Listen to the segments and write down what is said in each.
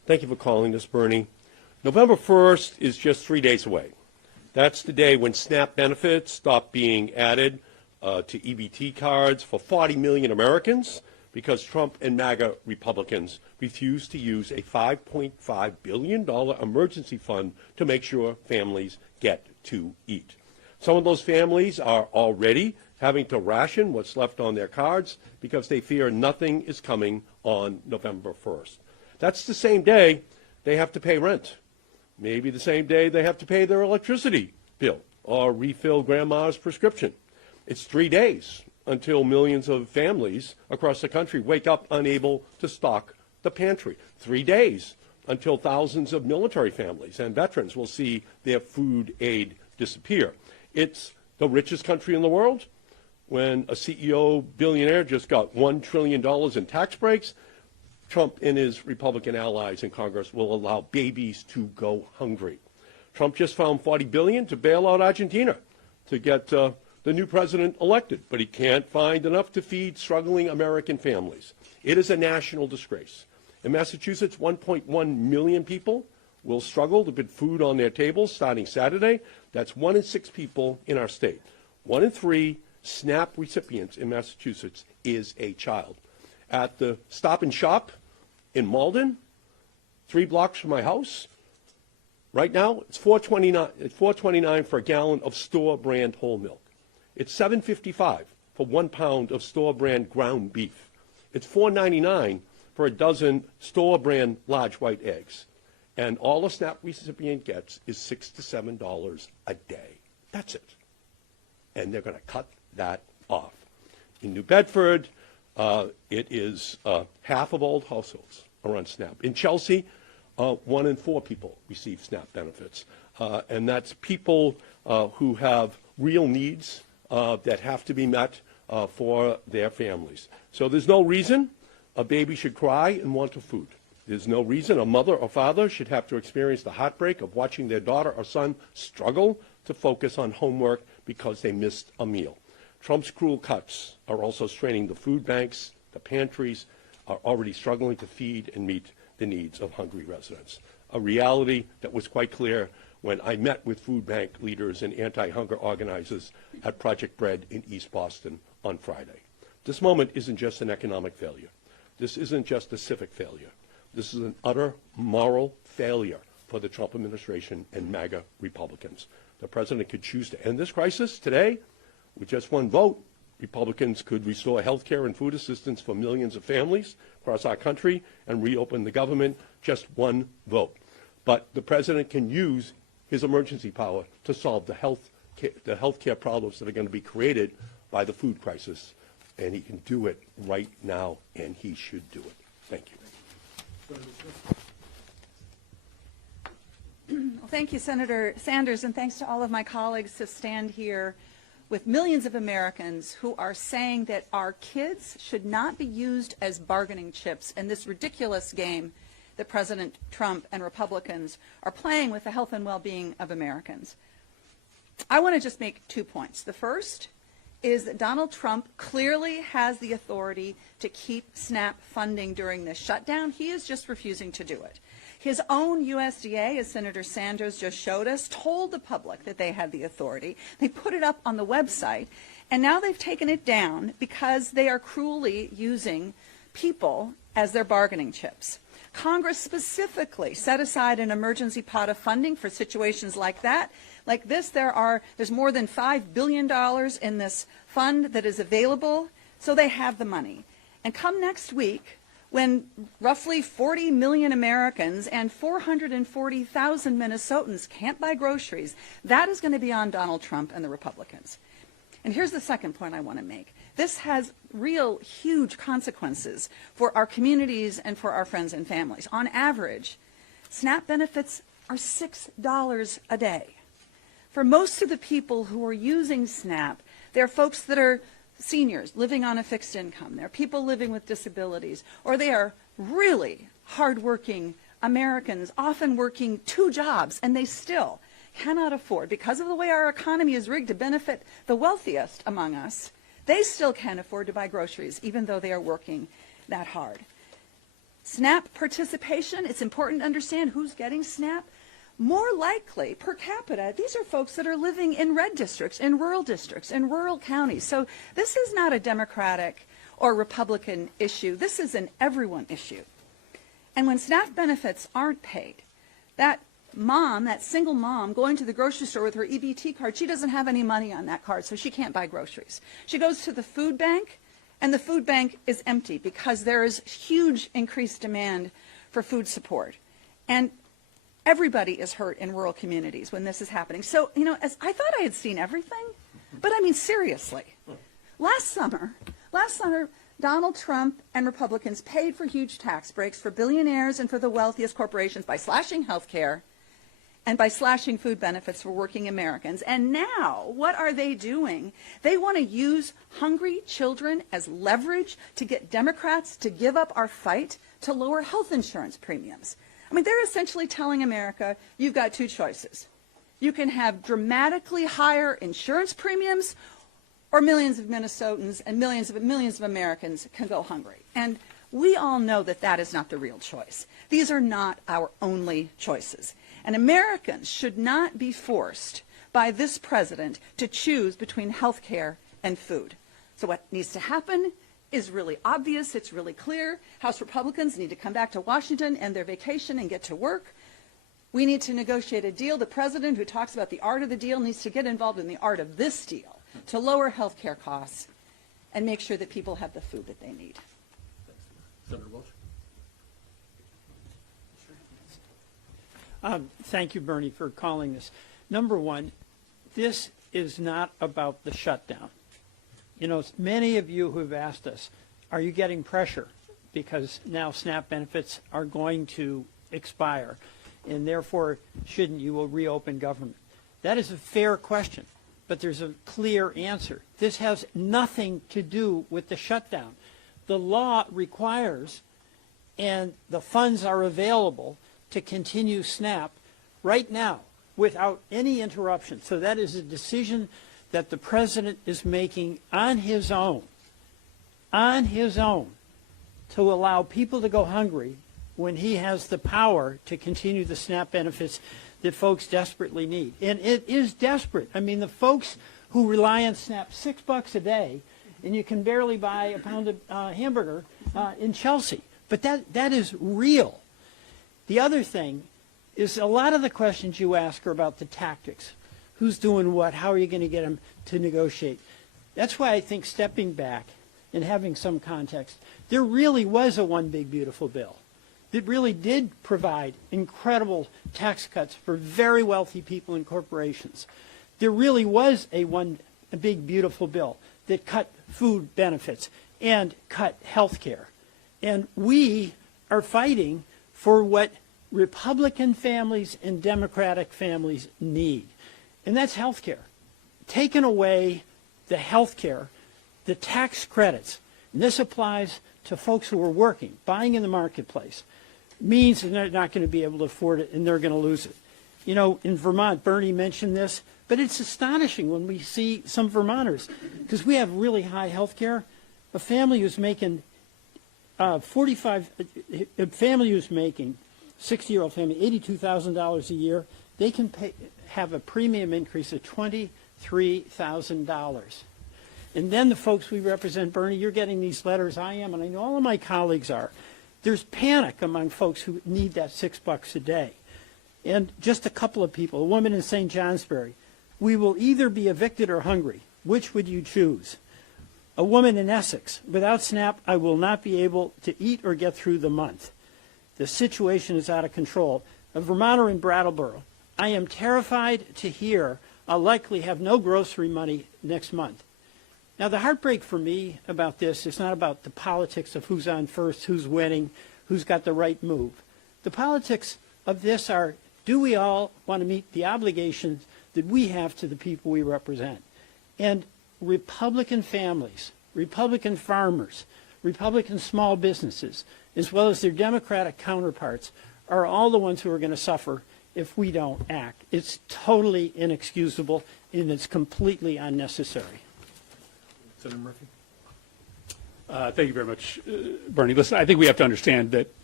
Thank you for calling us, Bernie. November 1st is just 3 days away. That's the day when SNAP benefits stop being added to EBT cards for 40 million Americans because Trump and MAGA Republicans refuse to use a $5.5 billion emergency fund to make sure families get to eat. Some of those families are already having to ration what's left on their cards because they fear nothing is coming on November 1st. That's the same day they have to pay rent. Maybe the same day they have to pay their electricity bill or refill grandma's prescription. It's 3 days until millions of families across the country wake up unable to stock the pantry. 3 days until thousands of military families and veterans will see their food aid disappear. It's the richest country in the world when a CEO billionaire just got $1 trillion in tax breaks. Trump and his Republican allies in Congress will allow babies to go hungry. Trump just found $40 billion to bail out Argentina to get the new president elected, but he can't find enough to feed struggling American families. It is a national disgrace. In Massachusetts, 1.1 million people will struggle to put food on their tables starting Saturday. That's 1 in 6 people in our state. 1 in 3 SNAP recipients in Massachusetts is a child. At the Stop and Shop in Malden, 3 blocks from my house, right now it's $4.29 for a gallon of store brand whole milk. It's $7.55 for 1 pound of store brand ground beef. It's $4.99 for a dozen store brand large white eggs. And all a SNAP recipient gets is $6 to $7 a day. That's it. And they're going to cut that off. In New Bedford, it is half of all households are on SNAP. In Chelsea, 1 in 4 people receive SNAP benefits. And that's people who have real needs that have to be met for their families. So there's no reason a baby should cry and want food. There's no reason a mother or father should have to experience the heartbreak of watching their daughter or son struggle to focus on homework because they missed a meal. Trump's cruel cuts are also straining the food banks. The pantries are already struggling to feed and meet the needs of hungry residents, a reality that was quite clear when I met with food bank leaders and anti-hunger organizers at Project Bread in East Boston on Friday. This moment isn't just an economic failure. This isn't just a civic failure. This is an utter moral failure for the Trump administration and MAGA Republicans. The president could choose to end this crisis today with just 1 vote. Republicans could restore health care and food assistance for millions of families across our country and reopen the government. Just 1 vote. But the president can use his emergency power to solve the health care problems that are going to be created by the food crisis. And he can do it right now, and he should do it. Thank you. Well, thank you, Senator Sanders, and thanks to all of my colleagues to stand here with millions of Americans who are saying that our kids should not be used as bargaining chips in this ridiculous game that President Trump and Republicans are playing with the health and well-being of Americans. I want to just make 2 points. The first is that Donald Trump clearly has the authority to keep SNAP funding during this shutdown. He is just refusing to do it. His own USDA, as Senator Sanders just showed us, told the public that they had the authority. They put it up on the website, and now they've taken it down because they are cruelly using people as their bargaining chips. Congress specifically set aside an emergency pot of funding for situations like that. Like this, there's more than $5 billion in this fund that is available, so they have the money. And come next week, when roughly 40 million Americans and 440,000 Minnesotans can't buy groceries, that is going to be on Donald Trump and the Republicans. And here's the second point I want to make. This has real huge consequences for our communities and for our friends and families. On average, SNAP benefits are $6 a day. For most of the people who are using SNAP, they're folks that are seniors living on a fixed income. They're people living with disabilities, or they are really hardworking Americans, often working 2 jobs, and they still cannot afford, because of the way our economy is rigged to benefit the wealthiest among us, they still can't afford to buy groceries, even though they are working that hard. SNAP participation, it's important to understand who's getting SNAP. More likely, per capita, these are folks that are living in red districts, in rural counties. So this is not a Democratic or Republican issue. This is an everyone issue. And when SNAP benefits aren't paid, that mom, that single mom going to the grocery store with her EBT card, she doesn't have any money on that card, so she can't buy groceries. She goes to the food bank, and the food bank is empty because there is huge increased demand for food support. And everybody is hurt in rural communities when this is happening. So, you know, as I thought I had seen everything, but I mean, seriously. Last summer, Donald Trump and Republicans paid for huge tax breaks for billionaires and for the wealthiest corporations by slashing health care and by slashing food benefits for working Americans. And now, what are they doing? They want to use hungry children as leverage to get Democrats to give up our fight to lower health insurance premiums. I mean, they're essentially telling America, you've got two choices. You can have dramatically higher insurance premiums, or millions of Minnesotans and millions of Americans can go hungry. And we all know that that is not the real choice. These are not our only choices. And Americans should not be forced by this president to choose between health care and food. So what needs to happen is really obvious. It's really clear. House Republicans need to come back to Washington and their vacation and get to work. We need to negotiate a deal. The president, who talks about the art of the deal, needs to get involved in the art of this deal to lower health care costs and make sure that people have the food that they need. Senator Welch. Thank you, Bernie, for calling this. Number one, this is not about the shutdown. You know, many of you who have asked us, are you getting pressure because now SNAP benefits are going to expire, and therefore shouldn't you reopen government? That is a fair question, but there's a clear answer. This has nothing to do with the shutdown. The law requires, and the funds are available to continue SNAP right now without any interruption. So that is a decision that the president is making on his own to allow people to go hungry when he has the power to continue the SNAP benefits that folks desperately need. And it is desperate. I mean, the folks who rely on SNAP, $6 a day, and you can barely buy a pound of hamburger in Chelsea. But that is real. The other thing is a lot of the questions you ask are about the tactics. Who's doing what? How are you going to get them to negotiate? That's why I think stepping back and having some context, there really was a one big beautiful bill that really did provide incredible tax cuts for very wealthy people and corporations. There really was a big beautiful bill that cut food benefits and cut health care. And we are fighting for what Republican families and Democratic families need. And that's health care. Taking away the health care, the tax credits, and this applies to folks who are working, buying in the marketplace, means that they're not going to be able to afford it and they're going to lose it. You know, in Vermont, Bernie mentioned this, but it's astonishing when we see some Vermonters, because we have really high health care. A family who's making 60-year-old family, $82,000 a year, they can have a premium increase of $23,000. And then the folks we represent, Bernie, you're getting these letters, I am, and I know all of my colleagues are. There's panic among folks who need that $6 a day. And just a couple of people, a woman in St. Johnsbury, we will either be evicted or hungry. Which would you choose? A woman in Essex, without SNAP, I will not be able to eat or get through the month. The situation is out of control. A Vermonter in Brattleboro, I am terrified to hear I'll likely have no grocery money next month. Now, the heartbreak for me about this is not about the politics of who's on first, who's winning, who's got the right move. The politics of this are, do we all want to meet the obligations that we have to the people we represent? And Republican families, Republican farmers, Republican small businesses, as well as their Democratic counterparts, are all the ones who are going to suffer if we don't act. It's totally inexcusable, and it's completely unnecessary. Senator Murphy. Thank you very much, Bernie. Listen, I think we have to understand that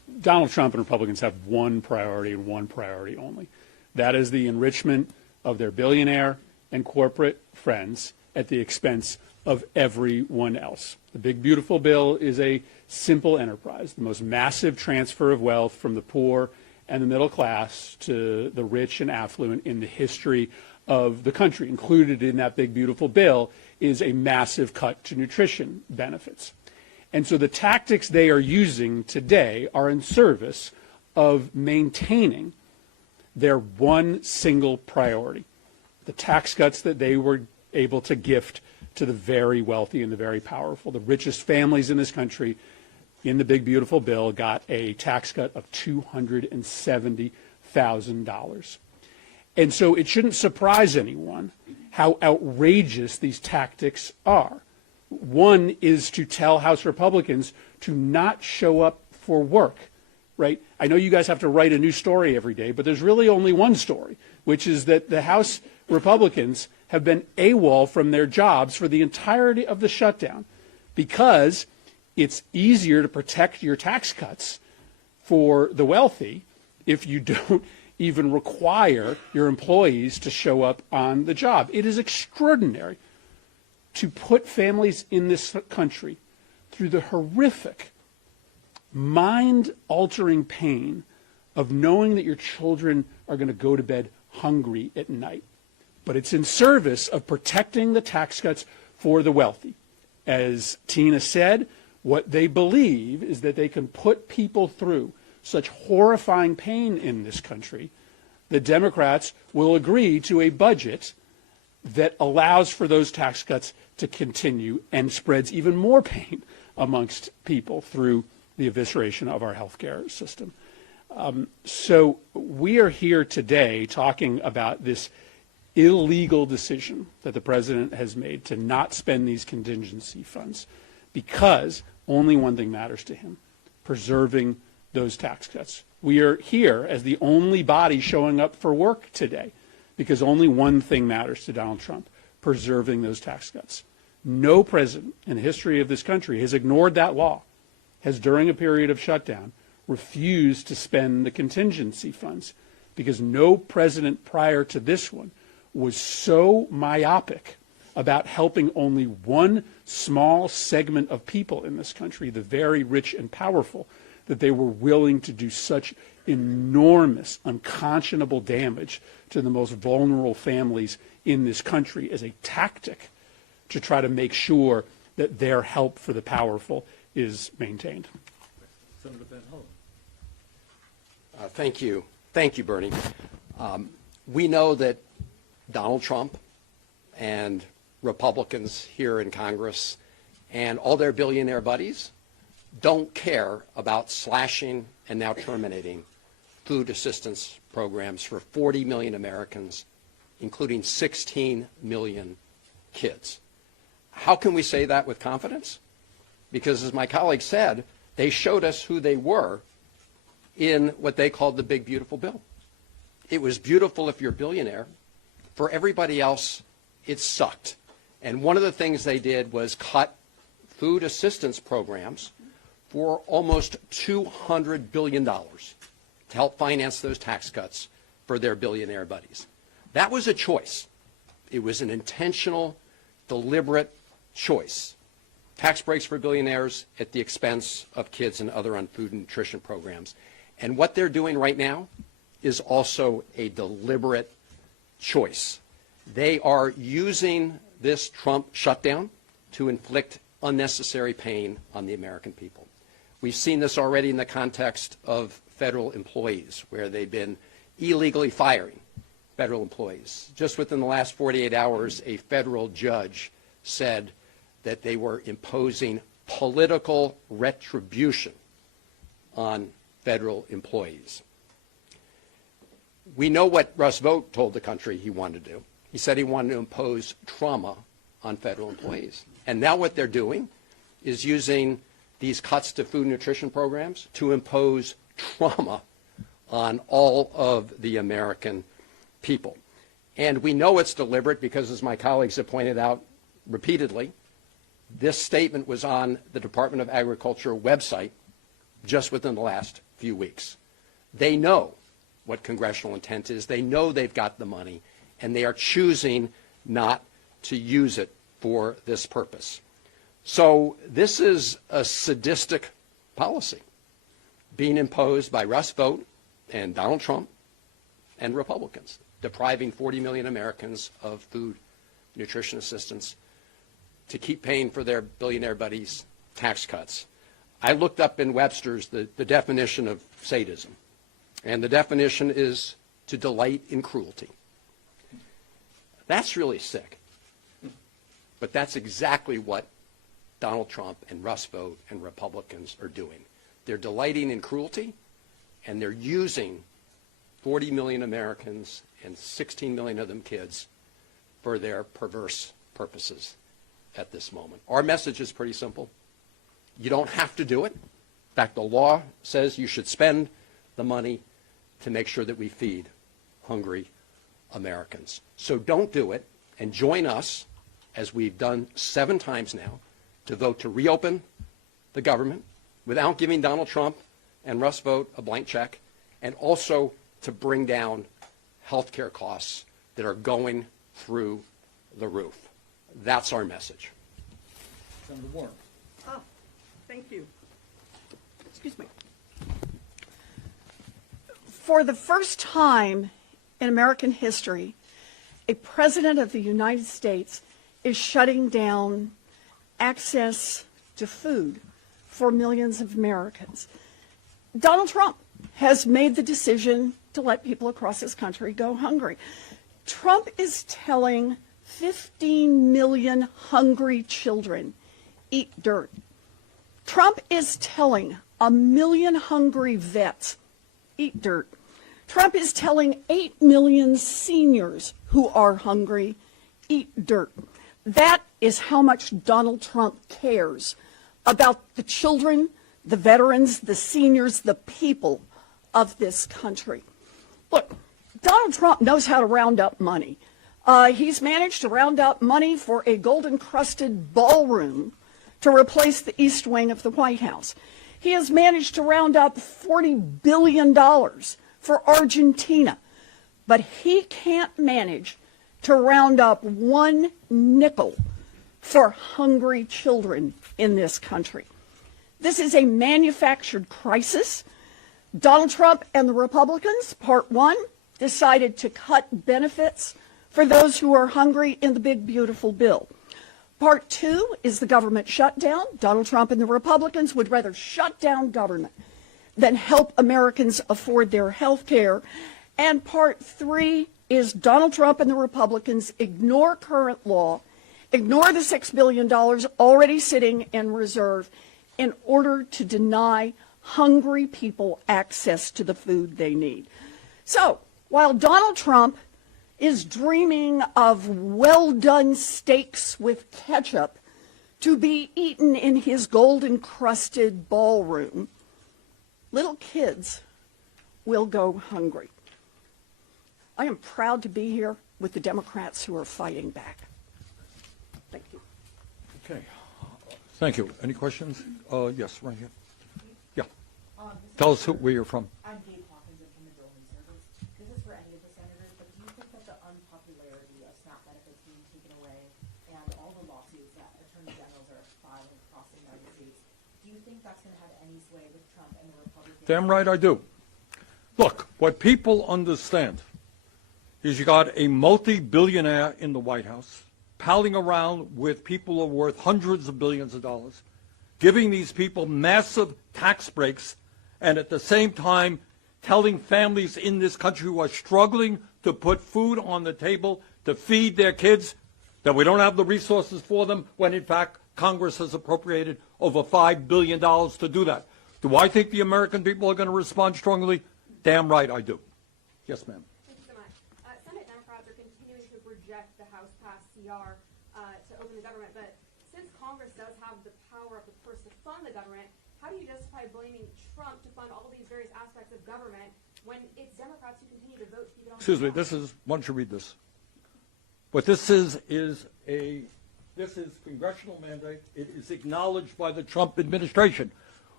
Donald Trump and Republicans have one priority and one priority only. That is the enrichment of their billionaire and corporate friends at the expense of everyone else. The big, beautiful bill is a simple enterprise, the most massive transfer of wealth from the poor and the middle class to the rich and affluent in the history of the country. Included in that big, beautiful bill is a massive cut to nutrition benefits. And so the tactics they are using today are in service of maintaining their one single priority, the tax cuts that they were able to gift to the very wealthy and the very powerful. The richest families in this country in the big, beautiful bill got a tax cut of $270,000. And so it shouldn't surprise anyone how outrageous these tactics are. One is to tell House Republicans to not show up for work, right? I know you guys have to write a new story every day, but there's really only one story, which is that the House Republicans have been AWOL from their jobs for the entirety of the shutdown because it's easier to protect your tax cuts for the wealthy if you don't even require your employees to show up on the job. It is extraordinary to put families in this country through the horrific, mind-altering pain of knowing that your children are going to go to bed hungry at night. But it's in service of protecting the tax cuts for the wealthy. As Tina said, what they believe is that they can put people through such horrifying pain in this country that Democrats will agree to a budget that allows for those tax cuts to continue and spreads even more pain amongst people through the evisceration of our healthcare system. So we are here today talking about this illegal decision that the president has made to not spend these contingency funds because only one thing matters to him, preserving those tax cuts. We are here as the only body showing up for work today because only one thing matters to Donald Trump, preserving those tax cuts. No president in the history of this country has ignored that law, has during a period of shutdown refused to spend the contingency funds because no president prior to this one was so myopic about helping only one small segment of people in this country, the very rich and powerful, that they were willing to do such enormous, unconscionable damage to the most vulnerable families in this country as a tactic to try to make sure that their help for the powerful is maintained. Senator Van Hollen. Thank you. Thank you, Bernie. We know that Donald Trump and Republicans here in Congress and all their billionaire buddies don't care about slashing and now terminating food assistance programs for 40 million Americans, including 16 million kids. How can we say that with confidence? Because as my colleague said, they showed us who they were in what they called the big, beautiful bill. It was beautiful if you're a billionaire. For everybody else, it sucked. And one of the things they did was cut food assistance programs for almost $200 billion to help finance those tax cuts for their billionaire buddies. That was a choice. It was an intentional, deliberate choice. Tax breaks for billionaires at the expense of kids and other on food and nutrition programs. And what they're doing right now is also a deliberate choice. They are using this Trump shutdown to inflict unnecessary pain on the American people. We've seen this already in the context of federal employees, where they've been illegally firing federal employees. Just within the last 48 hours, a federal judge said that they were imposing political retribution on federal employees. We know what Russ Vought told the country he wanted to do. He said he wanted to impose trauma on federal employees. And now what they're doing is using these cuts to food and nutrition programs to impose trauma on all of the American people. And we know it's deliberate because, as my colleagues have pointed out repeatedly, this statement was on the Department of Agriculture website just within the last few weeks. They know what congressional intent is. They know they've got the money, and they are choosing not to use it for this purpose. So this is a sadistic policy being imposed by Russ Vought and Donald Trump and Republicans, depriving 40 million Americans of food, nutrition assistance to keep paying for their billionaire buddies' tax cuts. I looked up in Webster's the definition of sadism, and the definition is to delight in cruelty. That's really sick. But that's exactly what Donald Trump and Russ Vought and Republicans are doing. They're delighting in cruelty, and they're using 40 million Americans and 16 million of them kids for their perverse purposes at this moment. Our message is pretty simple. You don't have to do it. In fact, the law says you should spend the money to make sure that we feed hungry Americans. So don't do it, and join us, as we've done 7 times now, to vote to reopen the government without giving Donald Trump and Russ Vought a blank check, and also to bring down health care costs that are going through the roof. That's our message. Senator Warren. Thank you. Excuse me. For the first time in American history, a president of the United States is shutting down access to food for millions of Americans. Donald Trump has made the decision to let people across this country go hungry. Trump is telling 15 million hungry children, eat dirt. Trump is telling 1 million hungry vets, eat dirt. Trump is telling 8 million seniors who are hungry, eat dirt. That is how much Donald Trump cares about the children, the veterans, the seniors, the people of this country. Look, Donald Trump knows how to round up money. He's managed to round up money for a gold-encrusted ballroom to replace the East Wing of the White House. He has managed to round up $40 billion for Argentina, but he can't manage to round up 1 nickel for hungry children in this country. This is a manufactured crisis. Donald Trump and the Republicans, part 1, decided to cut benefits for those who are hungry in the big, beautiful bill. Part 2 is the government shutdown. Donald Trump and the Republicans would rather shut down government than help Americans afford their health care. And part 3 is Donald Trump and the Republicans ignore current law, ignore the $6 billion already sitting in reserve in order to deny hungry people access to the food they need. So while Donald Trump is dreaming of well-done steaks with ketchup to be eaten in his gold-encrusted ballroom, little kids will go hungry. I am proud to be here with the Democrats who are fighting back. Thank you. Okay. Thank you. Any questions? Yes, right here. Yeah. Tell us where you're from. I'm Gabe Hawkins. I'm from the Building Service. This is for any of the senators, but do you think that the unpopularity of SNAP benefits being taken away and all the lawsuits that attorney generals are filing across the United States, do you think that's going to have any sway with Trump and the Republicans? Damn right I do. Look, what people understand is you got a multi-billionaire in the White House palling around with people who are worth hundreds of billions of dollars, giving these people massive tax breaks, and at the same time telling families in this country who are struggling to put food on the table to feed their kids that we don't have the resources for them, when in fact Congress has appropriated over $5 billion to do that. Do I think the American people are going to respond strongly? Damn right I do. Yes, ma'am. Thank you so much. Senate Democrats are continuing to reject the House-passed CR to open the government, but since Congress does have the power of the purse to fund the government, how do you justify blaming Trump to fund all these various aspects of government when it's Democrats who continue to vote to keep it on? Excuse me, this is, why don't you read this? What this is congressional mandate. It is acknowledged by the Trump administration.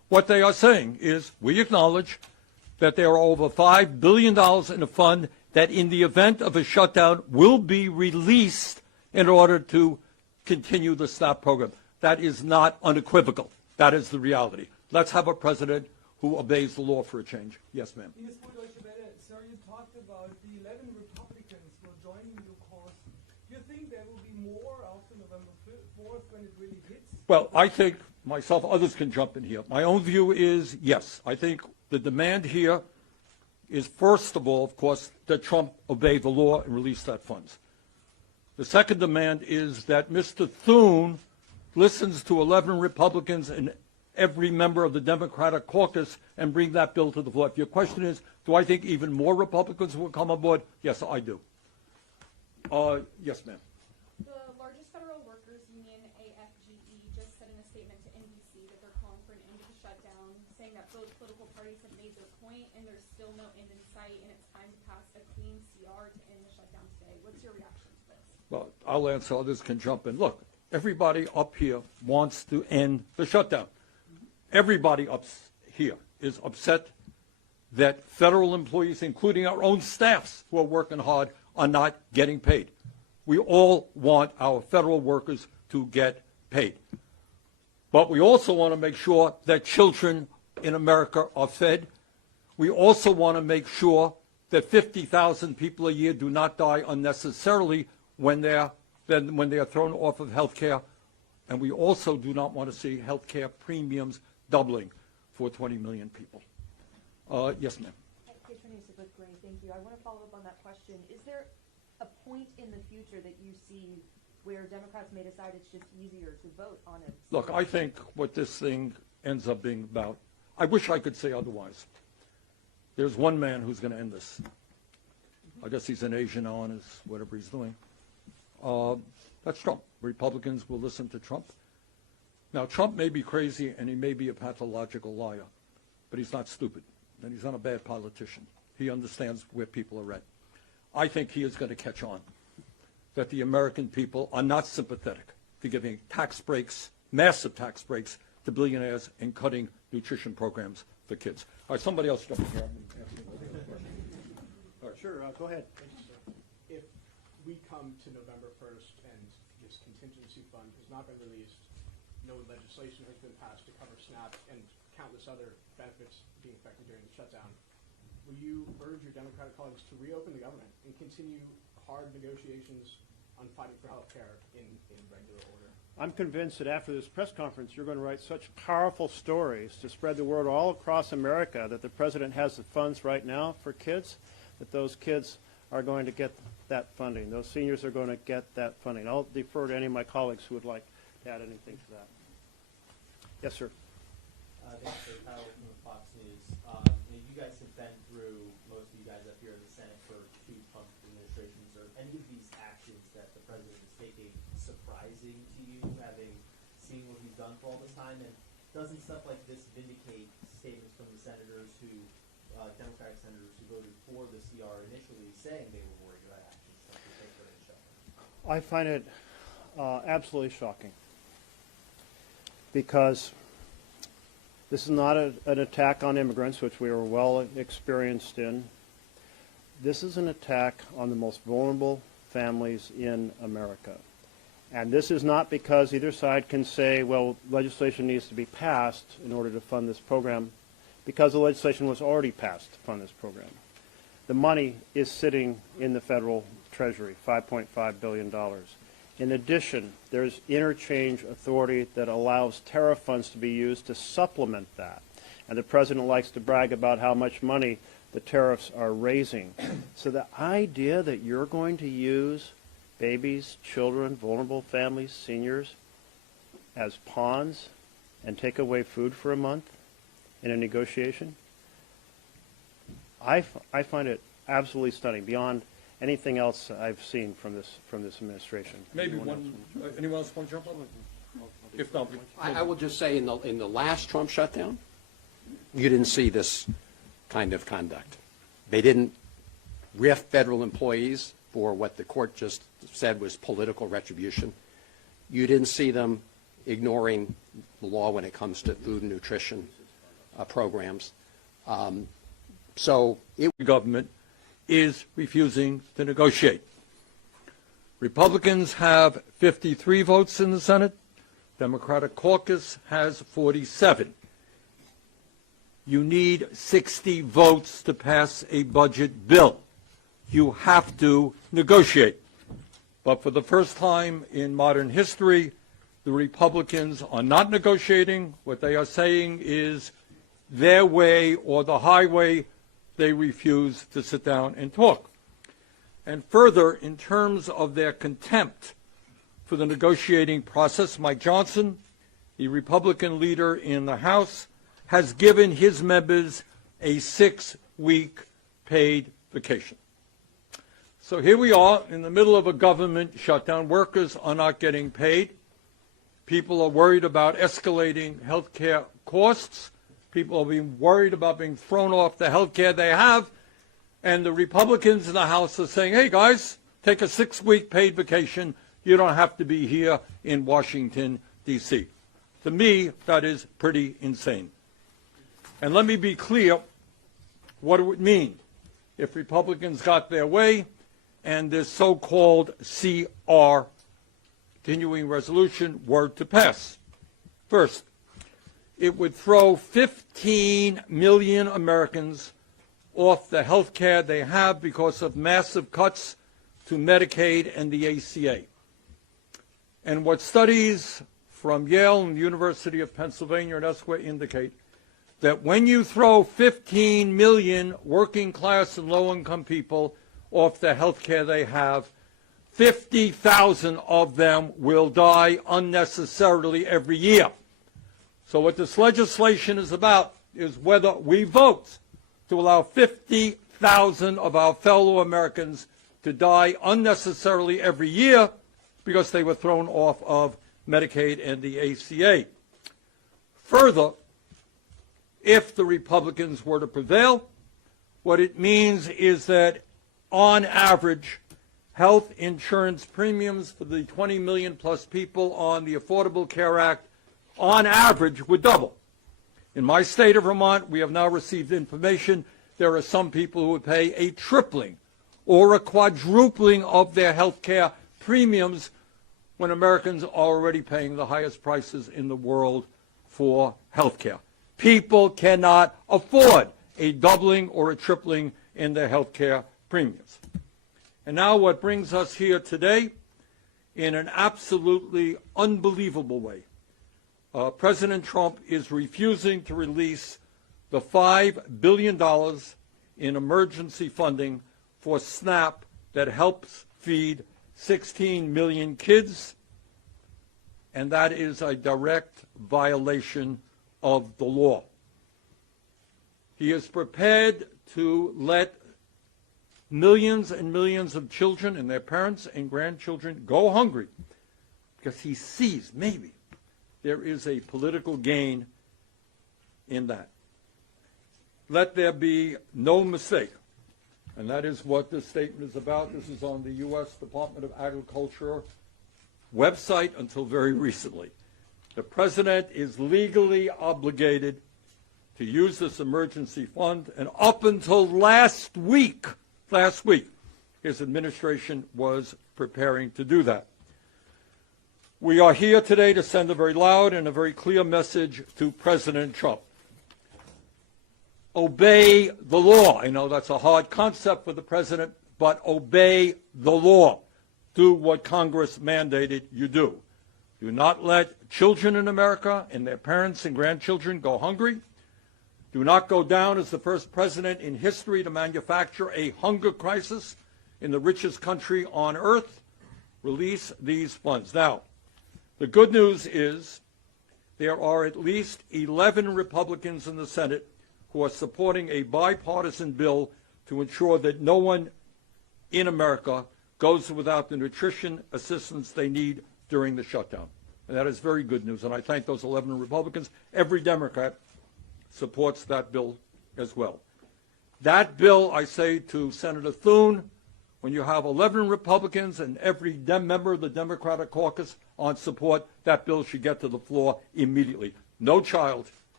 What they are saying is, we acknowledge that there are over $5 billion in a fund that in the event of a shutdown will be released in order to continue the SNAP program. That is not unequivocal. That is the reality. Let's have a president who obeys the law for a change. Yes, ma'am. Sir, you talked about the 11 Republicans will join you in your cause. Do you think there will be more after November 4th when it really hits? Well, I think myself, others can jump in here. My own view is yes. I think the demand here is, first of all, of course, that Trump obey the law and release that funds. The second demand is that Mr. Thune listens to 11 Republicans and every member of the Democratic caucus and bring that bill to the floor. If your question is, do I think even more Republicans will come aboard? Yes, I do. Yes, ma'am. The largest federal workers union, AFGE, just said in a statement to NBC that they're calling for an end to the shutdown, saying that both political parties have made their point and there's still no end in sight and it's time to pass a clean CR to end the shutdown today. What's your reaction to this? Well, I'll answer, others can jump in. Look, everybody up here wants to end the shutdown. Everybody up here is upset that federal employees, including our own staffs who are working hard, are not getting paid. We all want our federal workers to get paid. But we also want to make sure that children in America are fed. We also want to make sure that 50,000 people a year do not die unnecessarily when they are thrown off of health care. And we also do not want to see health care premiums doubling for 20 million people. Yes, ma'am. Great, thank you. I want to follow up on that question. Is there a point in the future that you see where Democrats may decide it's just easier to vote on it? Look, I think what this thing ends up being about, I wish I could say otherwise. There's one man who's going to end this. I guess he's an Asian on his whatever he's doing. That's Trump. Republicans will listen to Trump. Now, Trump may be crazy and he may be a pathological liar, but he's not stupid, and he's not a bad politician. He understands where people are at. I think he is going to catch on that the American people are not sympathetic to giving tax breaks, massive tax breaks, to billionaires and cutting nutrition programs for kids. All right, somebody else jump in here. All right. Sure, go ahead. If we come to November 1st and this contingency fund has not been released, no legislation has been passed to cover SNAP and countless other benefits being affected during the shutdown, will you urge your Democratic colleagues to reopen the government and continue hard negotiations on fighting for health care in regular order? I'm convinced that after this press conference, you're going to write such powerful stories to spread the word all across America that the president has the funds right now for kids, that those kids are going to get that funding. Those seniors are going to get that funding. I'll defer to any of my colleagues who would like to add anything to that. Yes, sir. Thanks for Kyle from Fox News. You guys have been through, most of you guys up here in the Senate, for 2 Trump administrations. Are any of these actions that the president is taking surprising to you, having seen what he's done for all this time? And doesn't stuff like this vindicate statements from the senators who, Democratic senators who voted for the CR initially, saying they were worried about actions like they take during the shutdown? I find it absolutely shocking, because this is not an attack on immigrants, which we are well experienced in. This is an attack on the most vulnerable families in America. And this is not because either side can say, well, legislation needs to be passed in order to fund this program, because the legislation was already passed to fund this program. The money is sitting in the federal treasury, $5.5 billion. In addition, there's interchange authority that allows tariff funds to be used to supplement that. And the president likes to brag about how much money the tariffs are raising. So the idea that you're going to use babies, children, vulnerable families, seniors as pawns and take away food for a month in a negotiation, I find it absolutely stunning, beyond anything else I've seen from this administration. Maybe anyone else want to jump up? If not, I will just say in the last Trump shutdown, you didn't see this kind of conduct. They didn't riff federal employees for what the court just said was political retribution. You didn't see them ignoring the law when it comes to food and nutrition. programs. So it government is refusing to negotiate. Republicans have 53 votes in the Senate. Democratic caucus has 47. You need 60 votes to pass a budget bill. You have to negotiate. But for the first time in modern history, the Republicans are not negotiating. What they are saying is their way or the highway. They refuse to sit down and talk. And further, in terms of their contempt for the negotiating process, Mike Johnson, the Republican leader in the House, has given his members a 6-week paid vacation. So here we are in the middle of a government shutdown. Workers are not getting paid. People are worried about escalating health care costs. People are being worried about being thrown off the health care they have. And the Republicans in the House are saying, hey, guys, take a 6-week paid vacation. You don't have to be here in Washington, D.C. To me, that is pretty insane. And let me be clear what it would mean if Republicans got their way and this so-called CR, continuing resolution, were to pass. First, it would throw 15 million Americans off the health care they have because of massive cuts to Medicaid and the ACA. And what studies from Yale and the University of Pennsylvania and elsewhere indicate that when you throw 15 million working class and low-income people off the health care they have, 50,000 of them will die unnecessarily every year. So what this legislation is about is whether we vote to allow 50,000 of our fellow Americans to die unnecessarily every year because they were thrown off of Medicaid and the ACA. Further, if the Republicans were to prevail, what it means is that on average, health insurance premiums for the 20 million plus people on the Affordable Care Act on average would double. In my state of Vermont, we have now received information there are some people who would pay a tripling or a quadrupling of their health care premiums when Americans are already paying the highest prices in the world for health care. People cannot afford a doubling or a tripling in their health care premiums. And now what brings us here today, in an absolutely unbelievable way, President Trump is refusing to release the $5 billion in emergency funding for SNAP that helps feed 16 million kids, and that is a direct violation of the law. He is prepared to let millions and millions of children and their parents and grandchildren go hungry because he sees maybe there is a political gain in that. Let there be no mistake, and that is what this statement is about. This is on the U.S. Department of Agriculture website until very recently. The president is legally obligated to use this emergency fund, and up until last week, his administration was preparing to do that. We are here today to send a very loud and a very clear message to President Trump. Obey the law. I know that's a hard concept for the president, but obey the law. Do what Congress mandated you do. Do not let children in America and their parents and grandchildren go hungry. Do not go down as the first president in history to manufacture a hunger crisis in the richest country on earth. Release these funds. Now, the good news is there are at least 11 Republicans in the Senate who are supporting a bipartisan bill to ensure that no one in America goes without the nutrition assistance they need during the shutdown. And that is very good news, and I thank those 11 Republicans. Every Democrat supports that bill as well. That bill, I say to Senator Thune, when you have 11 Republicans and every member of the Democratic caucus on support, that bill should get to the floor immediately. No child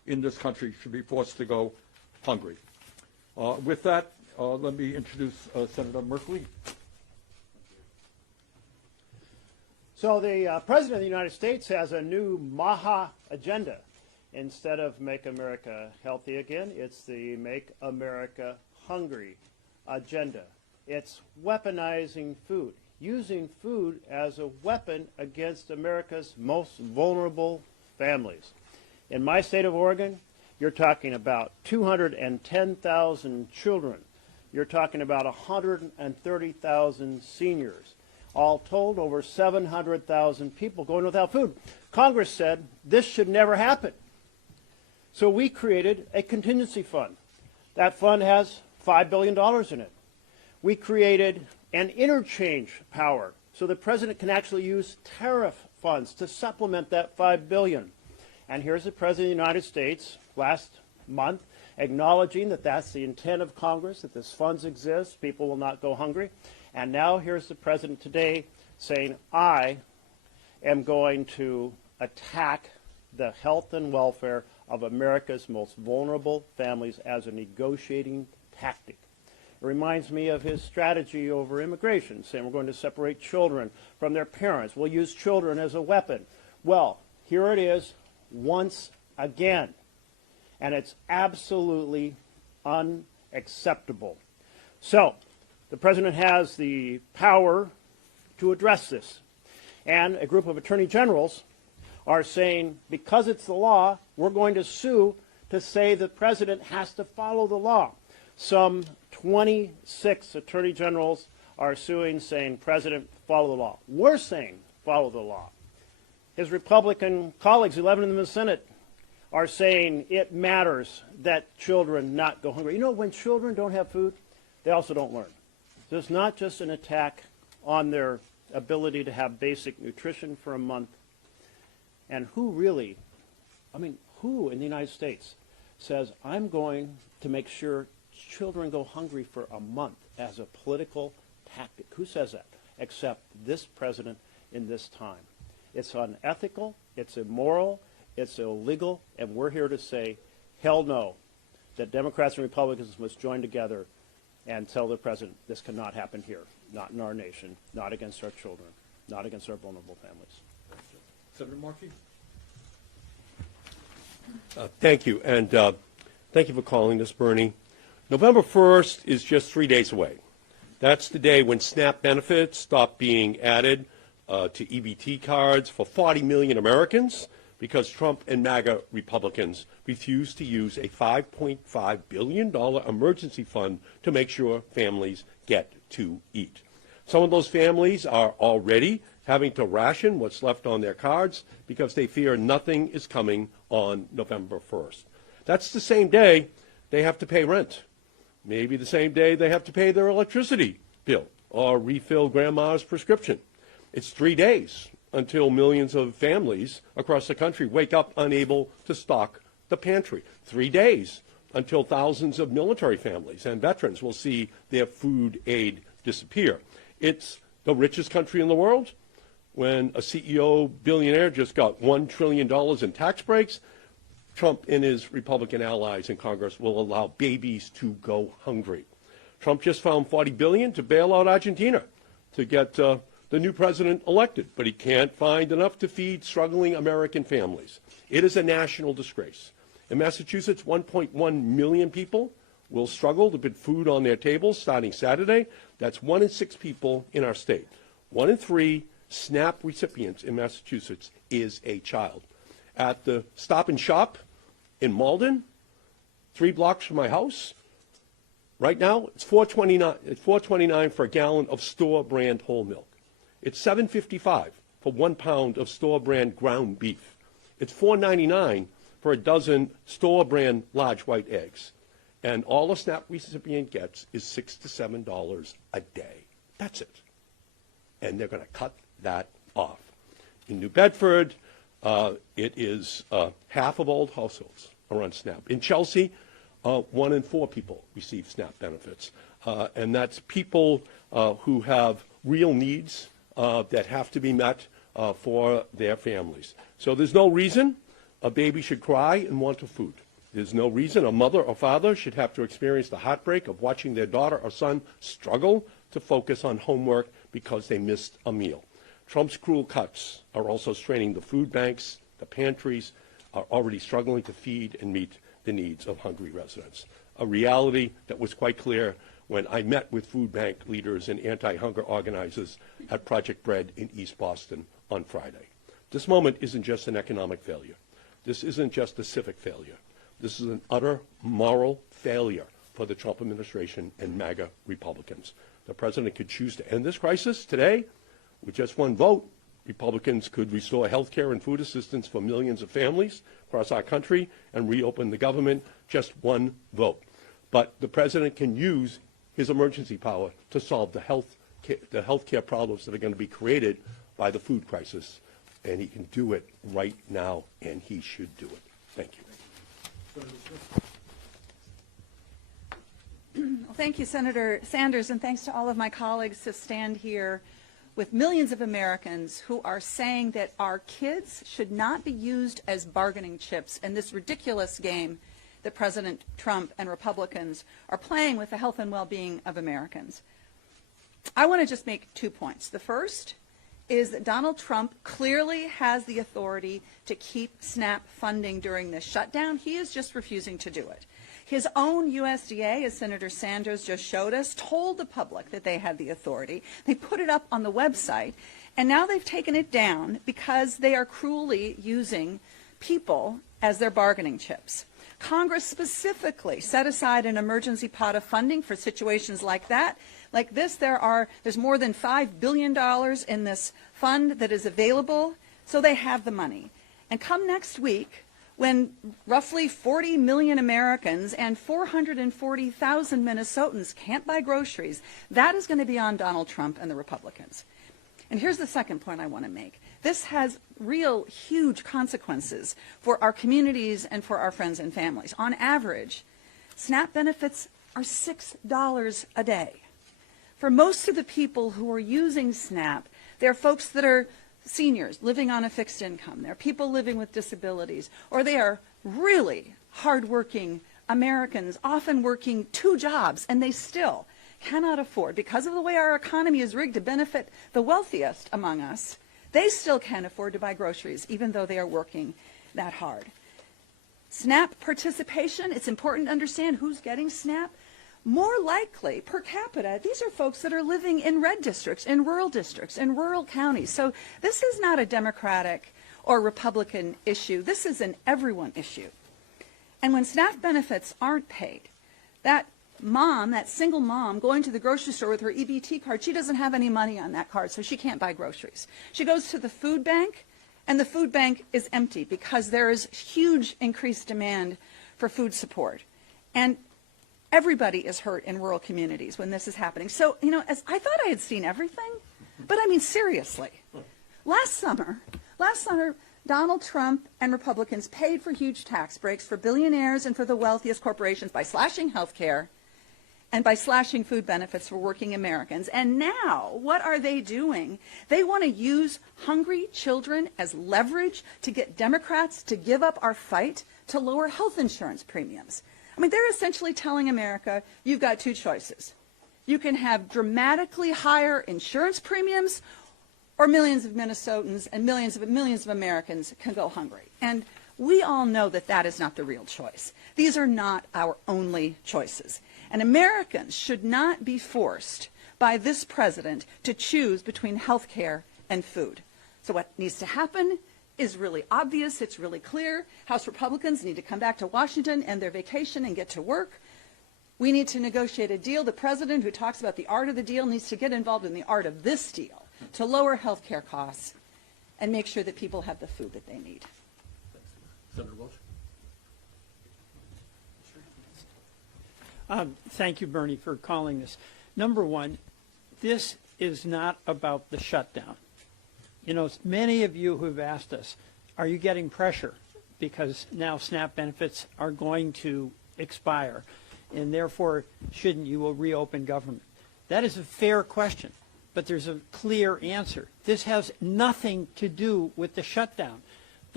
in this country should be forced to go hungry. With that, let me introduce Senator Merkley. So the President of the United States has a new MAHA agenda. Instead of Make America Healthy Again, it's the Make America Hungry agenda. It's weaponizing food, using food as a weapon against America's most vulnerable families. In my state of Oregon, you're talking about 210,000 children. You're talking about 130,000 seniors. All told, over 700,000 people going without food. Congress said this should never happen. So we created a contingency fund. That fund has $5 billion in it. We created an interchange power so the president can actually use tariff funds to supplement that $5 billion. And here's the President of the United States last month acknowledging that that's the intent of Congress, that this funds exist, people will not go hungry. And now here's the President today saying, I am going to attack the health and welfare of America's most vulnerable families as a negotiating tactic. It reminds me of his strategy over immigration, saying we're going to separate children from their parents. We'll use children as a weapon. Well, here it is once again. And it's absolutely unacceptable. So, the President has the power to address this. And a group of attorney generals are saying, because it's the law, we're going to sue to say the President has to follow the law. Some 26 attorney generals are suing, saying, President, follow the law. We're saying, follow the law. His Republican colleagues, 11 of them in the Senate, are saying it matters that children not go hungry. You know, when children don't have food, they also don't learn. So it's not just an attack on their ability to have basic nutrition for a month. And who really, who in the United States says, I'm going to make sure children go hungry for a month as a political tactic? Who says that? Except this president in this time. It's unethical, it's immoral, it's illegal, and we're here to say, hell no, that Democrats and Republicans must join together and tell the president this cannot happen here, not in our nation, not against our children, not against our vulnerable families. Senator Markey. Thank you, and thank you for calling this, Bernie. November 1st is just 3 days away. That's the day when SNAP benefits stop being added to EBT cards for 40 million Americans because Trump and MAGA Republicans refuse to use a $5.5 billion emergency fund to make sure families get to eat. Some of those families are already having to ration what's left on their cards because they fear nothing is coming on November 1st. That's the same day they have to pay rent. Maybe the same day they have to pay their electricity bill or refill grandma's prescription. It's 3 days until millions of families across the country wake up unable to stock the pantry. 3 days until thousands of military families and veterans will see their food aid disappear. It's the richest country in the world. When a CEO billionaire just got $1 trillion in tax breaks, Trump and his Republican allies in Congress will allow babies to go hungry. Trump just found $40 billion to bail out Argentina to get the new president elected, but he can't find enough to feed struggling American families. It is a national disgrace. In Massachusetts, 1.1 million people will struggle to put food on their tables starting Saturday. That's 1 in 6 people in our state. 1 in 3 SNAP recipients in Massachusetts is a child. At the Stop and Shop in Malden, 3 blocks from my house, right now it's $4.29 for a gallon of store brand whole milk. It's $7.55 for 1 pound of store brand ground beef. It's $4.99 for a dozen store brand large white eggs. And all a SNAP recipient gets is $6 to $7 a day. That's it. And they're going to cut that off. In New Bedford, it is half of all households are on SNAP. In Chelsea, 1 in 4 people receive SNAP benefits. And that's people who have real needs that have to be met for their families. So there's no reason a baby should cry and want food. There's no reason a mother or father should have to experience the heartbreak of watching their daughter or son struggle to focus on homework because they missed a meal. Trump's cruel cuts are also straining the food banks. The pantries are already struggling to feed and meet the needs of hungry residents, a reality that was quite clear when I met with food bank leaders and anti-hunger organizers at Project Bread in East Boston on Friday. This moment isn't just an economic failure. This isn't just a civic failure. This is an utter moral failure for the Trump administration and MAGA Republicans. The president could choose to end this crisis today with just one vote. Republicans could restore health care and food assistance for millions of families across our country and reopen the government. Just one vote. But the president can use his emergency power to solve the health care problems that are going to be created by the food crisis. And he can do it right now, and he should do it. Thank you. Well, thank you, Senator Sanders, and thanks to all of my colleagues to stand here with millions of Americans who are saying that our kids should not be used as bargaining chips in this ridiculous game that President Trump and Republicans are playing with the health and well-being of Americans. I want to just make 2 points. The first is that Donald Trump clearly has the authority to keep SNAP funding during this shutdown. He is just refusing to do it. His own USDA, as Senator Sanders just showed us, told the public that they had the authority. They put it up on the website, and now they've taken it down because they are cruelly using people as their bargaining chips. Congress specifically set aside an emergency pot of funding for situations like that. Like this, there's more than $5 billion in this fund that is available, so they have the money. And come next week, when roughly 40 million Americans and 440,000 Minnesotans can't buy groceries, that is going to be on Donald Trump and the Republicans. And here's the second point I want to make. This has real huge consequences for our communities and for our friends and families. On average, SNAP benefits are $6 a day. For most of the people who are using SNAP, they're folks that are seniors living on a fixed income. They're people living with disabilities, or they are really hardworking Americans, often working 2 jobs, and they still cannot afford, because of the way our economy is rigged to benefit the wealthiest among us, they still can't afford to buy groceries, even though they are working that hard. SNAP participation, it's important to understand who's getting SNAP. More likely, per capita, these are folks that are living in red districts, in rural counties. So this is not a Democratic or Republican issue. This is an everyone issue. And when SNAP benefits aren't paid, that mom, that single mom going to the grocery store with her EBT card, she doesn't have any money on that card, so she can't buy groceries. She goes to the food bank, and the food bank is empty because there is huge increased demand for food support. And everybody is hurt in rural communities when this is happening. So, as I thought I had seen everything, but I mean, seriously. Last summer, Donald Trump and Republicans paid for huge tax breaks for billionaires and for the wealthiest corporations by slashing health care and by slashing food benefits for working Americans. And now, what are they doing? They want to use hungry children as leverage to get Democrats to give up our fight to lower health insurance premiums. I mean, they're essentially telling America, you've got 2 choices. You can have dramatically higher insurance premiums, or millions of Minnesotans and millions of Americans can go hungry. And we all know that that is not the real choice. These are not our only choices. And Americans should not be forced by this president to choose between health care and food. So what needs to happen is really obvious. It's really clear. House Republicans need to come back to Washington, end their vacation, and get to work. We need to negotiate a deal. The president, who talks about the art of the deal, needs to get involved in the art of this deal to lower health care costs and make sure that people have the food that they need. Senator Walsh. Thank you, Bernie, for calling this. Number one, this is not about the shutdown. Many of you who have asked us, are you getting pressure because now SNAP benefits are going to expire, and therefore shouldn't you reopen government? That is a fair question, but there's a clear answer. This has nothing to do with the shutdown.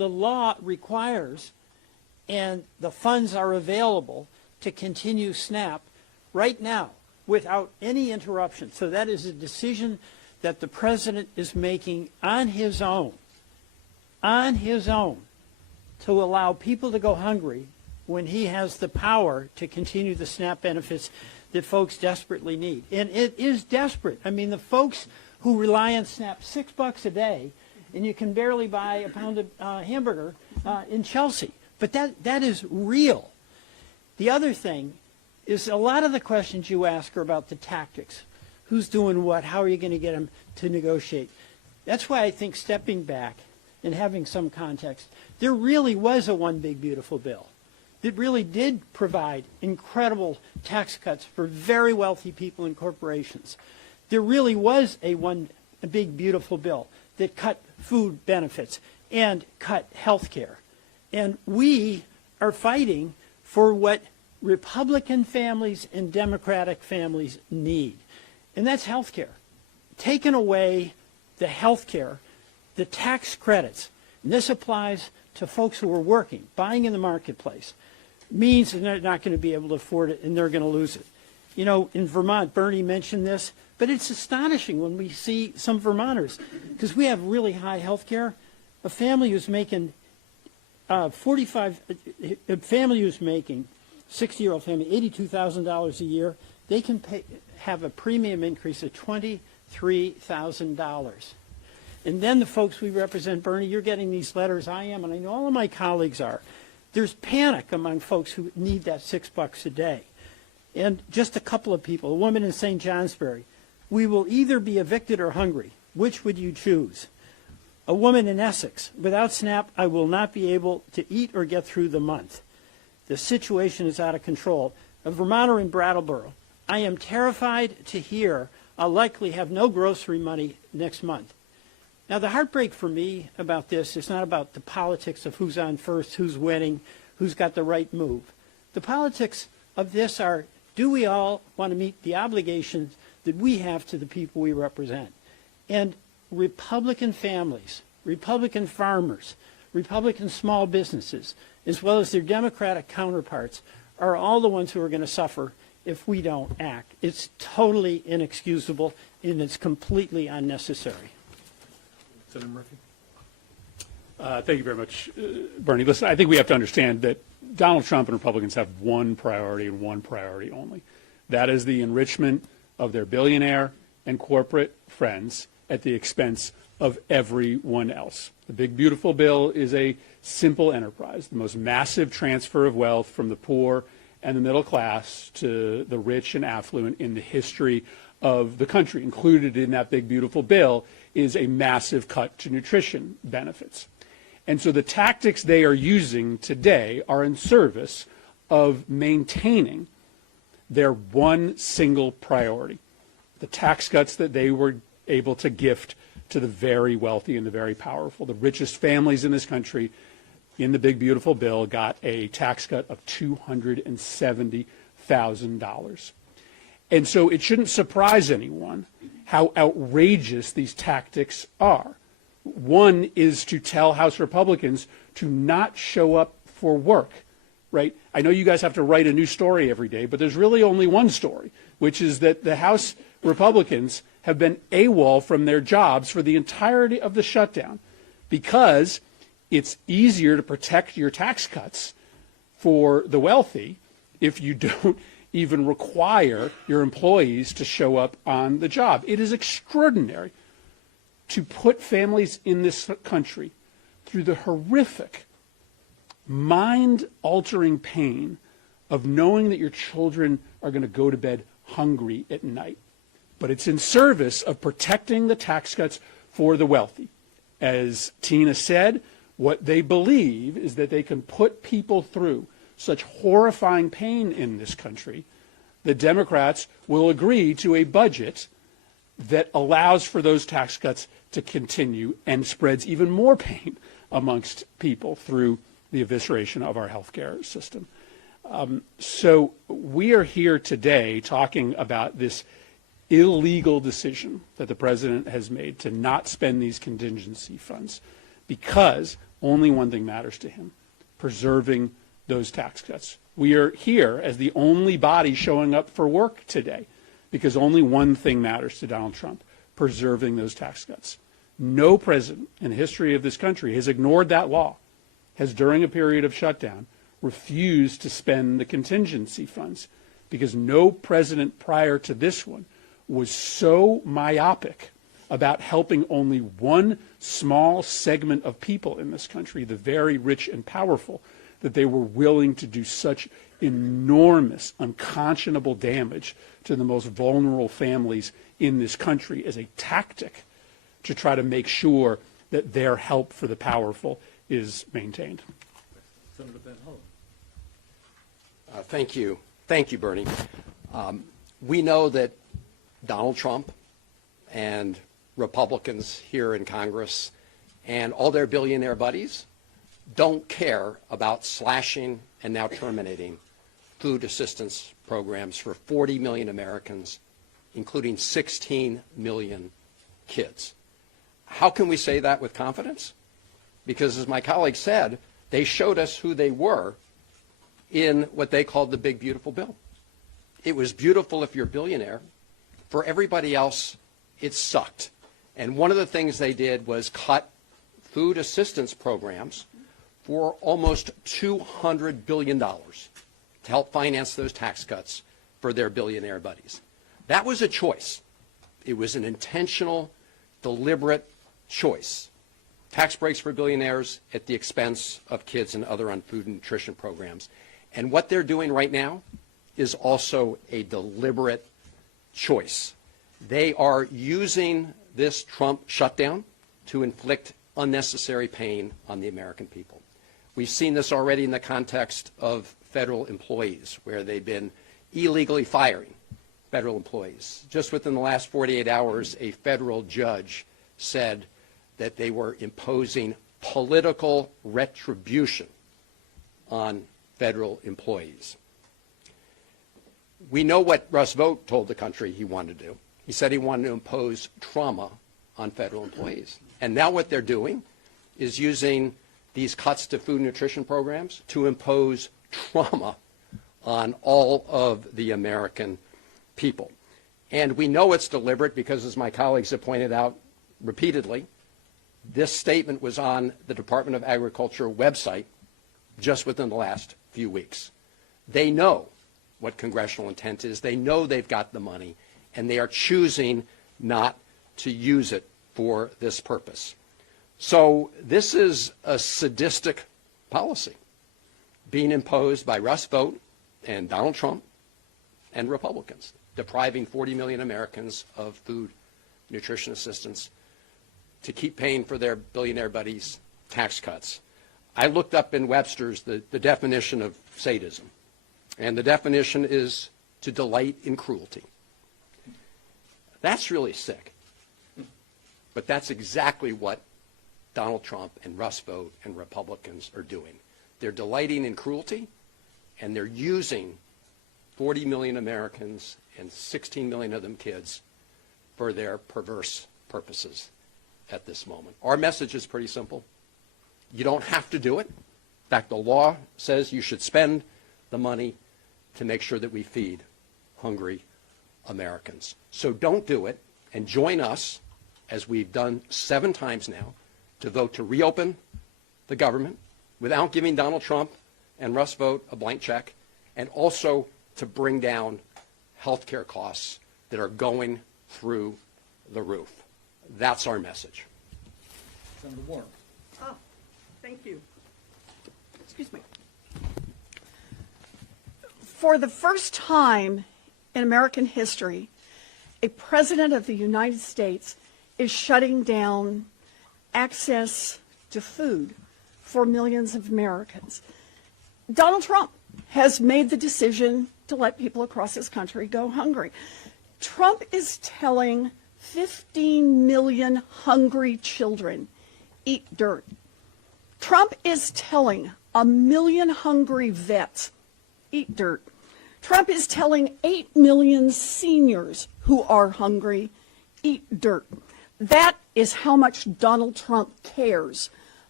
the law requires and the funds are available to continue SNAP right now without any interruption. So that is a decision that the president is making on his own, to allow people to go hungry when he has the power to continue the SNAP benefits that folks desperately need. And it is desperate. I mean, the folks who rely on SNAP, $6 a day, and you can barely buy a pound of hamburger in Chelsea. But that is real. The other thing is a lot of the questions you ask are about the tactics. Who's doing what? How are you going to get them to negotiate? That's why I think stepping back and having some context, there really was a one big beautiful bill. It really did provide incredible tax cuts for very wealthy people and corporations. There really was a big beautiful bill that cut food benefits and cut health care. And we are fighting for what Republican families and Democratic families need. And that's health care. Taking away the health care, the tax credits, and this applies to folks who are working, buying in the marketplace, means that they're not going to be able to afford it and they're going to lose it. You know, in Vermont, Bernie mentioned this, but it's astonishing when we see some Vermonters, because we have really high health care. A family who's making a 60-year-old family, $82,000 a year, they can have a premium increase of $23,000. And then the folks we represent, Bernie, you're getting these letters, I am, and I know all of my colleagues are. There's panic among folks who need that $6 a day. And just a couple of people, a woman in St. Johnsbury, we will either be evicted or hungry. Which would you choose? A woman in Essex, without SNAP, I will not be able to eat or get through the month. The situation is out of control. A Vermonter in Brattleboro, I am terrified to hear I'll likely have no grocery money next month. Now, the heartbreak for me about this is not about the politics of who's on first, who's winning, who's got the right move. The politics of this are, do we all want to meet the obligations that we have to the people we represent? And Republican families, Republican farmers, Republican small businesses, as well as their Democratic counterparts, are all the ones who are going to suffer if we don't act. It's totally inexcusable, and it's completely unnecessary. Senator Murphy. Thank you very much, Bernie. Listen, I think we have to understand that Donald Trump and Republicans have one priority and one priority only. That is the enrichment of their billionaire and corporate friends at the expense of everyone else. The big beautiful bill is a simple enterprise, the most massive transfer of wealth from the poor and the middle class to the rich and affluent in the history of the country. Included in that big beautiful bill is a massive cut to nutrition benefits. And so the tactics they are using today are in service of maintaining their one single priority, the tax cuts that they were able to gift to the very wealthy and the very powerful. The richest families in this country in the big beautiful bill got a tax cut of $270,000. And so it shouldn't surprise anyone how outrageous these tactics are. One is to tell House Republicans to not show up for work, right? I know you guys have to write a new story every day, but there's really only one story, which is that the House Republicans have been AWOL from their jobs for the entirety of the shutdown because it's easier to protect your tax cuts for the wealthy if you don't even require your employees to show up on the job. It is extraordinary to put families in this country through the horrific, mind-altering pain of knowing that your children are going to go to bed hungry at night. But it's in service of protecting the tax cuts for the wealthy. As Tina said, what they believe is that they can put people through such horrifying pain in this country, the Democrats will agree to a budget that allows for those tax cuts to continue and spreads even more pain amongst people through the evisceration of our healthcare system. So we are here today talking about this illegal decision that the president has made to not spend these contingency funds because only one thing matters to him: preserving those tax cuts. We are here as the only body showing up for work today because only one thing matters to Donald Trump: preserving those tax cuts. No president in the history of this country has ignored that law, has during a period of shutdown refused to spend the contingency funds, because no president prior to this one was so myopic about helping only one small segment of people in this country, the very rich and powerful, that they were willing to do such enormous, unconscionable damage to the most vulnerable families in this country as a tactic to try to make sure that their help for the powerful is maintained. Senator Van Hollen. Thank you. Thank you, Bernie. We know that Donald Trump and Republicans here in Congress and all their billionaire buddies don't care about slashing and now terminating food assistance programs for 40 million Americans, including 16 million kids. How can we say that with confidence? Because, as my colleague said, they showed us who they were in what they called the Big Beautiful Bill. It was beautiful if you're a billionaire. For everybody else, it sucked. And one of the things they did was cut food assistance programs for almost $200 billion to help finance those tax cuts for their billionaire buddies. That was a choice. It was an intentional, deliberate choice. Tax breaks for billionaires at the expense of kids and other on food and nutrition programs. And what they're doing right now is also a deliberate choice. They are using this Trump shutdown to inflict unnecessary pain on the American people. We've seen this already in the context of federal employees, where they've been illegally firing federal employees. Just within the last 48 hours, a federal judge said that they were imposing political retribution on federal employees. We know what Russ Vought told the country he wanted to do. He said he wanted to impose trauma on federal employees. And now what they're doing is using these cuts to food and nutrition programs to impose trauma on all of the American people. And we know it's deliberate because, as my colleagues have pointed out repeatedly, this statement was on the Department of Agriculture website just within the last few weeks. They know what congressional intent is. They know they've got the money, and they are choosing not to use it for this purpose. So this is a sadistic policy being imposed by Russ Vought and Donald Trump and Republicans, depriving 40 million Americans of food, nutrition assistance to keep paying for their billionaire buddies' tax cuts. I looked up in Webster's the definition of sadism, and the definition is to delight in cruelty. That's really sick. But that's exactly what Donald Trump and Russ Vought and Republicans are doing. They're delighting in cruelty, and they're using 40 million Americans and 16 million of them kids for their perverse purposes at this moment. Our message is pretty simple. You don't have to do it. In fact, the law says you should spend the money to make sure that we feed hungry Americans. So don't do it, and join us, as we've done 7 times now, to vote to reopen the government without giving Donald Trump and Russ Vought a blank check, and also to bring down health care costs that are going through the roof. That's our message. Senator Warren. Thank you. Excuse me. For the first time in American history, a president of the United States is shutting down access to food for millions of Americans. Donald Trump has made the decision to let people across this country go hungry. Trump is telling 15 million hungry children, eat dirt. Trump is telling 1 million hungry vets, eat dirt. Trump is telling 8 million seniors who are hungry, eat dirt. That is how much Donald Trump cares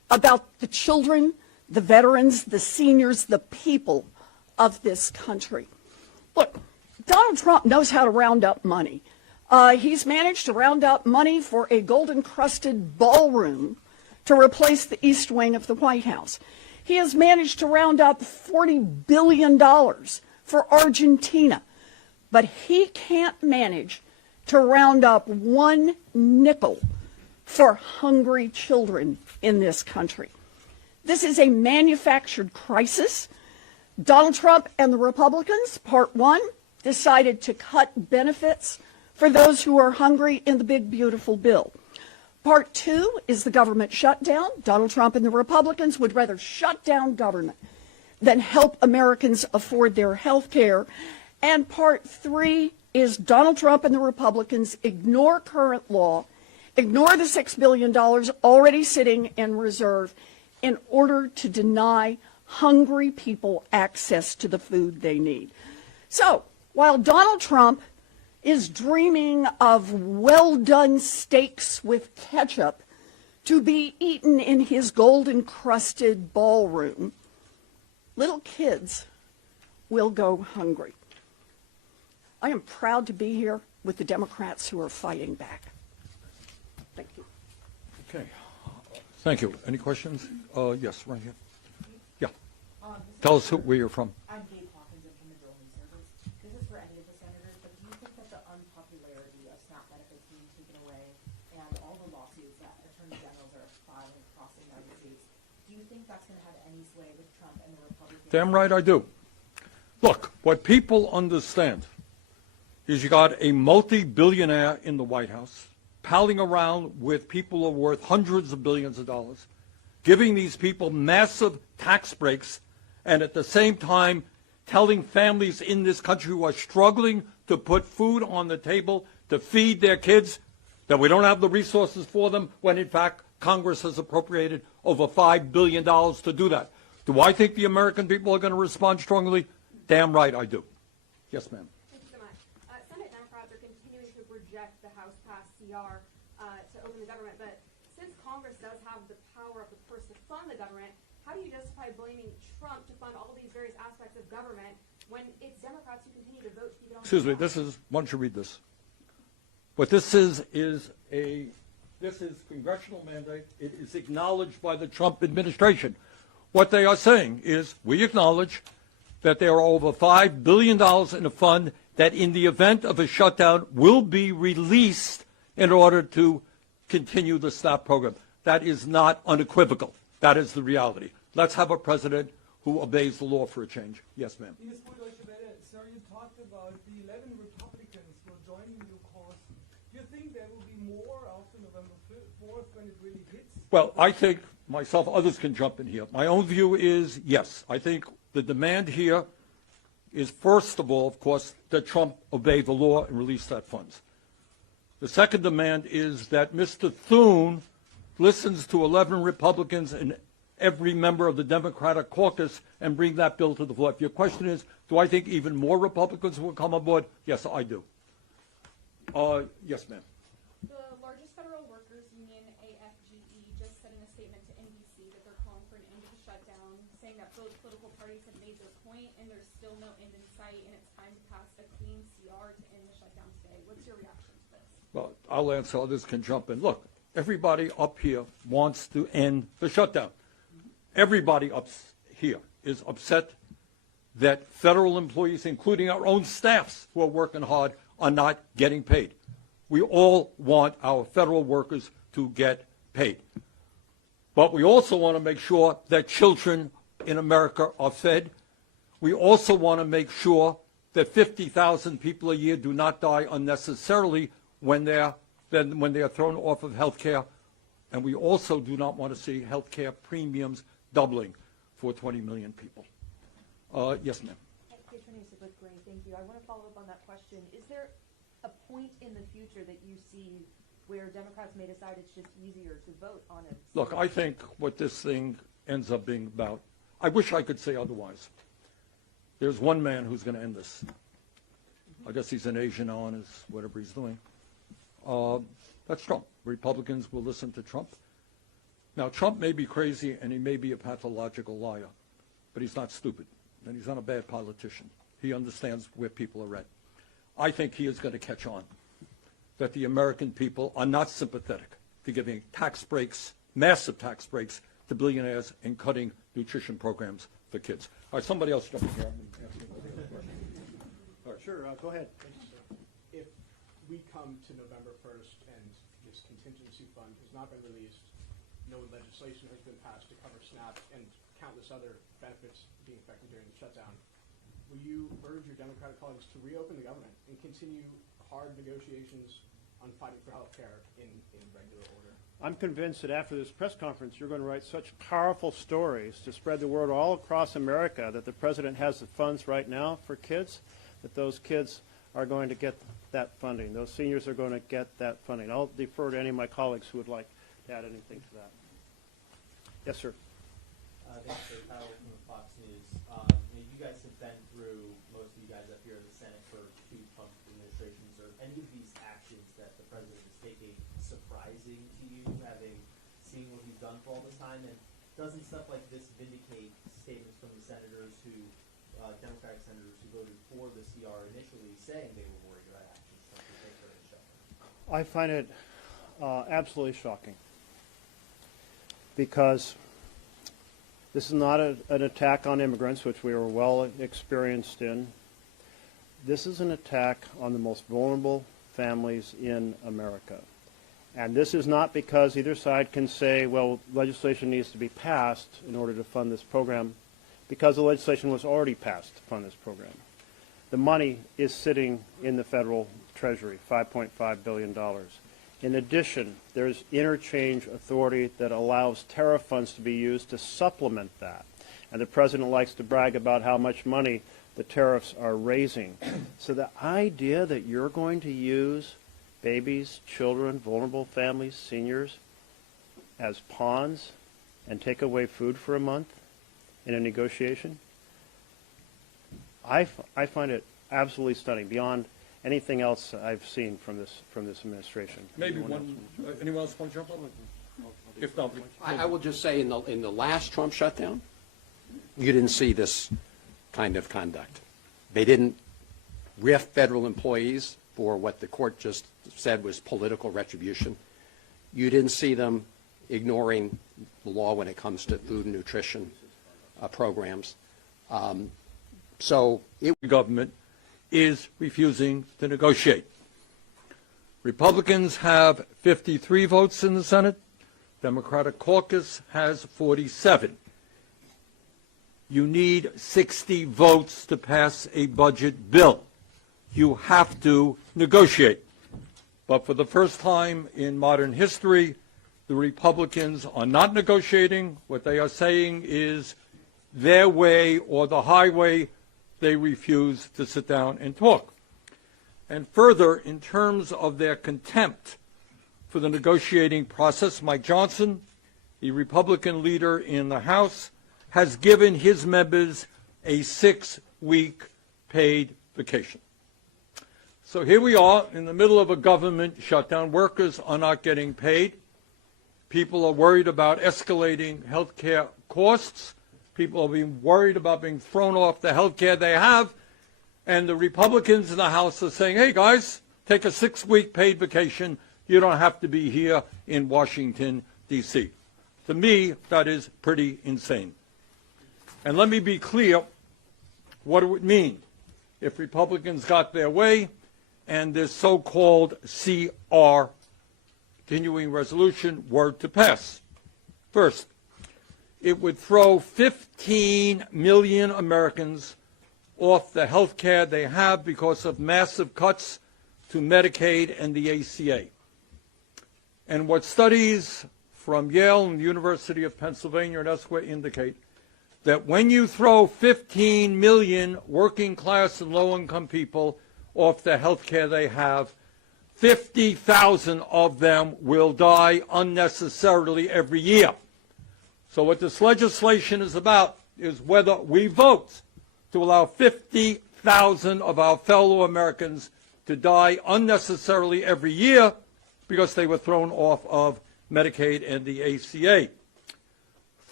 about the children, the veterans, the seniors, the people of this country. Look, Donald Trump knows how to round up money. He's managed to round up money for a gold-encrusted ballroom to replace the East Wing of the White House. He has managed to round up $40 billion for Argentina, but he can't manage to round up one nickel for hungry children in this country. This is a manufactured crisis. Donald Trump and the Republicans, part one, decided to cut benefits for those who are hungry in the big, beautiful bill. Part two is the government shutdown. Donald Trump and the Republicans would rather shut down government than help Americans afford their health care. And part three is Donald Trump and the Republicans ignore current law, ignore the $6 billion already sitting in reserve in order to deny hungry people access to the food they need. So while Donald Trump is dreaming of well-done steaks with ketchup to be eaten in his gold-encrusted ballroom, little kids will go hungry. I am proud to be here with the Democrats who are fighting back. Thank you. Okay. Thank you. Any questions? Yes, right here. Yeah. Tell us where you're from. I'm Gabe Hawkins. I'm from the Drone Service. This is for any of the senators, but do you think that the unpopularity of SNAP benefits being taken away and all the lawsuits that attorney generals are filing across the United States, do you think that's going to have any sway with Trump and the Republicans? Damn right I do. Look, what people understand is you got a multi-billionaire in the White House palling around with people who are worth hundreds of billions of dollars, giving these people massive tax breaks, and at the same time telling families in this country who are struggling to put food on the table to feed their kids that we don't have the resources for them, when in fact Congress has appropriated over $5 billion to do that. Do I think the American people are going to respond strongly? Damn right I do. Yes, ma'am. Thank you so much. Senate Democrats are continuing to reject the House-passed CR to open the government, but since Congress does have the power of the purse to fund the government, how do you justify blaming Trump to fund all these various aspects of government when it's Democrats who continue to vote to keep it on? Excuse me, this is, why don't you read this? What this is congressional mandate. It is acknowledged by the Trump administration. What they are saying is, we acknowledge that there are over $5 billion in a fund that in the event of a shutdown will be released in order to continue the SNAP program. That is not unequivocal. That is the reality. Let's have a president who obeys the law for a change. Yes, ma'am. Sir, you talked about the 11 Republicans who are joining your cause. Do you think there will be more after November 4th when it really hits? Well, I think myself, others can jump in here. My own view is yes. I think the demand here is, first of all, of course, that Trump obey the law and release that funds. The second demand is that Mr. Thune listens to 11 Republicans and every member of the Democratic caucus and bring that bill to the floor. If your question is, do I think even more Republicans will come on board? Yes, I do. Yes, ma'am. The largest federal workers union, AFGE, just said in a statement to NBC that they're calling for an end to the shutdown, saying that both political parties have made their point and there's still no end in sight and it's time to pass a clean CR to end the shutdown today. What's your reaction to this? Well, I'll answer, others can jump in. Look, everybody up here wants to end the shutdown. Everybody up here is upset that federal employees, including our own staffs who are working hard, are not getting paid. We all want our federal workers to get paid. But we also want to make sure that children in America are fed. We also want to make sure that 50,000 people a year do not die unnecessarily when they are thrown off of health care. And we also do not want to see health care premiums doubling for 20 million people. Yes, ma'am. Thank you. I want to follow up on that question. Is there a point in the future that you see where Democrats may decide it's just easier to vote on it? Look, I think what this thing ends up being about, I wish I could say otherwise. There's one man who's going to end this. I guess he's an Asian on his whatever he's doing. That's Trump. Republicans will listen to Trump. Now, Trump may be crazy and he may be a pathological liar, but he's not stupid, and he's not a bad politician. He understands where people are at. I think he is going to catch on that the American people are not sympathetic to giving tax breaks, massive tax breaks, to billionaires and cutting nutrition programs for kids. All right, somebody else jump in here. Sure, go ahead. If we come to November 1st and this contingency fund has not been released, no legislation has been passed to cover SNAP and countless other benefits being affected during the shutdown, will you urge your Democratic colleagues to reopen the government and continue hard negotiations on fighting for health care in regular order? I'm convinced that after this press conference, you're going to write such powerful stories to spread the word all across America that the president has the funds right now for kids, that those kids are going to get that funding. Those seniors are going to get that funding. I'll defer to any of my colleagues who would like to add anything to that. Yes, sir. Thanks, Sir. Kyle from Fox News. You guys have been through, most of you guys up here in the Senate, for 2 Trump administrations. Are any of these actions that the president is taking surprising to you, having seen what he's done for all this time? And doesn't stuff like this vindicate statements from the senators who, Democratic senators who voted for the CR initially, saying they were worried about actions Trump would take during the shutdown? I find it absolutely shocking because this is not an attack on immigrants, which we are well experienced in. This is an attack on the most vulnerable families in America. And this is not because either side can say, well, legislation needs to be passed in order to fund this program, because the legislation was already passed to fund this program. The money is sitting in the federal treasury, $5.5 billion. In addition, there's interchange authority that allows tariff funds to be used to supplement that. And the president likes to brag about how much money the tariffs are raising. So the idea that you're going to use babies, children, vulnerable families, seniors as pawns and take away food for a month in a negotiation, I find it absolutely stunning, beyond anything else I've seen from this administration. Maybe anyone else want to jump on? If not, I will just say in the last Trump shutdown, you didn't see this kind of conduct. They didn't riff federal employees for what the court just said was political retribution. You didn't see them ignoring the law when it comes to food and nutrition programs. The government is refusing to negotiate. Republicans have 53 votes in the Senate. Democratic caucus has 47. You need 60 votes to pass a budget bill. You have to negotiate. But for the first time in modern history, the Republicans are not negotiating. What they are saying is their way or the highway. They refuse to sit down and talk. And further, in terms of their contempt for the negotiating process, Mike Johnson, the Republican leader in the House, has given his members a 6-week paid vacation. So here we are in the middle of a government shutdown. Workers are not getting paid. People are worried about escalating health care costs. People are being worried about being thrown off the health care they have. And the Republicans in the House are saying, hey, guys, take a 6-week paid vacation. You don't have to be here in Washington, D.C. To me, that is pretty insane. And let me be clear what it would mean if Republicans got their way and this so-called CR, continuing resolution, were to pass. First, it would throw 15 million Americans off the health care they have because of massive cuts to Medicaid and the ACA. And what studies from Yale and the University of Pennsylvania and elsewhere indicate that when you throw 15 million working class and low-income people off the health care they have, 50,000 of them will die unnecessarily every year. So what this legislation is about is whether we vote to allow 50,000 of our fellow Americans to die unnecessarily every year because they were thrown off of Medicaid and the ACA.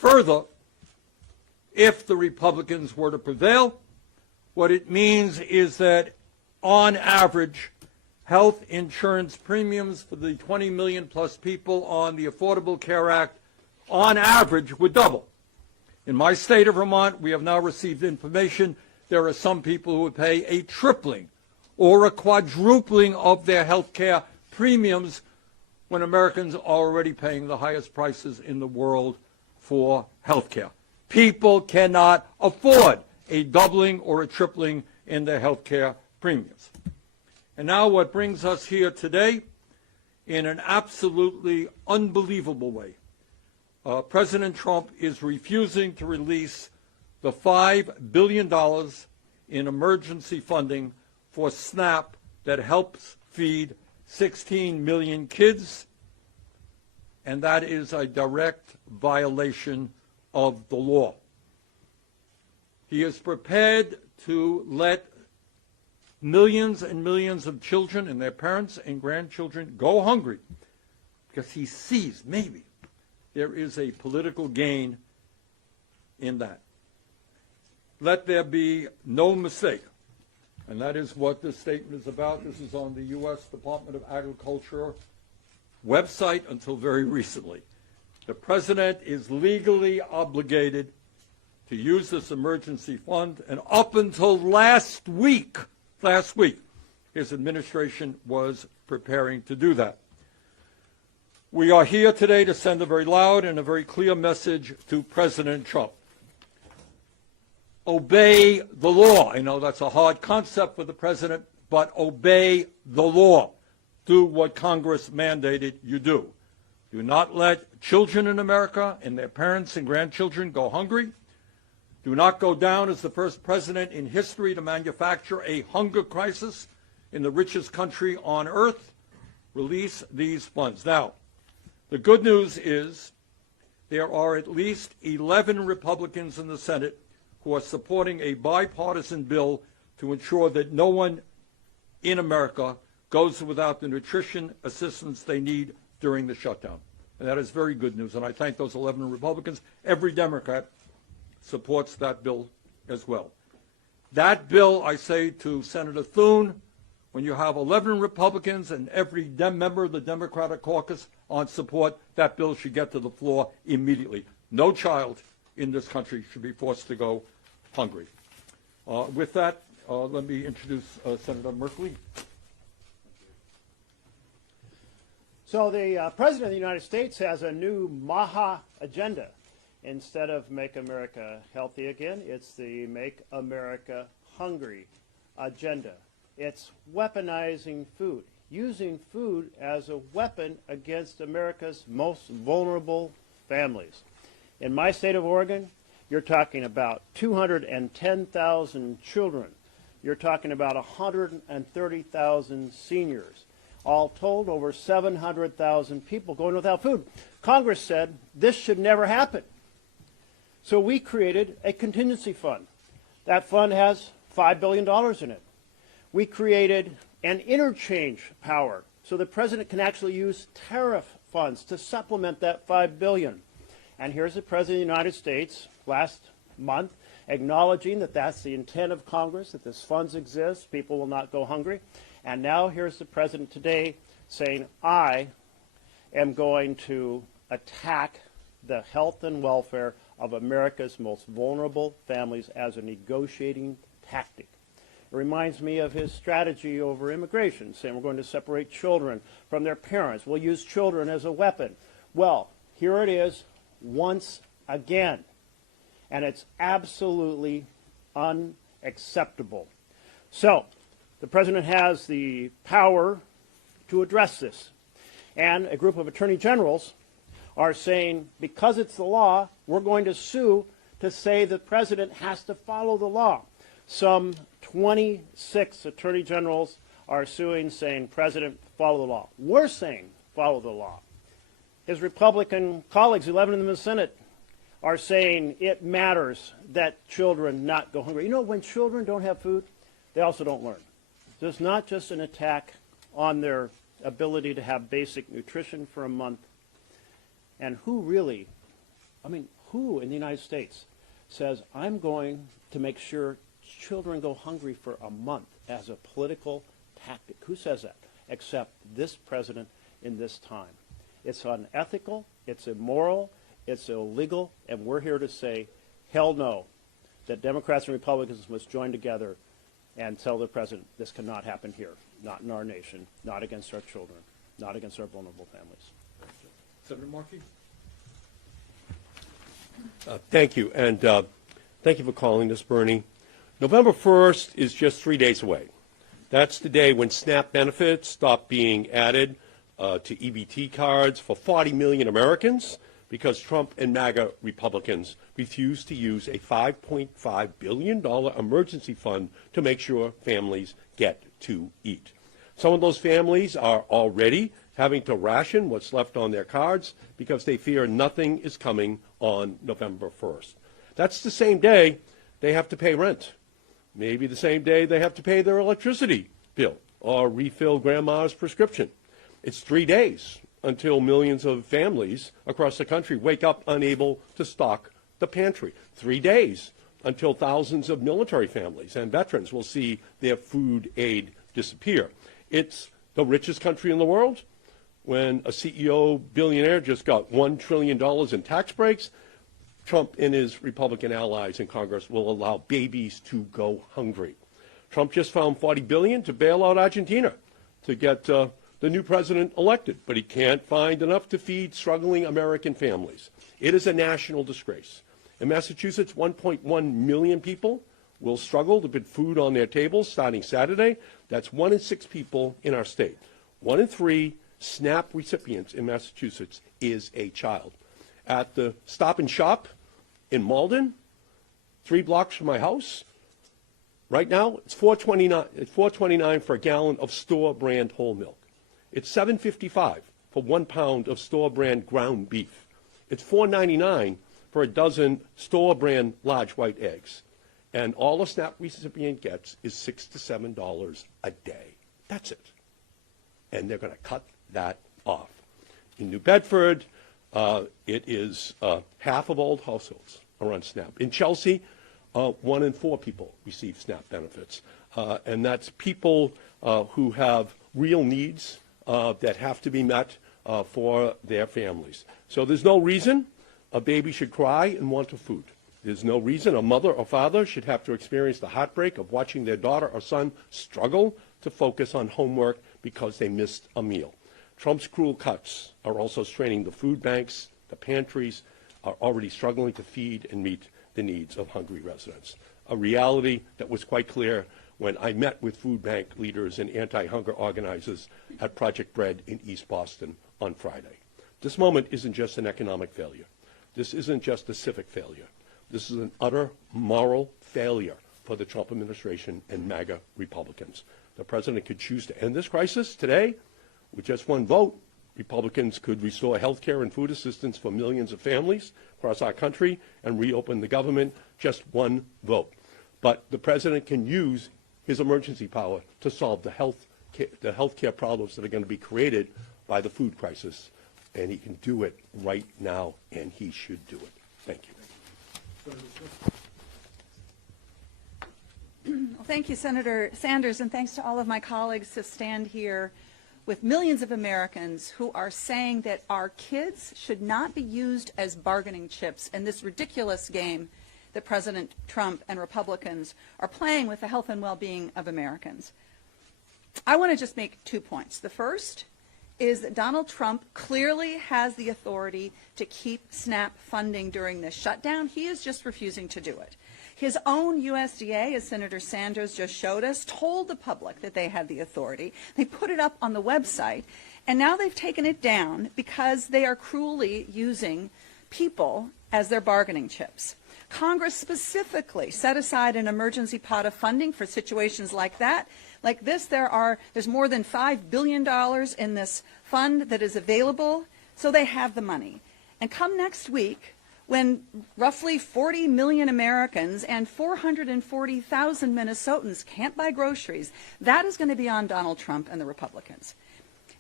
Further, if the Republicans were to prevail, what it means is that on average, health insurance premiums for the 20 million plus people on the Affordable Care Act on average would double. In my state of Vermont, we have now received information there are some people who would pay a tripling or a quadrupling of their health care premiums when Americans are already paying the highest prices in the world for health care. People cannot afford a doubling or a tripling in their health care premiums. And now what brings us here today, in an absolutely unbelievable way, President Trump is refusing to release the $5 billion in emergency funding for SNAP that helps feed 16 million kids, and that is a direct violation of the law. He is prepared to let millions and millions of children and their parents and grandchildren go hungry because he sees maybe there is a political gain in that. Let there be no mistake, and that is what this statement is about. This is on the U.S. Department of Agriculture website until very recently. The president is legally obligated to use this emergency fund, and up until last week, his administration was preparing to do that. We are here today to send a very loud and a very clear message to President Trump. Obey the law. I know that's a hard concept for the president, but obey the law. Do what Congress mandated you do. Do not let children in America and their parents and grandchildren go hungry. Do not go down as the first president in history to manufacture a hunger crisis in the richest country on earth. Release these funds. Now, the good news is there are at least 11 Republicans in the Senate who are supporting a bipartisan bill to ensure that no one in America goes without the nutrition assistance they need during the shutdown. And that is very good news, and I thank those 11 Republicans. Every Democrat supports that bill as well. That bill, I say to Senator Thune, when you have 11 Republicans and every member of the Democratic caucus on support, that bill should get to the floor immediately. No child in this country should be forced to go hungry. With that, let me introduce Senator Merkley. So the President of the United States has a new MAHA agenda. Instead of Make America Healthy Again, it's the Make America Hungry agenda. It's weaponizing food, using food as a weapon against America's most vulnerable families. In my state of Oregon, you're talking about 210,000 children. You're talking about 130,000 seniors. All told, over 700,000 people going without food. Congress said this should never happen. So we created a contingency fund. That fund has $5 billion in it. We created an interchange power so the president can actually use tariff funds to supplement that $5 billion. And here's the President of the United States last month acknowledging that that's the intent of Congress, that this funds exist, people will not go hungry. And now here's the President today saying, I am going to attack the health and welfare of America's most vulnerable families as a negotiating tactic. It reminds me of his strategy over immigration, saying we're going to separate children from their parents. We'll use children as a weapon. Well, here it is once again, and it's absolutely unacceptable. So, the President has the power to address this, and a group of attorney generals are saying, because it's the law, we're going to sue to say the President has to follow the law. Some 26 attorney generals are suing, saying, President, follow the law. We're saying, follow the law. His Republican colleagues, 11 of them in the Senate, are saying it matters that children not go hungry. You know, when children don't have food, they also don't learn. So it's not just an attack on their ability to have basic nutrition for a month. And who Who in the United States says, I'm going to make sure children go hungry for a month as a political tactic? Who says that? Except this president in this time. It's unethical, it's immoral, it's illegal, and we're here to say, hell no, that Democrats and Republicans must join together and tell the president this cannot happen here, not in our nation, not against our children, not against our vulnerable families. Senator Markey? Thank you, and thank you for calling this, Bernie. November 1st is just 3 days away. That's the day when SNAP benefits stop being added to EBT cards for 40 million Americans because Trump and MAGA Republicans refuse to use a $5.5 billion emergency fund to make sure families get to eat. Some of those families are already having to ration what's left on their cards because they fear nothing is coming on November 1st. That's the same day they have to pay rent. Maybe the same day they have to pay their electricity bill or refill grandma's prescription. It's 3 days until millions of families across the country wake up unable to stock the pantry. 3 days until thousands of military families and veterans will see their food aid disappear. It's the richest country in the world. When a CEO billionaire just got $1 trillion in tax breaks, Trump and his Republican allies in Congress will allow babies to go hungry. Trump just found $40 billion to bail out Argentina to get the new president elected, but he can't find enough to feed struggling American families. It is a national disgrace. In Massachusetts, 1.1 million people will struggle to put food on their tables starting Saturday. That's 1 in 6 people in our state. 1 in 3 SNAP recipients in Massachusetts is a child. At the Stop and Shop in Malden, 3 blocks from my house, right now it's $4.29 for a gallon of store brand whole milk. It's $7.55 for 1 pound of store brand ground beef. It's $4.99 for a dozen store brand large white eggs. And all a SNAP recipient gets is $6 to $7 a day. That's it. And they're going to cut that off. In New Bedford, it is half of all households are on SNAP. In Chelsea, 1 in 4 people receive SNAP benefits. And that's people who have real needs that have to be met for their families. So there's no reason a baby should cry and want food. There's no reason a mother or father should have to experience the heartbreak of watching their daughter or son struggle to focus on homework because they missed a meal. Trump's cruel cuts are also straining the food banks. The pantries are already struggling to feed and meet the needs of hungry residents, a reality that was quite clear when I met with food bank leaders and anti-hunger organizers at Project Bread in East Boston on Friday. This moment isn't just an economic failure. This isn't just a civic failure. This is an utter moral failure for the Trump administration and MAGA Republicans. The president could choose to end this crisis today with just 1 vote. Republicans could restore health care and food assistance for millions of families across our country and reopen the government. Just 1 vote. But the president can use his emergency power to solve the health care problems that are going to be created by the food crisis. And he can do it right now, and he should do it. Thank you. Well, thank you, Senator Sanders, and thanks to all of my colleagues who stand here with millions of Americans who are saying that our kids should not be used as bargaining chips in this ridiculous game that President Trump and Republicans are playing with the health and well-being of Americans. I want to just make 2 points. The first is that Donald Trump clearly has the authority to keep SNAP funding during this shutdown. He is just refusing to do it. His own USDA, as Senator Sanders just showed us, told the public that they had the authority. They put it up on the website, and now they've taken it down because they are cruelly using people as their bargaining chips. Congress specifically set aside an emergency pot of funding for situations like that. Like this, there's more than $5 billion in this fund that is available, so they have the money. And come next week, when roughly 40 million Americans and 440,000 Minnesotans can't buy groceries, that is going to be on Donald Trump and the Republicans.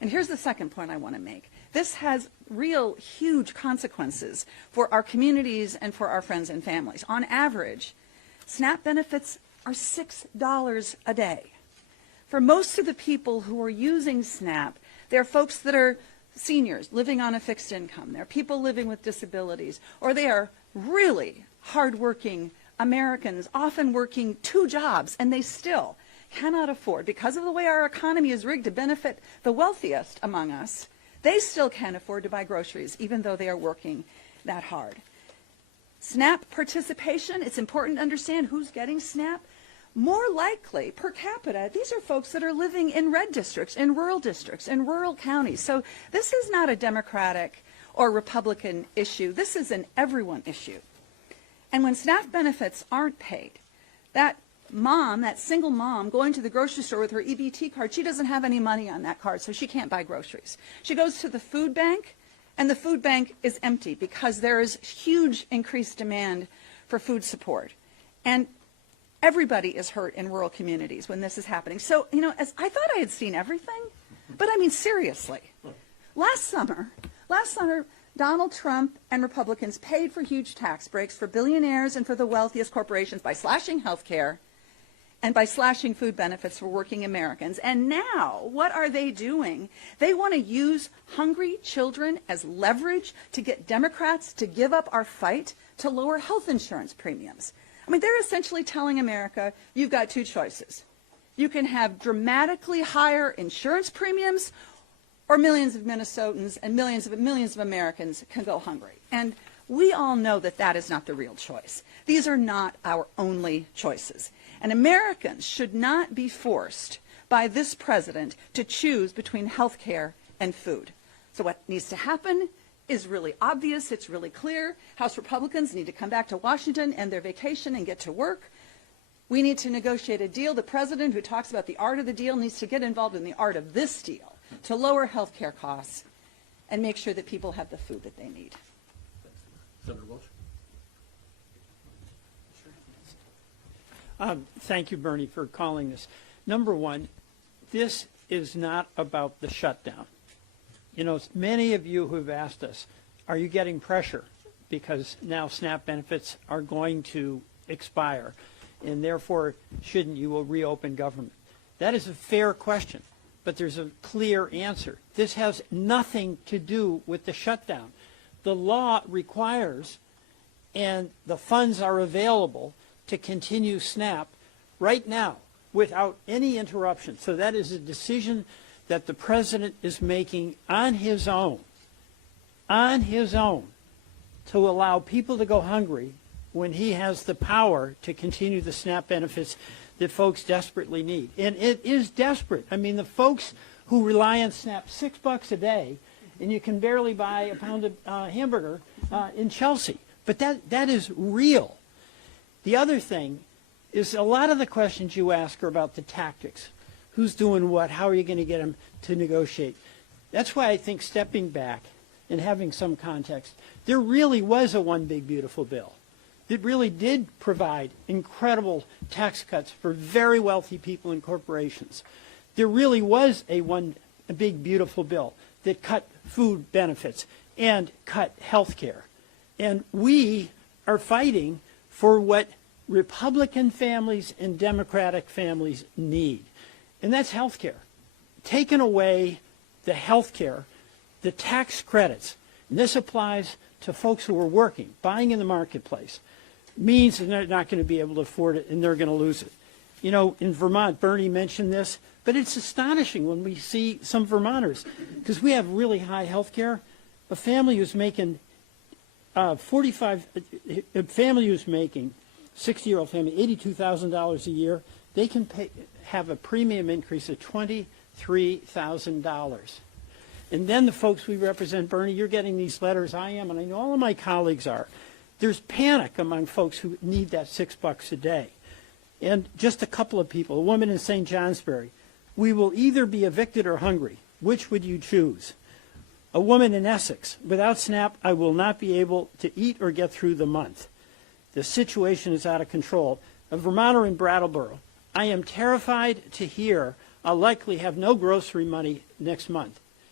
And here's the second point I want to make. This has real huge consequences for our communities and for our friends and families. On average, SNAP benefits are $6 a day. For most of the people who are using SNAP, they're folks that are seniors living on a fixed income. They're people living with disabilities, or they are really hardworking Americans, often working 2 jobs, and they still cannot afford, because of the way our economy is rigged to benefit the wealthiest among us, they still can't afford to buy groceries, even though they are working that hard. SNAP participation, it's important to understand who's getting SNAP. More likely, per capita, these are folks that are living in red districts, in rural counties. So this is not a Democratic or Republican issue. This is an everyone issue. And when SNAP benefits aren't paid, that mom, that single mom going to the grocery store with her EBT card, she doesn't have any money on that card, so she can't buy groceries. She goes to the food bank, and the food bank is empty because there is huge increased demand for food support. And everybody is hurt in rural communities when this is happening. So, as I thought I had seen everything, but I mean, seriously. Last summer, Donald Trump and Republicans paid for huge tax breaks for billionaires and for the wealthiest corporations by slashing health care and by slashing food benefits for working Americans. And now, what are they doing? They want to use hungry children as leverage to get Democrats to give up our fight to lower health insurance premiums. I mean, they're essentially telling America, you've got 2 choices. You can have dramatically higher insurance premiums, or millions of Minnesotans and millions of Americans can go hungry. And we all know that that is not the real choice. These are not our only choices. And Americans should not be forced by this president to choose between health care and food. So what needs to happen is really obvious. It's really clear. House Republicans need to come back to Washington, end their vacation, and get to work. We need to negotiate a deal. The president, who talks about the art of the deal, needs to get involved in the art of this deal to lower health care costs and make sure that people have the food that they need. Senator Welch. Thank you, Bernie, for calling this. Number one, this is not about the shutdown. Many of you who have asked us, are you getting pressure because now SNAP benefits are going to expire, and therefore shouldn't you reopen government? That is a fair question, but there's a clear answer. This has nothing to do with the shutdown. The law requires, and the funds are available to continue SNAP right now without any interruption. So that is a decision that the president is making on his own, to allow people to go hungry when he has the power to continue the SNAP benefits that folks desperately need. And it is desperate. I mean, the folks who rely on SNAP, $6 a day, and you can barely buy a pound of hamburger in Chelsea. But that is real. The other thing is a lot of the questions you ask are about the tactics. Who's doing what? How are you going to get them to negotiate? That's why I think stepping back and having some context, there really was a one big beautiful bill. It really did provide incredible tax cuts for very wealthy people and corporations. There really was a big beautiful bill that cut food benefits and cut health care. And we are fighting for what Republican families and Democratic families need. And that's health care. Taking away the health care, the tax credits, and this applies to folks who are working, buying in the marketplace, means that they're not going to be able to afford it and they're going to lose it. In Vermont, Bernie mentioned this, but it's astonishing when we see some Vermonters, because we have really high health care. A family who's making 60-year-old family, $82,000 a year, they can have a premium increase of $23,000. And then the folks we represent, Bernie, you're getting these letters, I am, and I know all of my colleagues are. There's panic among folks who need that $6 a day. And just a couple of people, a woman in St. Johnsbury, we will either be evicted or hungry. Which would you choose? A woman in Essex, without SNAP, I will not be able to eat or get through the month. The situation is out of control. A Vermonter in Brattleboro, I am terrified to hear I'll likely have no grocery money next month.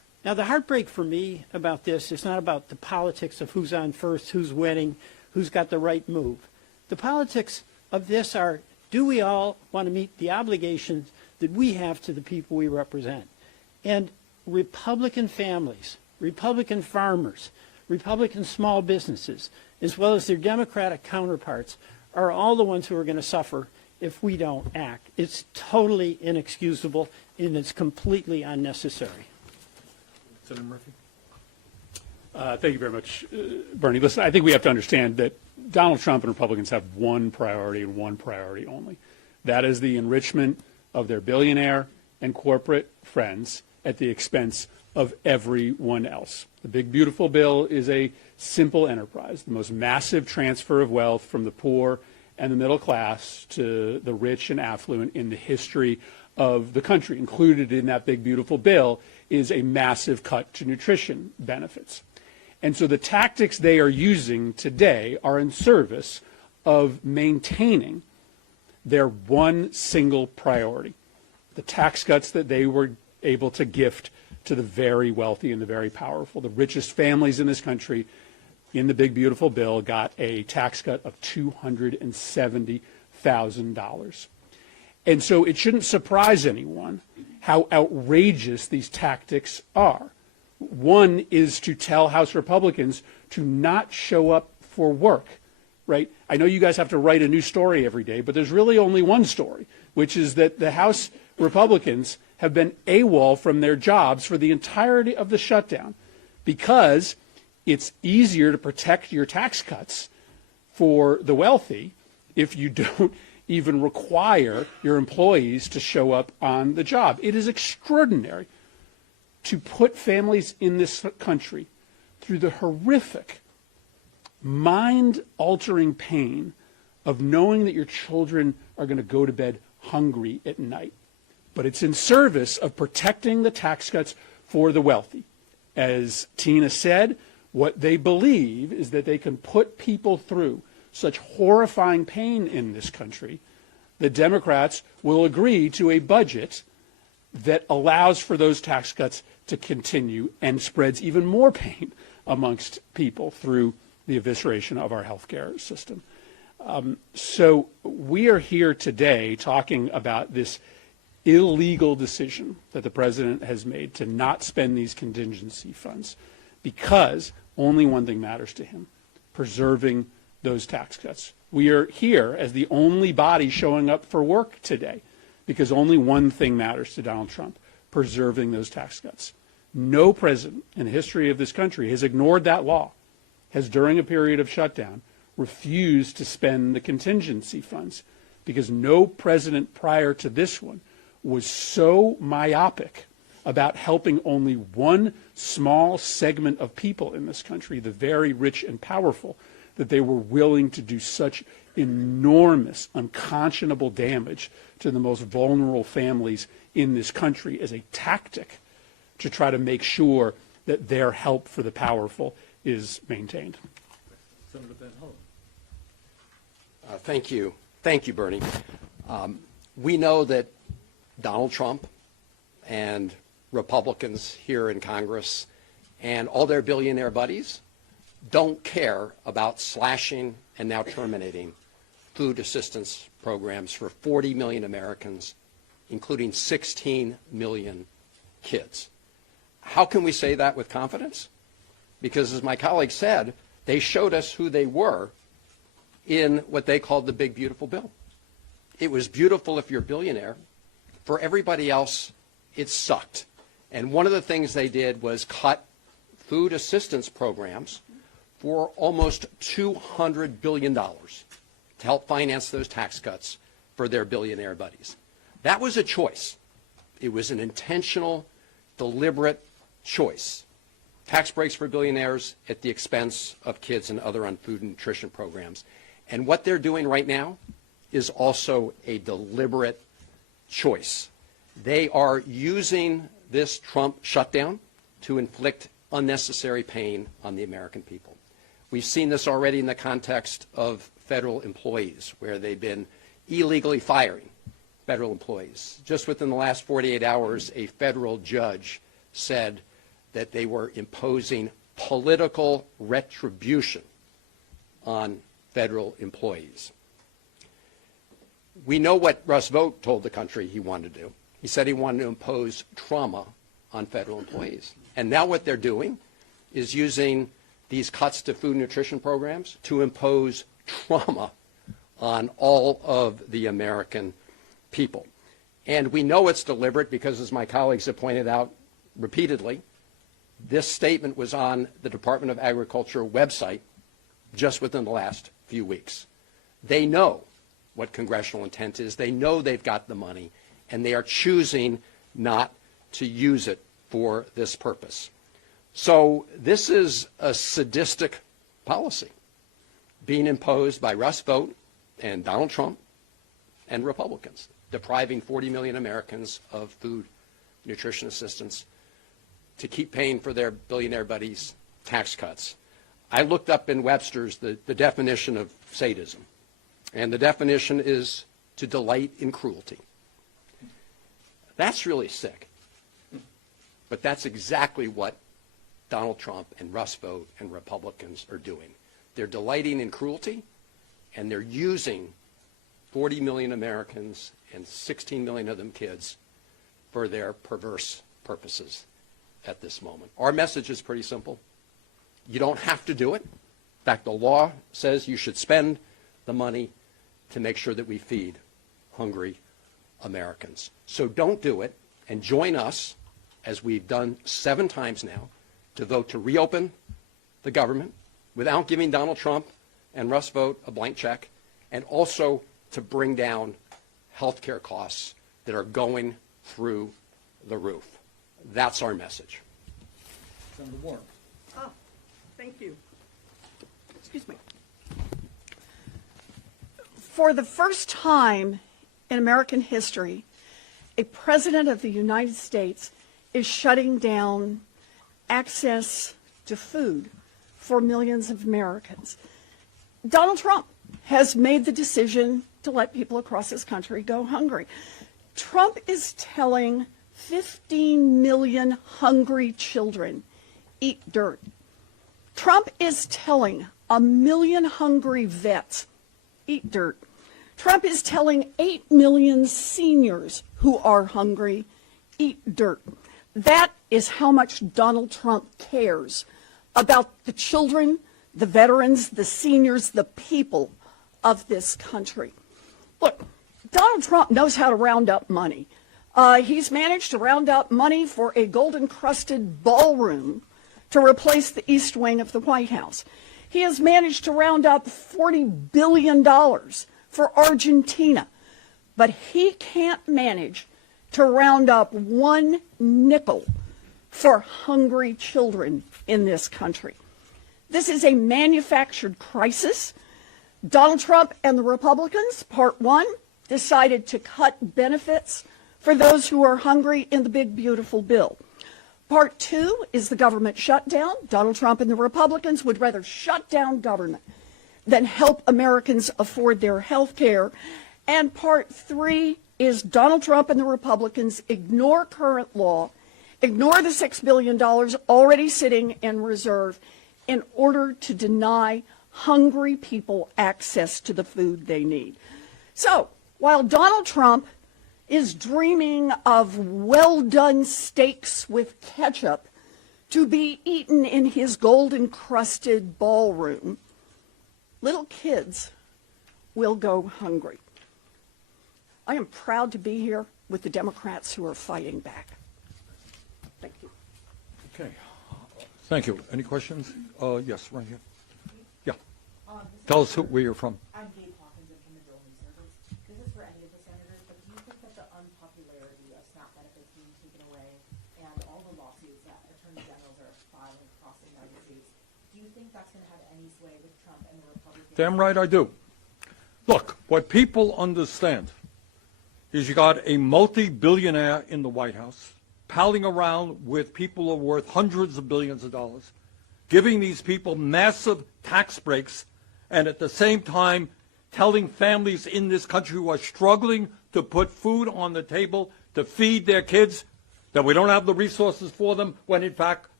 Now, the heartbreak for me about this is not about the politics of who's on first, who's winning, who's got the right move. The politics of this are, do we all want to meet the obligations that we have to the people we represent? And Republican families, Republican farmers, Republican small businesses, as well as their Democratic counterparts, are all the ones who are going to suffer if we don't act. It's totally inexcusable, and it's completely unnecessary. Senator Murphy? Thank you very much, Bernie. Listen, I think we have to understand that Donald Trump and Republicans have one priority and one priority only. That is the enrichment of their billionaire and corporate friends at the expense of everyone else. The big, beautiful bill is a simple enterprise, the most massive transfer of wealth from the poor and the middle class to the rich and affluent in the history of the country. Included in that big, beautiful bill is a massive cut to nutrition benefits. And so the tactics they are using today are in service of maintaining their one single priority, the tax cuts that they were able to gift to the very wealthy and the very powerful. The richest families in this country in the big, beautiful bill got a tax cut of $270,000. And so it shouldn't surprise anyone how outrageous these tactics are. One is to tell House Republicans to not show up for work, right? I know you guys have to write a new story every day, but there's really only one story, which is that the House Republicans have been AWOL from their jobs for the entirety of the shutdown because it's easier to protect your tax cuts for the wealthy if you don't even require your employees to show up on the job. It is extraordinary to put families in this country through the horrific, mind-altering pain of knowing that your children are going to go to bed hungry at night. But it's in service of protecting the tax cuts for the wealthy. As Tina said, what they believe is that they can put people through such horrifying pain in this country that Democrats will agree to a budget that allows for those tax cuts to continue and spreads even more pain amongst people through the evisceration of our healthcare system. So we are here today talking about this illegal decision that the president has made to not spend these contingency funds because only one thing matters to him, preserving those tax cuts. We are here as the only body showing up for work today because only one thing matters to Donald Trump, preserving those tax cuts. No president in the history of this country has ignored that law, has during a period of shutdown refused to spend the contingency funds because no president prior to this one was so myopic about helping only one small segment of people in this country, the very rich and powerful, that they were willing to do such enormous, unconscionable damage to the most vulnerable families in this country as a tactic to try to make sure that their help for the powerful is maintained. Senator Van Hollen. Thank you. Thank you, Bernie. We know that Donald Trump and Republicans here in Congress and all their billionaire buddies don't care about slashing and now terminating food assistance programs for 40 million Americans, including 16 million kids. How can we say that with confidence? Because as my colleague said, they showed us who they were in what they called the big, beautiful bill. It was beautiful if you're a billionaire. For everybody else, it sucked. And one of the things they did was cut food assistance programs for almost $200 billion to help finance those tax cuts for their billionaire buddies. That was a choice. It was an intentional, deliberate choice. Tax breaks for billionaires at the expense of kids and other on food and nutrition programs. And what they're doing right now is also a deliberate choice. They are using this Trump shutdown to inflict unnecessary pain on the American people. We've seen this already in the context of federal employees, where they've been illegally firing federal employees. Just within the last 48 hours, a federal judge said that they were imposing political retribution on federal employees. We know what Russ Vought told the country he wanted to do. He said he wanted to impose trauma on federal employees. And now what they're doing is using these cuts to food and nutrition programs to impose trauma on all of the American people. And we know it's deliberate because, as my colleagues have pointed out repeatedly, this statement was on the Department of Agriculture website just within the last few weeks. They know what congressional intent is. They know they've got the money, and they are choosing not to use it for this purpose. So this is a sadistic policy being imposed by Russ Vought and Donald Trump and Republicans, depriving 40 million Americans of food, nutrition assistance to keep paying for their billionaire buddies' tax cuts. I looked up in Webster's the definition of sadism, and the definition is to delight in cruelty. That's really sick. But that's exactly what Donald Trump and Russ Vought and Republicans are doing. They're delighting in cruelty, and they're using 40 million Americans and 16 million of them kids for their perverse purposes at this moment. Our message is pretty simple. You don't have to do it. In fact, the law says you should spend the money to make sure that we feed hungry Americans. So don't do it, and join us, as we've done 7 times now, to vote to reopen the government without giving Donald Trump and Russ Vought a blank check, and also to bring down health care costs that are going through the roof. That's our message. Senator Warren. Oh, thank you. Excuse me. For the first time in American history, a president of the United States is shutting down access to food for millions of Americans. Donald Trump has made the decision to let people across this country go hungry. Trump is telling 15 million hungry children, eat dirt. Trump is telling 1 million hungry vets, eat dirt. Trump is telling 8 million seniors who are hungry, eat dirt. That is how much Donald Trump cares about the children, the veterans, the seniors, the people of this country. Look, Donald Trump knows how to round up money. He's managed to round up money for a gold-encrusted ballroom to replace the East Wing of the White House. He has managed to round up $40 billion for Argentina, but he can't manage to round up 1 nickel for hungry children in this country. This is a manufactured crisis. Donald Trump and the Republicans, part 1, decided to cut benefits for those who are hungry in the big, beautiful bill. Part 2 is the government shutdown. Donald Trump and the Republicans would rather shut down government than help Americans afford their health care. And part 3 is Donald Trump and the Republicans ignore current law, ignore the $6 billion already sitting in reserve in order to deny hungry people access to the food they need. So while Donald Trump is dreaming of well-done steaks with ketchup to be eaten in his gold-encrusted ballroom, little kids will go hungry. I am proud to be here with the Democrats who are fighting back. Thank you. Okay. Thank you. Any questions? Yes, right here. Yeah. Tell us where you're from. I'm Gabe Hawkins. I'm from the Drone Service. This is for any of the senators, but do you think that the unpopularity of SNAP benefits being taken away and all the lawsuits that attorney generals are filing across the United States, do you think that's going to have any sway with Trump and the Republicans? Damn right I do. Look, what people understand is you got a multi-billionaire in the White House palling around with people who are worth hundreds of billions of dollars, giving these people massive tax breaks, and at the same time telling families in this country who are struggling to put food on the table to feed their kids that we don't have the resources for them, when in fact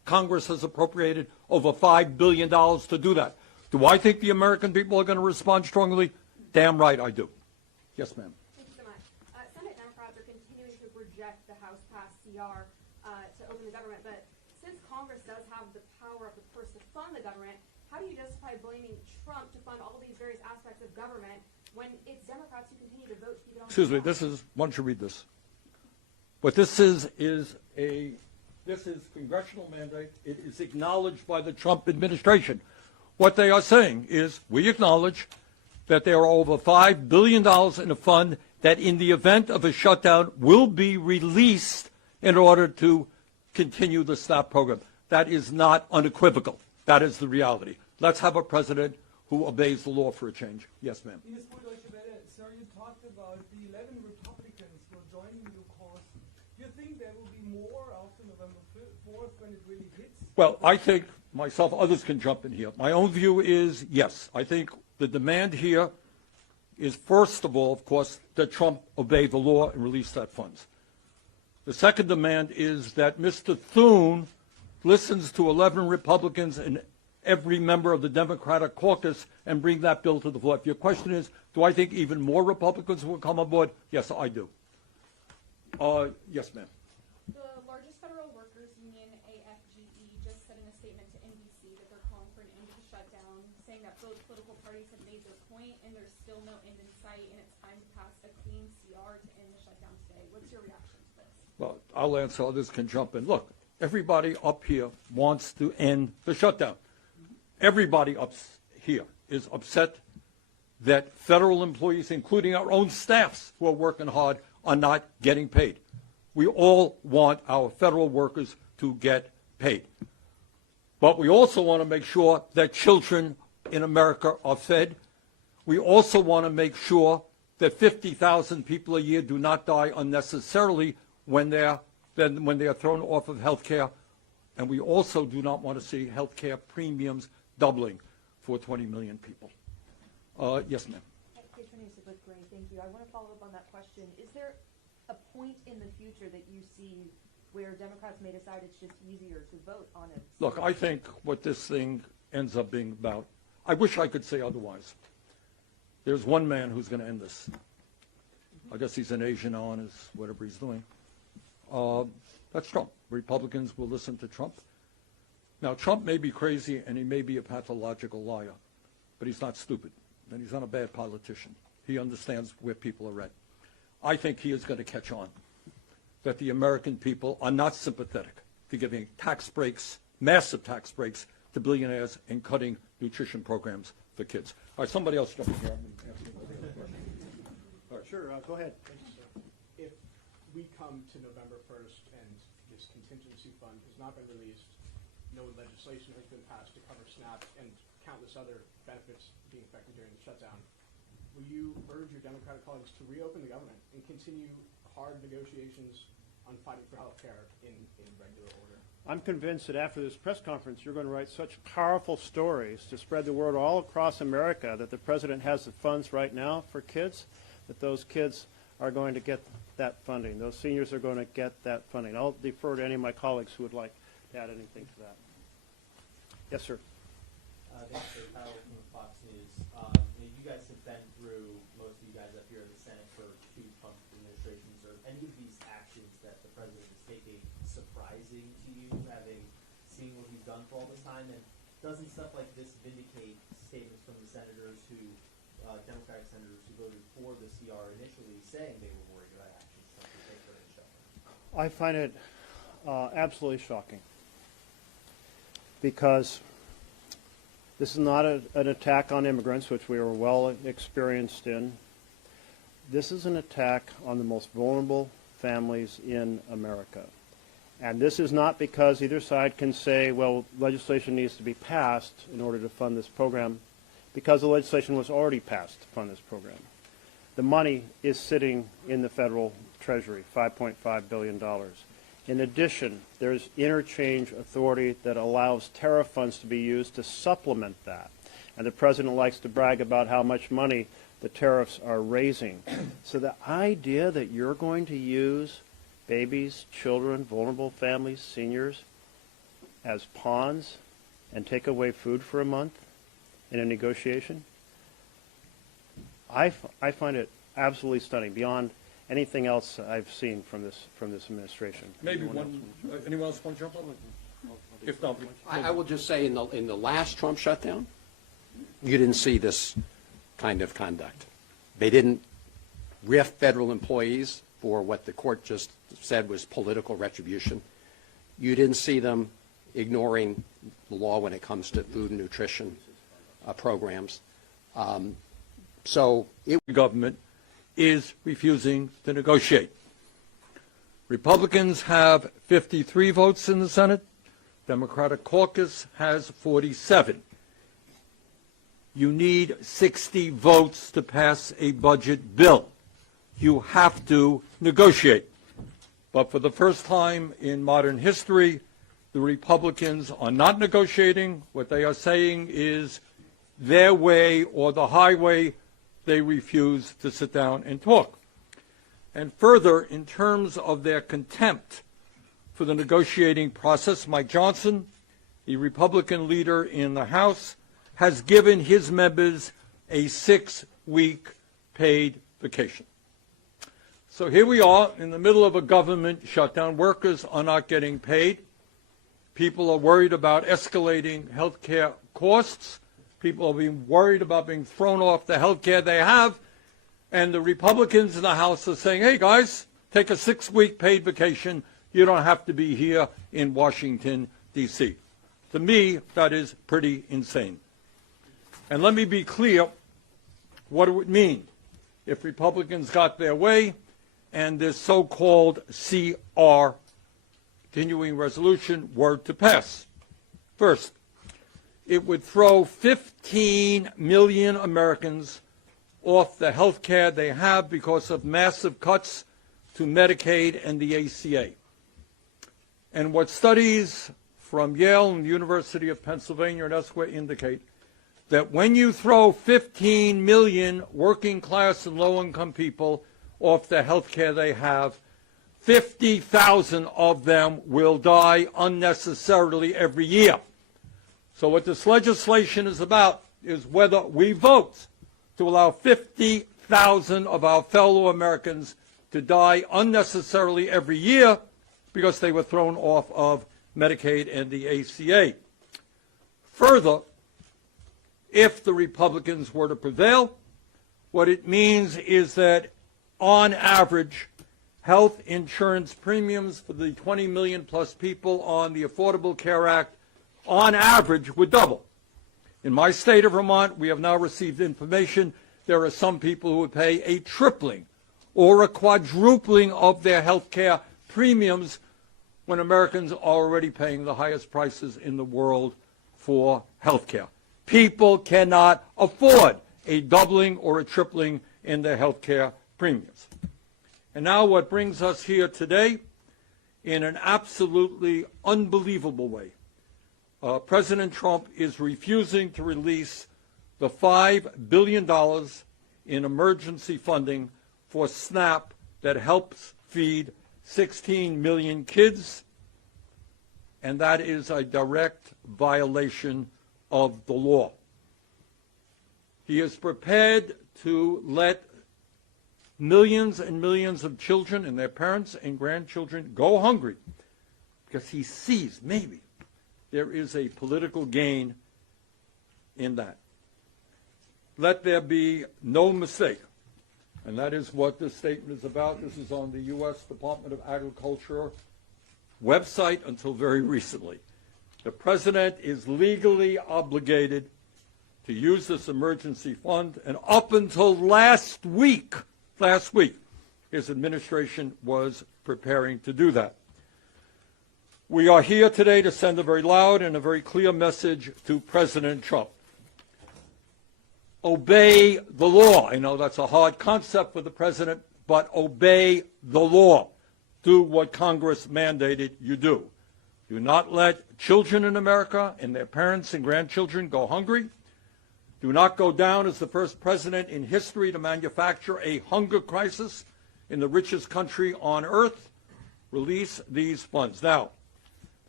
Congress has appropriated over $5 billion to do that. Do I think the American people are going to respond strongly? Damn right I do. Yes, ma'am. Thank you so much. Senate Democrats are continuing to reject the House-passed CR to open the government, but since Congress does have the power of the purse to fund the government, how do you justify blaming Trump to fund all these various aspects of government when it's Democrats who continue to vote to keep it on? Excuse me, why don't you read this? What this is congressional mandate. It is acknowledged by the Trump administration. What they are saying is, we acknowledge that there are over $5 billion in a fund that in the event of a shutdown will be released in order to continue the SNAP program. That is not unequivocal. That is the reality. Let's have a president who obeys the law for a change. Yes, ma'am. Sir, you talked about the 11 Republicans who are joining your cause. Do you think there will be more after November 4th when it really hits? Well, I think myself, others can jump in here. My own view is yes. I think the demand here is, first of all, of course, that Trump obey the law and release that funds. The second demand is that Mr. Thune listens to 11 Republicans and every member of the Democratic caucus and bring that bill to the floor. If your question is, do I think even more Republicans will come on board? Yes, I do. Yes, ma'am. The largest federal workers union, AFGE, just said in a statement to NBC that they're calling for an end to the shutdown, saying that both political parties have made their point and there's still no end in sight and it's time to pass a clean CR to end the shutdown today. What's your reaction to this? Well, I'll answer. Others can jump in. Look, everybody up here wants to end the shutdown. Everybody up here is upset that federal employees, including our own staffs who are working hard, are not getting paid. We all want our federal workers to get paid. But we also want to make sure that children in America are fed. We also want to make sure that 50,000 people a year do not die unnecessarily when they are thrown off of health care. And we also do not want to see health care premiums doubling for 20 million people. Yes, ma'am. Thank you. I want to follow up on that question. Is there a point in the future that you see where Democrats may decide it's just easier to vote on it? Look, I think what this thing ends up being about, I wish I could say otherwise. There's one man who's going to end this. I guess he's an Asian on his whatever he's doing. That's Trump. Republicans will listen to Trump. Now, Trump may be crazy and he may be a pathological liar, but he's not stupid, and he's not a bad politician. He understands where people are at. I think he is going to catch on that the American people are not sympathetic to giving tax breaks, massive tax breaks, to billionaires and cutting nutrition programs for kids. All right, somebody else jump in here. All right, sure, go ahead. If we come to November 1st and this contingency fund has not been released, no legislation has been passed to cover SNAP and countless other benefits being affected during the shutdown, will you urge your Democratic colleagues to reopen the government and continue hard negotiations on fighting for health care in regular order? I'm convinced that after this press conference, you're going to write such powerful stories to spread the word all across America that the president has the funds right now for kids, that those kids are going to get that funding. Those seniors are going to get that funding. I'll defer to any of my colleagues who would like to add anything to that. Yes, sir. Thanks, sir. Kyle from Fox News. You guys have been through, most of you guys up here in the Senate, for 2 Trump administrations. Are any of these actions that the president is taking surprising to you, having seen what he's done for all this time? And doesn't stuff like this vindicate statements from the senators who, Democratic senators who voted for the CR initially, saying they were worried about actions Trump would take during the shutdown? I find it absolutely shocking because this is not an attack on immigrants, which we are well experienced in. This is an attack on the most vulnerable families in America. And this is not because either side can say, well, legislation needs to be passed in order to fund this program, because the legislation was already passed to fund this program. The money is sitting in the federal treasury, $5.5 billion. In addition, there's interchange authority that allows tariff funds to be used to supplement that. And the president likes to brag about how much money the tariffs are raising. So the idea that you're going to use babies, children, vulnerable families, seniors, as pawns and take away food for a month in a negotiation, I find it absolutely stunning, beyond anything else I've seen from this administration. Maybe anyone else want to jump on? If not, I will just say in the last Trump shutdown, you didn't see this kind of conduct. They didn't riff federal employees for what the court just said was political retribution. You didn't see them ignoring the law when it comes to food and nutrition programs. The government is refusing to negotiate. Republicans have 53 votes in the Senate. Democratic caucus has 47. You need 60 votes to pass a budget bill. You have to negotiate. But for the first time in modern history, the Republicans are not negotiating. What they are saying is their way or the highway. They refuse to sit down and talk. And further, in terms of their contempt for the negotiating process, Mike Johnson, the Republican leader in the House, has given his members a 6-week paid vacation. So here we are in the middle of a government shutdown. Workers are not getting paid. People are worried about escalating health care costs. People are being worried about being thrown off the health care they have. And the Republicans in the House are saying, hey, guys, take a 6-week paid vacation. You don't have to be here in Washington, D.C. To me, that is pretty insane. And let me be clear what it would mean if Republicans got their way and this so-called CR, continuing resolution, were to pass. First, it would throw 15 million Americans off the health care they have because of massive cuts to Medicaid and the ACA. And what studies from Yale and the University of Pennsylvania and elsewhere indicate that when you throw 15 million working class and low-income people off the health care they have, 50,000 of them will die unnecessarily every year. So what this legislation is about is whether we vote to allow 50,000 of our fellow Americans to die unnecessarily every year because they were thrown off of Medicaid and the ACA. Further, if the Republicans were to prevail, what it means is that on average, health insurance premiums for the 20 million plus people on the Affordable Care Act on average would double. In my state of Vermont, we have now received information there are some people who would pay a tripling or a quadrupling of their health care premiums when Americans are already paying the highest prices in the world for health care. People cannot afford a doubling or a tripling in their health care premiums. And now what brings us here today, in an absolutely unbelievable way, President Trump is refusing to release the $5 billion in emergency funding for SNAP that helps feed 16 million kids, and that is a direct violation of the law. He is prepared to let millions and millions of children and their parents and grandchildren go hungry because he sees maybe there is a political gain in that. Let there be no mistake, and that is what this statement is about. This is on the U.S. Department of Agriculture website until very recently. The president is legally obligated to use this emergency fund, and up until last week, his administration was preparing to do that. We are here today to send a very loud and a very clear message to President Trump. Obey the law. I know that's a hard concept for the president, but obey the law. Do what Congress mandated you do. Do not let children in America and their parents and grandchildren go hungry. Do not go down as the first president in history to manufacture a hunger crisis in the richest country on earth. Release these funds. Now,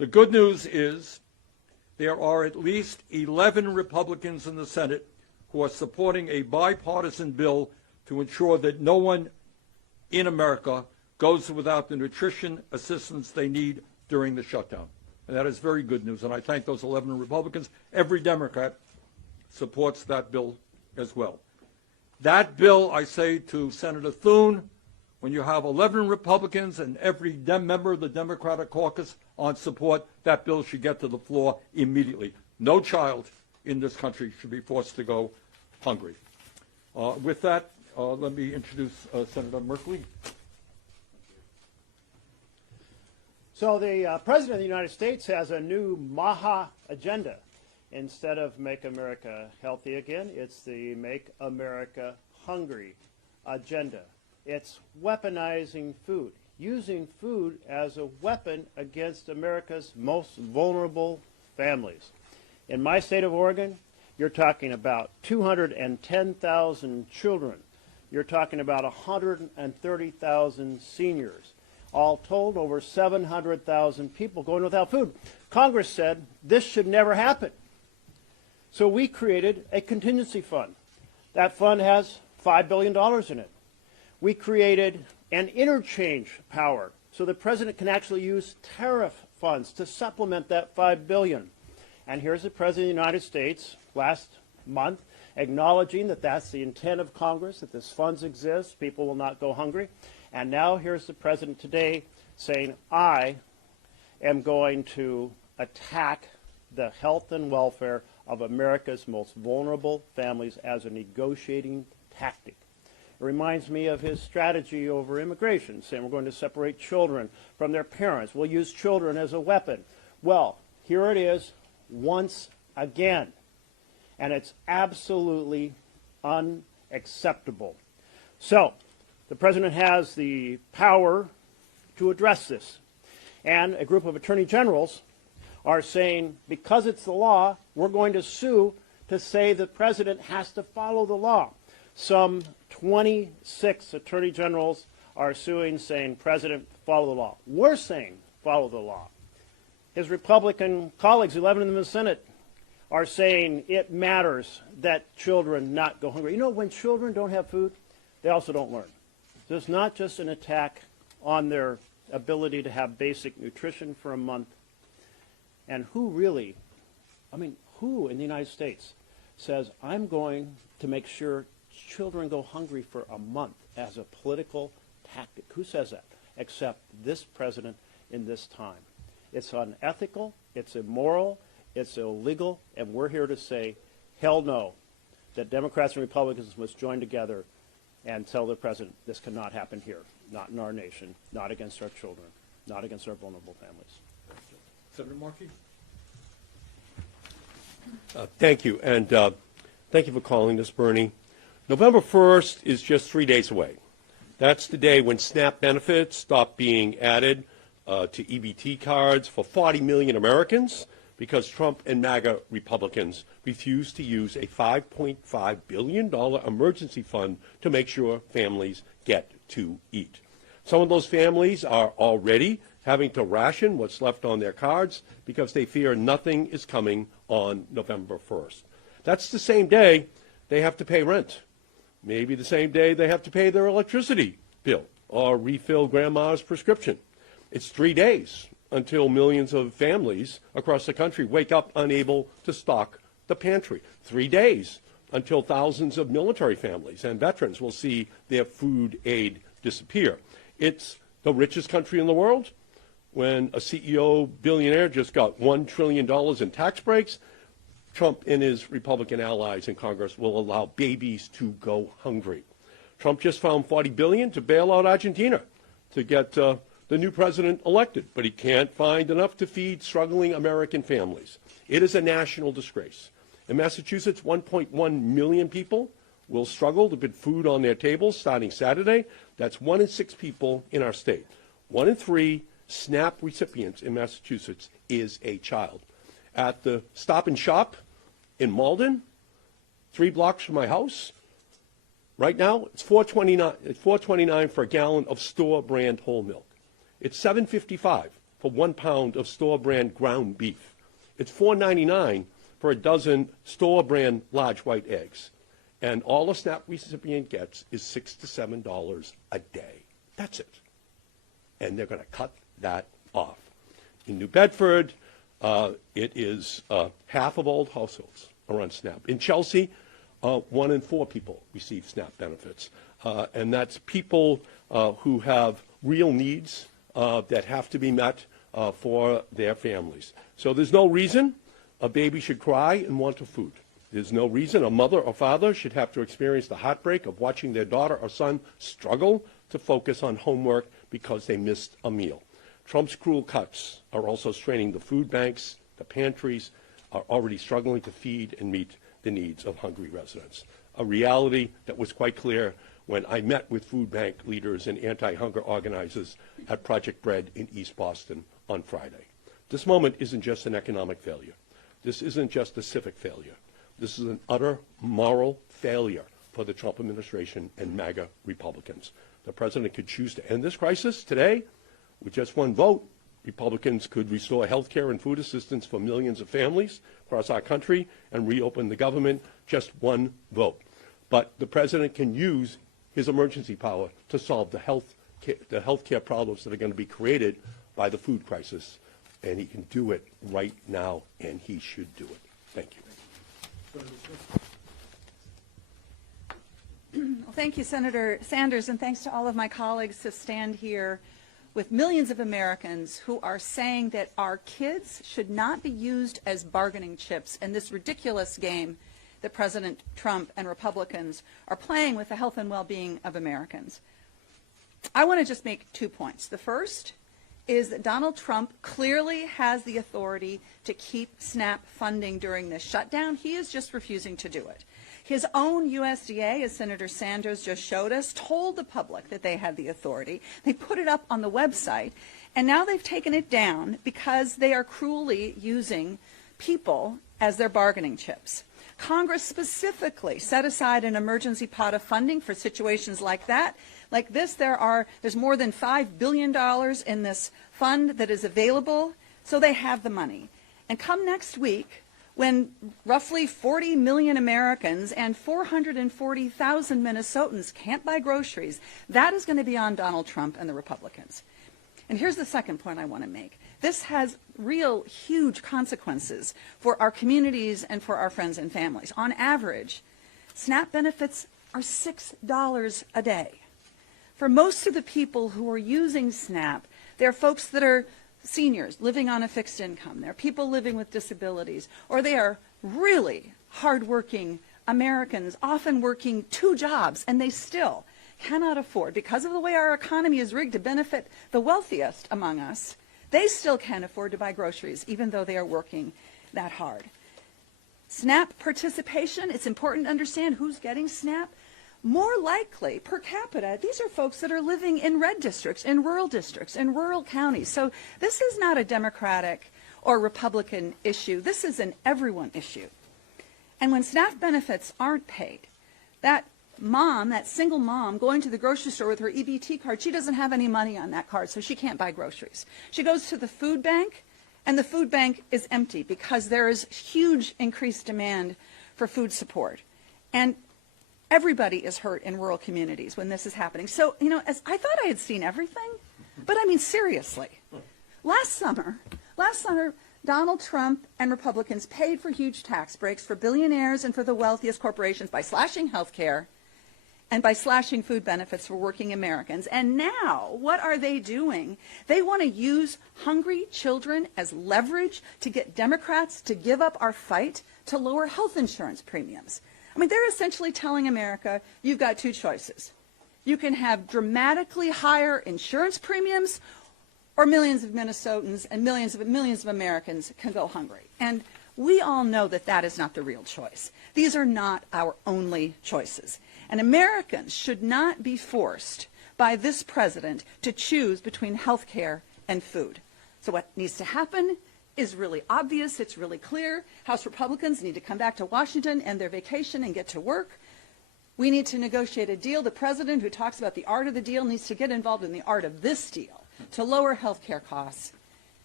The good news is there are at least 11 Republicans in the Senate who are supporting a bipartisan bill to ensure that no one in America goes without the nutrition assistance they need during the shutdown. And that is very good news, and I thank those 11 Republicans. Every Democrat supports that bill as well. That bill, I say to Senator Thune, when you have 11 Republicans and every member of the Democratic caucus on support, that bill should get to the floor immediately. No child in this country should be forced to go hungry. With that, let me introduce Senator Merkley. So the President of the United States has a new MAHA agenda. Instead of Make America Healthy Again, it's the Make America Hungry agenda. It's weaponizing food, using food as a weapon against America's most vulnerable families. In my state of Oregon, you're talking about 210,000 children. You're talking about 130,000 seniors. All told, over 700,000 people going without food. Congress said this should never happen. So we created a contingency fund. That fund has $5 billion in it. We created an interchange power so the president can actually use tariff funds to supplement that $5 billion. And here's the President of the United States last month acknowledging that that's the intent of Congress, that this funds exist, people will not go hungry. And now here's the President today saying, I am going to attack the health and welfare of America's most vulnerable families as a negotiating tactic. It reminds me of his strategy over immigration, saying we're going to separate children from their parents. We'll use children as a weapon. Well, here it is once again. And it's absolutely unacceptable. So, the President has the power to address this. And a group of attorney generals are saying, because it's the law, we're going to sue to say the President has to follow the law. Some 26 attorney generals are suing, saying, President, follow the law. We're saying, follow the law. His Republican colleagues, 11 of them in the Senate, are saying it matters that children not go hungry. You know, when children don't have food, they also don't learn. So it's not just an attack on their ability to have basic nutrition for a month. And who really, who in the United States says, I'm going to make sure children go hungry for a month as a political tactic? Who says that? Except this president in this time. It's unethical, it's immoral, it's illegal, and we're here to say, hell no, that Democrats and Republicans must join together and tell the president this cannot happen here, not in our nation, not against our children, not against our vulnerable families. Senator Markey. Thank you, and thank you for calling this, Bernie. November 1st is just 3 days away. That's the day when SNAP benefits stop being added to EBT cards for 40 million Americans because Trump and MAGA Republicans refuse to use a $5.5 billion emergency fund to make sure families get to eat. Some of those families are already having to ration what's left on their cards because they fear nothing is coming on November 1st. That's the same day they have to pay rent. Maybe the same day they have to pay their electricity bill or refill grandma's prescription. It's 3 days until millions of families across the country wake up unable to stock the pantry. 3 days until thousands of military families and veterans will see their food aid disappear. It's the richest country in the world. When a CEO billionaire just got $1 trillion in tax breaks, Trump and his Republican allies in Congress will allow babies to go hungry. Trump just found $40 billion to bail out Argentina to get the new president elected, but he can't find enough to feed struggling American families. It is a national disgrace. In Massachusetts, 1.1 million people will struggle to put food on their tables starting Saturday. That's 1 in 6 people in our state. 1 in 3 SNAP recipients in Massachusetts is a child. At the Stop and Shop in Malden, 3 blocks from my house, right now it's $4.29 for a gallon of store brand whole milk. It's $7.55 for 1 pound of store-brand ground beef. It's $4.99 for a dozen store-brand large white eggs. And all a SNAP recipient gets is $6 to $7 a day. That's it. And they're going to cut that off. In New Bedford, it is half of all households are on SNAP. In Chelsea, 1 in 4 people receive SNAP benefits. And that's people who have real needs that have to be met for their families. So there's no reason a baby should cry and want a food. There's no reason a mother or father should have to experience the heartbreak of watching their daughter or son struggle to focus on homework because they missed a meal. Trump's cruel cuts are also straining the food banks. The pantries are already struggling to feed and meet the needs of hungry residents. A reality that was quite clear when I met with food bank leaders and anti-hunger organizers at Project Bread in East Boston on Friday. This moment isn't just an economic failure. This isn't just a civic failure. This is an utter moral failure for the Trump administration and MAGA Republicans. The president could choose to end this crisis today with just one vote. Republicans could restore health care and food assistance for millions of families across our country and reopen the government. Just one vote. But the president can use his emergency power to solve the health care problems that are going to be created by the food crisis. And he can do it right now, and he should do it. Thank you. Well, thank you, Senator Sanders, and thanks to all of my colleagues who stand here with millions of Americans who are saying that our kids should not be used as bargaining chips in this ridiculous game that President Trump and Republicans are playing with the health and well-being of Americans. I want to just make 2 points. The first is that Donald Trump clearly has the authority to keep SNAP funding during this shutdown. He is just refusing to do it. His own USDA, as Senator Sanders just showed us, told the public that they had the authority. They put it up on the website, and now they've taken it down because they are cruelly using people as their bargaining chips. Congress specifically set aside an emergency pot of funding for situations like that. Like this, there's more than $5 billion in this fund that is available, so they have the money. And come next week, when roughly 40 million Americans and 440,000 Minnesotans can't buy groceries, that is going to be on Donald Trump and the Republicans. And here's the second point I want to make. This has real huge consequences for our communities and for our friends and families. On average, SNAP benefits are $6 a day. For most of the people who are using SNAP, they're folks that are seniors living on a fixed income. They're people living with disabilities, or they are really hardworking Americans, often working 2 jobs, and they still cannot afford, because of the way our economy is rigged to benefit the wealthiest among us, they still can't afford to buy groceries, even though they are working that hard. SNAP participation, it's important to understand who's getting SNAP. More likely, per capita, these are folks that are living in red districts, in rural counties. So this is not a Democratic or Republican issue. This is an everyone issue. And when SNAP benefits aren't paid, that mom, that single mom going to the grocery store with her EBT card, she doesn't have any money on that card, so she can't buy groceries. She goes to the food bank, and the food bank is empty because there is huge increased demand for food support. And everybody is hurt in rural communities when this is happening. So, as I thought I had seen everything, but I mean, seriously. Last summer, Donald Trump and Republicans paid for huge tax breaks for billionaires and for the wealthiest corporations by slashing health care and by slashing food benefits for working Americans. And now, what are they doing? They want to use hungry children as leverage to get Democrats to give up our fight to lower health insurance premiums. I mean, they're essentially telling America, you've got 2 choices. You can have dramatically higher insurance premiums, or millions of Minnesotans and millions of Americans can go hungry. And we all know that that is not the real choice. These are not our only choices. And Americans should not be forced by this president to choose between health care and food. So what needs to happen is really obvious. It's really clear. House Republicans need to come back to Washington, end their vacation, and get to work. We need to negotiate a deal. The president, who talks about the art of the deal, needs to get involved in the art of this deal to lower health care costs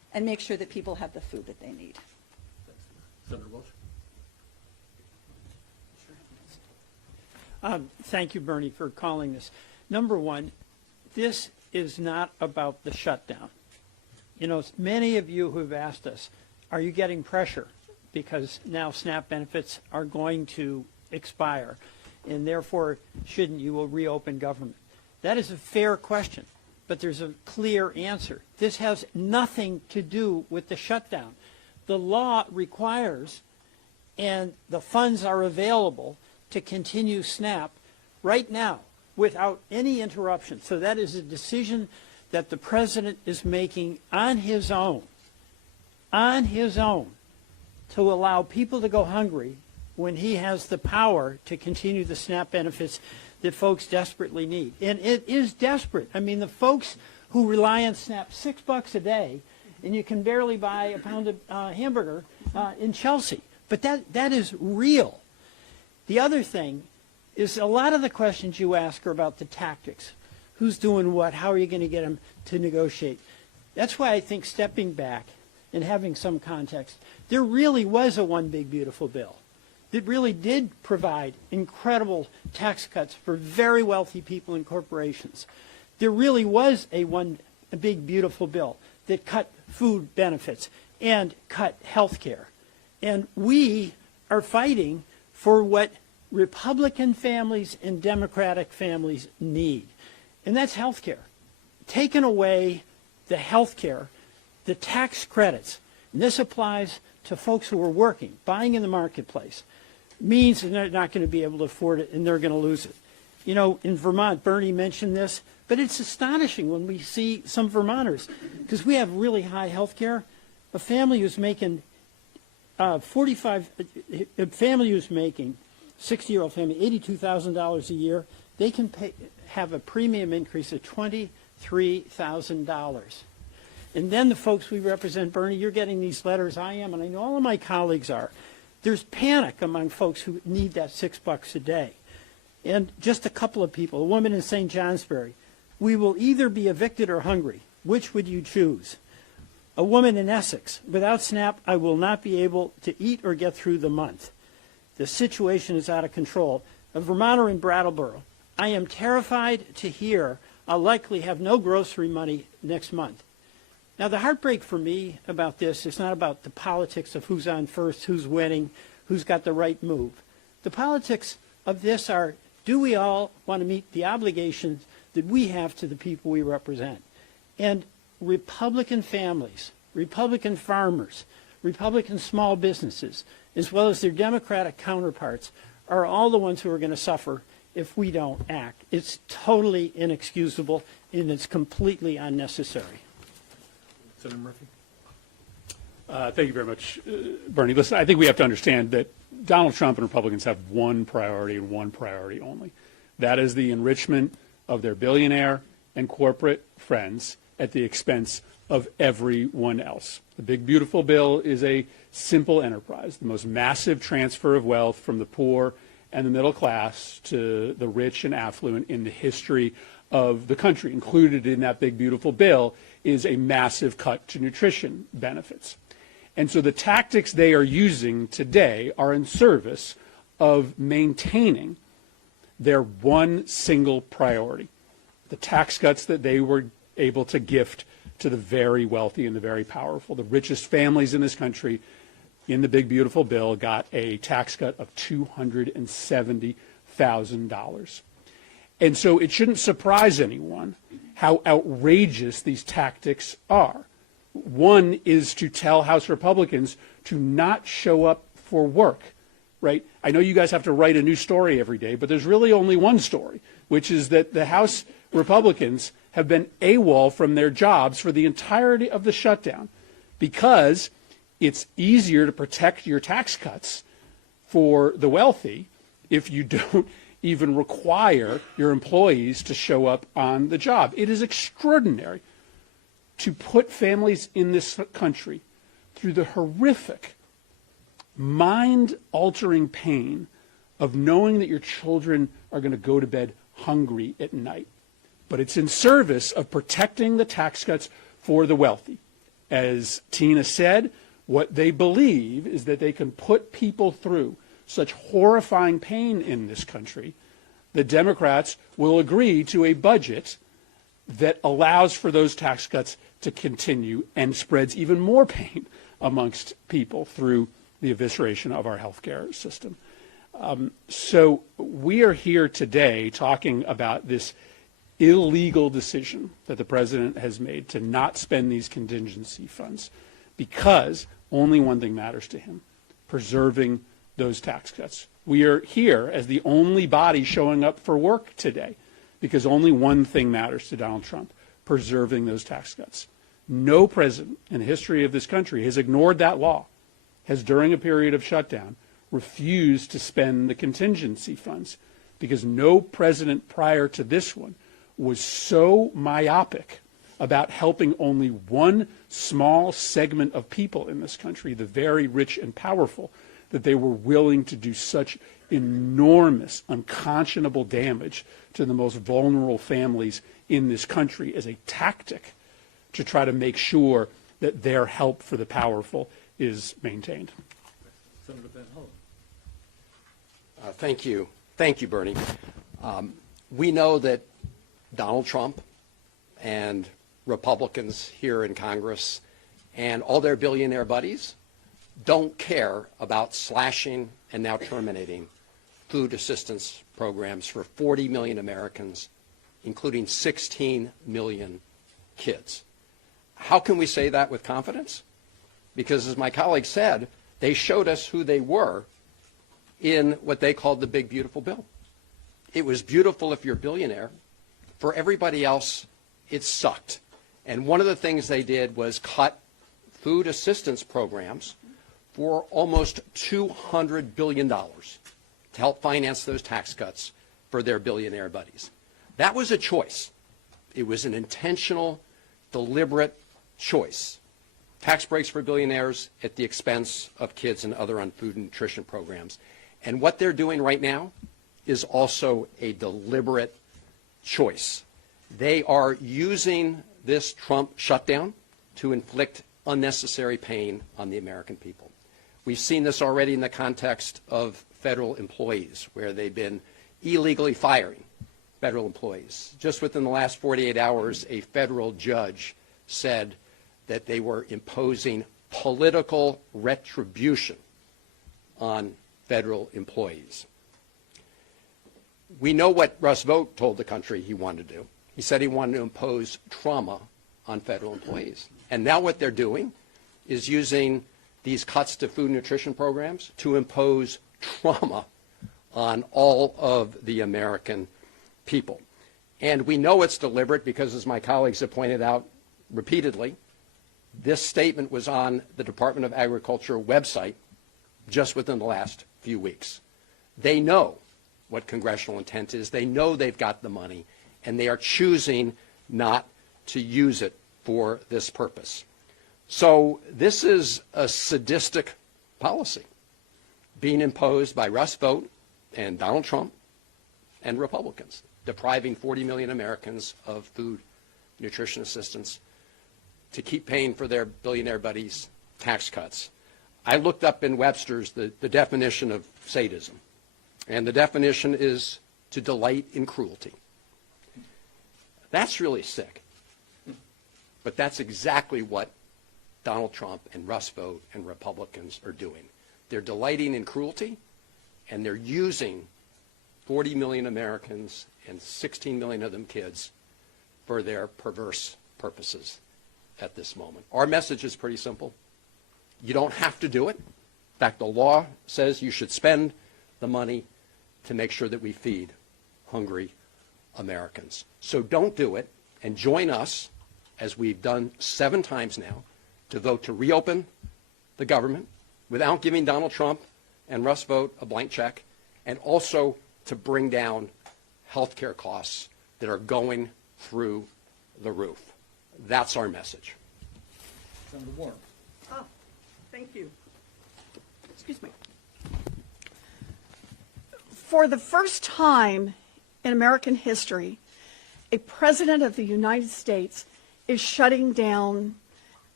and make sure that people have the food that they need. Senator Welch? Thank you, Bernie, for calling this. Number one, this is not about the shutdown. You know, many of you who have asked us, are you getting pressure because now SNAP benefits are going to expire, and therefore shouldn't you reopen government? That is a fair question, but there's a clear answer. This has nothing to do with the shutdown. The law requires, and the funds are available to continue SNAP right now without any interruption. So that is a decision that the president is making on his own, to allow people to go hungry when he has the power to continue the SNAP benefits that folks desperately need. And it is desperate. I mean, the folks who rely on SNAP, $6 a day, and you can barely buy a pound of hamburger in Chelsea. But that is real. The other thing is a lot of the questions you ask are about the tactics. Who's doing what? How are you going to get them to negotiate? That's why I think stepping back and having some context, there really was a one big beautiful bill. It really did provide incredible tax cuts for very wealthy people and corporations. There really was a big beautiful bill that cut food benefits and cut health care. And we are fighting for what Republican families and Democratic families need. And that's health care. Taking away the health care, the tax credits, and this applies to folks who are working, buying in the marketplace, means that they're not going to be able to afford it and they're going to lose it. You know, in Vermont, Bernie mentioned this, but it's astonishing when we see some Vermonters, because we have really high health care. A family who's making 60-year-old family, $82,000 a year, they can have a premium increase of $23,000. And then the folks we represent, Bernie, you're getting these letters, I am, and I know all of my colleagues are. There's panic among folks who need that $6 a day. And just a couple of people, a woman in St. Johnsbury, we will either be evicted or hungry. Which would you choose? A woman in Essex, without SNAP, I will not be able to eat or get through the month. The situation is out of control. A Vermonter in Brattleboro, I am terrified to hear I'll likely have no grocery money next month. Now, the heartbreak for me about this is not about the politics of who's on first, who's winning, who's got the right move. The politics of this are, do we all want to meet the obligations that we have to the people we represent? And Republican families, Republican farmers, Republican small businesses, as well as their Democratic counterparts, are all the ones who are going to suffer if we don't act. It's totally inexcusable, and it's completely unnecessary. Senator Murphy? Thank you very much, Bernie. Listen, I think we have to understand that Donald Trump and Republicans have one priority and one priority only. That is the enrichment of their billionaire and corporate friends at the expense of everyone else. The big beautiful bill is a simple enterprise, the most massive transfer of wealth from the poor and the middle class to the rich and affluent in the history of the country. Included in that big beautiful bill is a massive cut to nutrition benefits. And so the tactics they are using today are in service of maintaining their one single priority, the tax cuts that they were able to gift to the very wealthy and the very powerful. The richest families in this country in the big beautiful bill got a tax cut of $270,000. And so it shouldn't surprise anyone how outrageous these tactics are. One is to tell House Republicans to not show up for work, right? I know you guys have to write a new story every day, but there's really only one story, which is that the House Republicans have been AWOL from their jobs for the entirety of the shutdown because it's easier to protect your tax cuts for the wealthy if you don't even require your employees to show up on the job. It is extraordinary to put families in this country through the horrific, mind-altering pain of knowing that your children are going to go to bed hungry at night. But it's in service of protecting the tax cuts for the wealthy, As Tina said, what they believe is that they can put people through such horrifying pain in this country that Democrats will agree to a budget that allows for those tax cuts to continue and spreads even more pain amongst people through the evisceration of our healthcare system. So we are here today talking about this illegal decision that the president has made to not spend these contingency funds because only one thing matters to him, preserving those tax cuts. We are here as the only body showing up for work today because only one thing matters to Donald Trump, preserving those tax cuts. No president in the history of this country has ignored that law, has during a period of shutdown refused to spend the contingency funds because no president prior to this one was so myopic about helping only one small segment of people in this country, the very rich and powerful, that they were willing to do such enormous, unconscionable damage to the most vulnerable families in this country as a tactic to try to make sure that their help for the powerful is maintained. Senator Van Hollen. Thank you. Thank you, Bernie. We know that Donald Trump and Republicans here in Congress and all their billionaire buddies don't care about slashing and now terminating food assistance programs for 40 million Americans, including 16 million kids. How can we say that with confidence? Because as my colleague said, they showed us who they were in what they called the big beautiful bill. It was beautiful if you're a billionaire. For everybody else, it sucked. And one of the things they did was cut food assistance programs for almost $200 billion to help finance those tax cuts for their billionaire buddies. That was a choice. It was an intentional, deliberate choice. Tax breaks for billionaires at the expense of kids and other on food and nutrition programs. And what they're doing right now is also a deliberate choice. They are using this Trump shutdown to inflict unnecessary pain on the American people. We've seen this already in the context of federal employees, where they've been illegally firing federal employees. Just within the last 48 hours, a federal judge said that they were imposing political retribution on federal employees. We know what Russ Vought told the country he wanted to do. He said he wanted to impose trauma on federal employees. And now what they're doing is using these cuts to food and nutrition programs to impose trauma on all of the American people. And we know it's deliberate because, as my colleagues have pointed out repeatedly, this statement was on the Department of Agriculture website just within the last few weeks. They know what congressional intent is. They know they've got the money, and they are choosing not to use it for this purpose. So this is a sadistic policy being imposed by Russ Vought and Donald Trump and Republicans, depriving 40 million Americans of food, nutrition assistance to keep paying for their billionaire buddies' tax cuts. I looked up in Webster's the definition of sadism, and the definition is to delight in cruelty. That's really sick. But that's exactly what Donald Trump and Russ Vought and Republicans are doing. They're delighting in cruelty, and they're using 40 million Americans and 16 million of them kids for their perverse purposes at this moment. Our message is pretty simple. You don't have to do it. In fact, the law says you should spend the money to make sure that we feed hungry Americans. So don't do it, and join us, as we've done 7 times now, to vote to reopen the government without giving Donald Trump and Russ Vought a blank check, and also to bring down health care costs that are going through the roof. That's our message. Senator Warren. Oh, thank you. Excuse me. For the first time in American history, a president of the United States is shutting down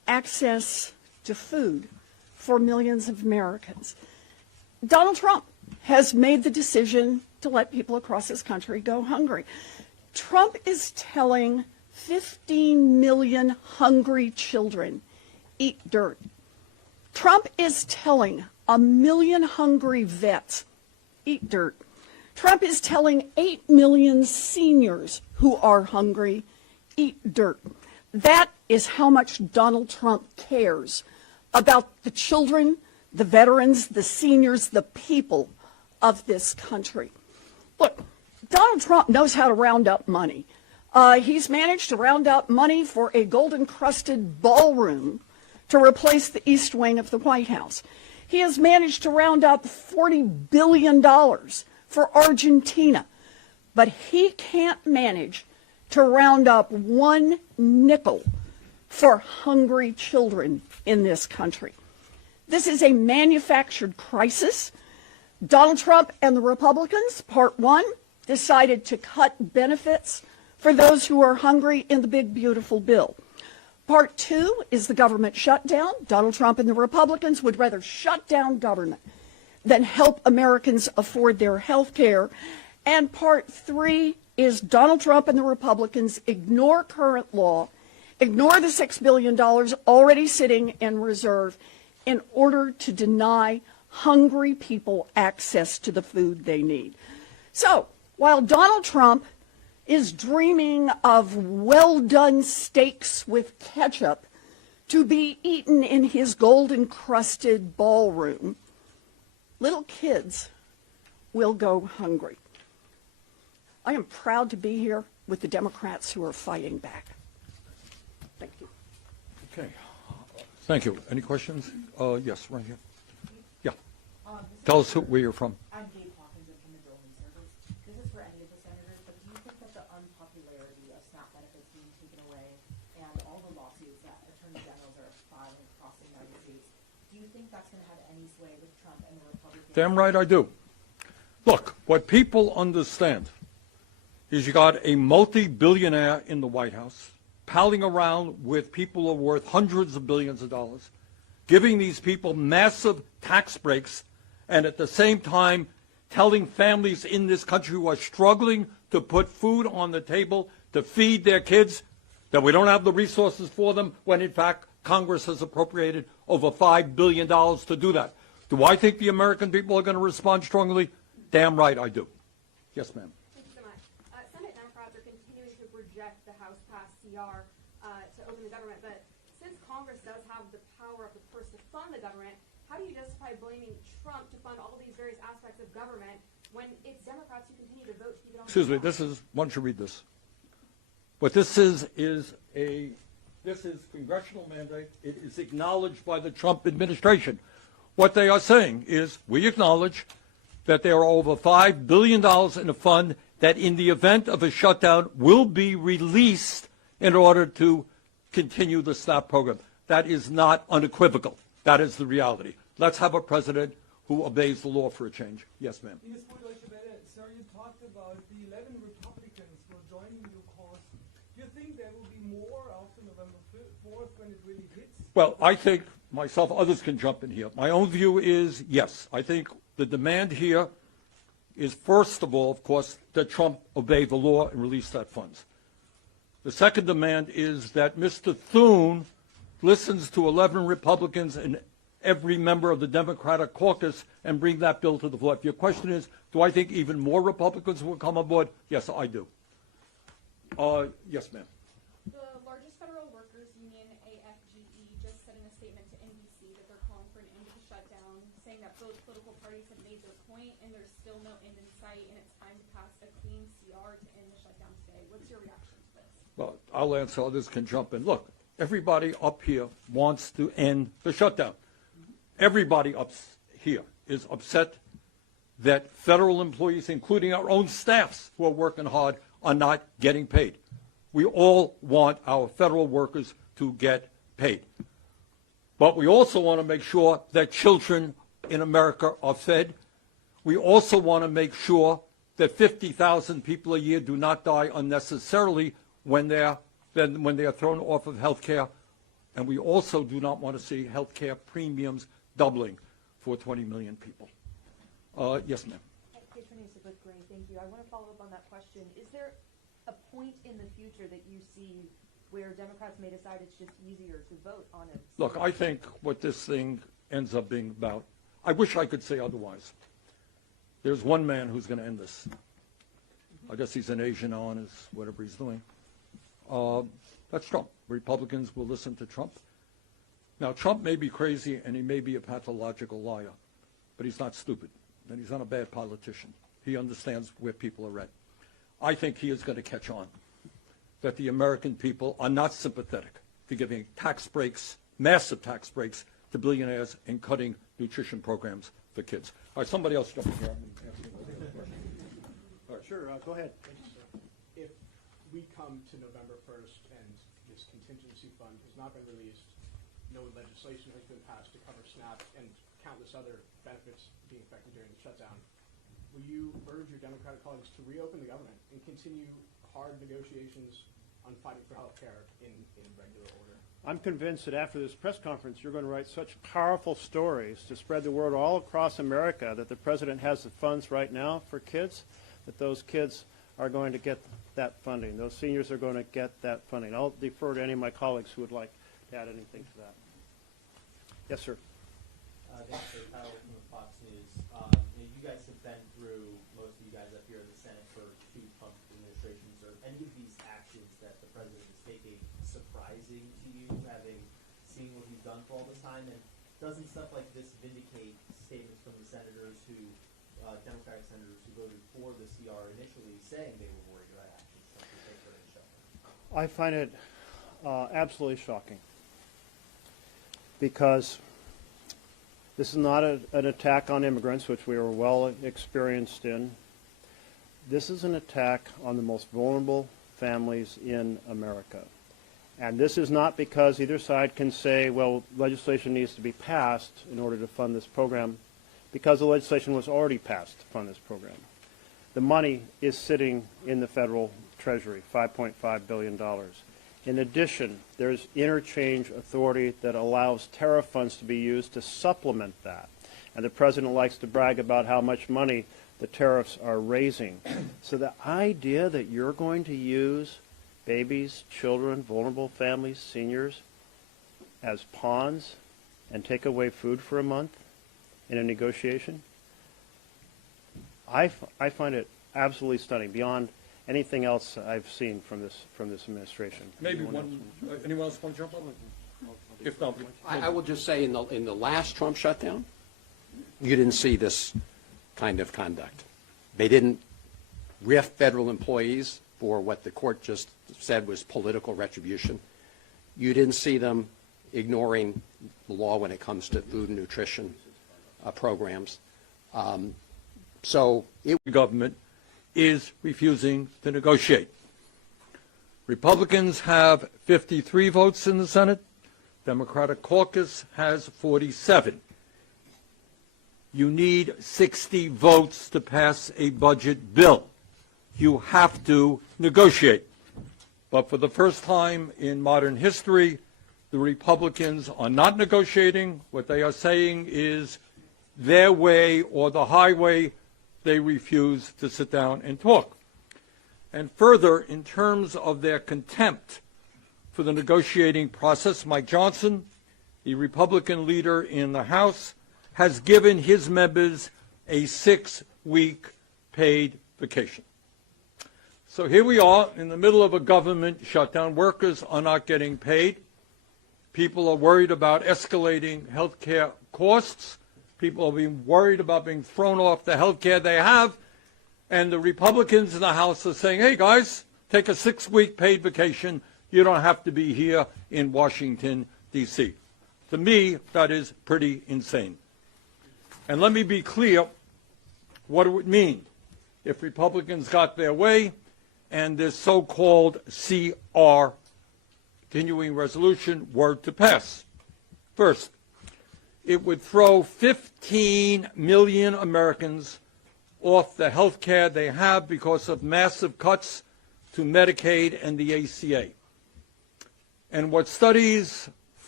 access to food for millions of Americans. Donald Trump has made the decision to let people across this country go hungry. Trump is telling 15 million hungry children, eat dirt. Trump is telling 1 million hungry vets, eat dirt. Trump is telling 8 million seniors who are hungry, eat dirt. That is how much Donald Trump cares about the children, the veterans, the seniors, the people of this country. Look, Donald Trump knows how to round up money. He's managed to round up money for a gold-encrusted ballroom to replace the East Wing of the White House. He has managed to round up $40 billion for Argentina, but he can't manage to round up 1 nickel for hungry children in this country. This is a manufactured crisis. Donald Trump and the Republicans, part one, decided to cut benefits for those who are hungry in the big, beautiful bill. Part two is the government shutdown. Donald Trump and the Republicans would rather shut down government than help Americans afford their health care. And part three is Donald Trump and the Republicans ignore current law, ignore the $6 billion already sitting in reserve in order to deny hungry people access to the food they need. So while Donald Trump is dreaming of well-done steaks with ketchup to be eaten in his gold-encrusted ballroom, little kids will go hungry. I am proud to be here with the Democrats who are fighting back. Thank you. Okay. Thank you. Any questions? Yes, right here. Yeah. Tell us where you're from. I'm Gabe Hawkins from the Building Service. This is for any of the senators, but do you think that the unpopularity of SNAP benefits being taken away and all the lawsuits that attorney generals are filing across the United States, do you think that's going to have any sway with Trump and the Republicans? Damn right I do. Look, what people understand is you got a multi-billionaire in the White House palling around with people who are worth hundreds of billions of dollars, giving these people massive tax breaks, and at the same time telling families in this country who are struggling to put food on the table to feed their kids that we don't have the resources for them, when in fact Congress has appropriated over $5 billion to do that. Do I think the American people are going to respond strongly? Damn right I do. Yes, ma'am. Thank you so much. Senate Democrats are continuing to reject the House-passed CR to open the government, but since Congress does have the power of the purse to fund the government, how do you justify blaming Trump to fund all these various aspects of government when it's Democrats who continue to vote to keep it on the Excuse me, ballot? this is, why don't you read this? What this is congressional mandate. It is acknowledged by the Trump administration. What they are saying is, we acknowledge that there are over $5 billion in a fund that in the event of a shutdown will be released in order to continue the SNAP program. That is not unequivocal. That is the reality. Let's have a president who obeys the law for a change. Yes, ma'am. Sir, you talked about the 11 Republicans who are joining your cause. Do you think there will be more after November 4th when it really hits? Well, I think myself, others can jump in here. My own view is yes. I think the demand here is, first of all, of course, that Trump obey the law and release that funds. The second demand is that Mr. Thune listens to 11 Republicans and every member of the Democratic caucus and bring that bill to the floor. If your question is, do I think even more Republicans will come aboard? Yes, I do. Yes, ma'am. The largest federal workers union, AFGE, just said in a statement to NBC that they're calling for an end to the shutdown, saying that both political parties have made their point and there's still no end in sight and it's time to pass a clean CR to end the shutdown today. What's your reaction to this? Well, I'll answer. Others can jump in. Look, everybody up here wants to end the shutdown. Everybody up here is upset that federal employees, including our own staffs who are working hard, are not getting paid. We all want our federal workers to get paid. But we also want to make sure that children in America are fed. We also want to make sure that 50,000 people a year do not die unnecessarily when they're thrown off of health care And we also do not want to see health care premiums doubling for 20 million people. Yes, ma'am. Thank you. I want to follow up on that question. Is there a point in the future that you see where Democrats may decide it's just easier to vote on it? Look, I think what this thing ends up being about, I wish I could say otherwise. There's one man who's going to end this. I guess he's an Asian on his whatever he's doing. That's Trump. Republicans will listen to Trump. Now, Trump may be crazy and he may be a pathological liar, but he's not stupid, and he's not a bad politician. He understands where people are at. I think he is going to catch on that the American people are not sympathetic to giving tax breaks, massive tax breaks, to billionaires and cutting nutrition programs for kids. All right, somebody else jump in here. Sure, go ahead. If we come to November 1st and this contingency fund has not been released, no legislation has been passed to cover SNAP and countless other benefits being affected during the shutdown, will you urge your Democratic colleagues to reopen the government and continue hard negotiations on fighting for health care in regular order? I'm convinced that after this press conference, you're going to write such powerful stories to spread the word all across America that the president has the funds right now for kids, that those kids are going to get that funding. Those seniors are going to get that funding. I'll defer to any of my colleagues who would like to add anything to that. Yes, sir. Thanks for Kyle from Fox News. You guys have been through, most of you guys up here in the Senate, for 2 Trump administrations. Are any of these actions that the president is taking surprising to you, having seen what he's done for all this time? And doesn't stuff like this vindicate statements from the senators who, Democratic senators who voted for the CR initially, saying they were worried about actions Trump would take during the shutdown? I find it absolutely shocking, because this is not an attack on immigrants, which we are well experienced in. This is an attack on the most vulnerable families in America. And this is not because either side can say, well, legislation needs to be passed in order to fund this program, because the legislation was already passed to fund this program. The money is sitting in the federal treasury, $5.5 billion. In addition, there's interchange authority that allows tariff funds to be used to supplement that. And the president likes to brag about how much money the tariffs are raising. So the idea that you're going to use babies, children, vulnerable families, seniors as pawns and take away food for a month in a negotiation, I find it absolutely stunning, beyond anything else I've seen from this administration. Maybe anyone else want to jump up? If not, I will just say in the last Trump shutdown, you didn't see this kind of conduct. They didn't riff federal employees for what the court just said was political retribution. You didn't see them ignoring the law when it comes to food and nutrition programs. So the government is refusing to negotiate. Republicans have 53 votes in the Senate. Democratic caucus has 47. You need 60 votes to pass a budget bill. You have to negotiate. But for the first time in modern history, the Republicans are not negotiating. What they are saying is their way or the highway. They refuse to sit down and talk. And further, in terms of their contempt for the negotiating process, Mike Johnson, the Republican leader in the House, has given his members a 6-week paid vacation. So here we are in the middle of a government shutdown. Workers are not getting paid. People are worried about escalating health care costs. People are being worried about being thrown off the health care they have. And the Republicans in the House are saying, hey, guys, take a 6-week paid vacation. You don't have to be here in Washington, D.C. To me, that is pretty insane. And let me be clear what it would mean if Republicans got their way and this so-called CR, continuing resolution, were to pass. First, it would throw 15 million Americans off the health care they have because of massive cuts to Medicaid and the ACA. And what studies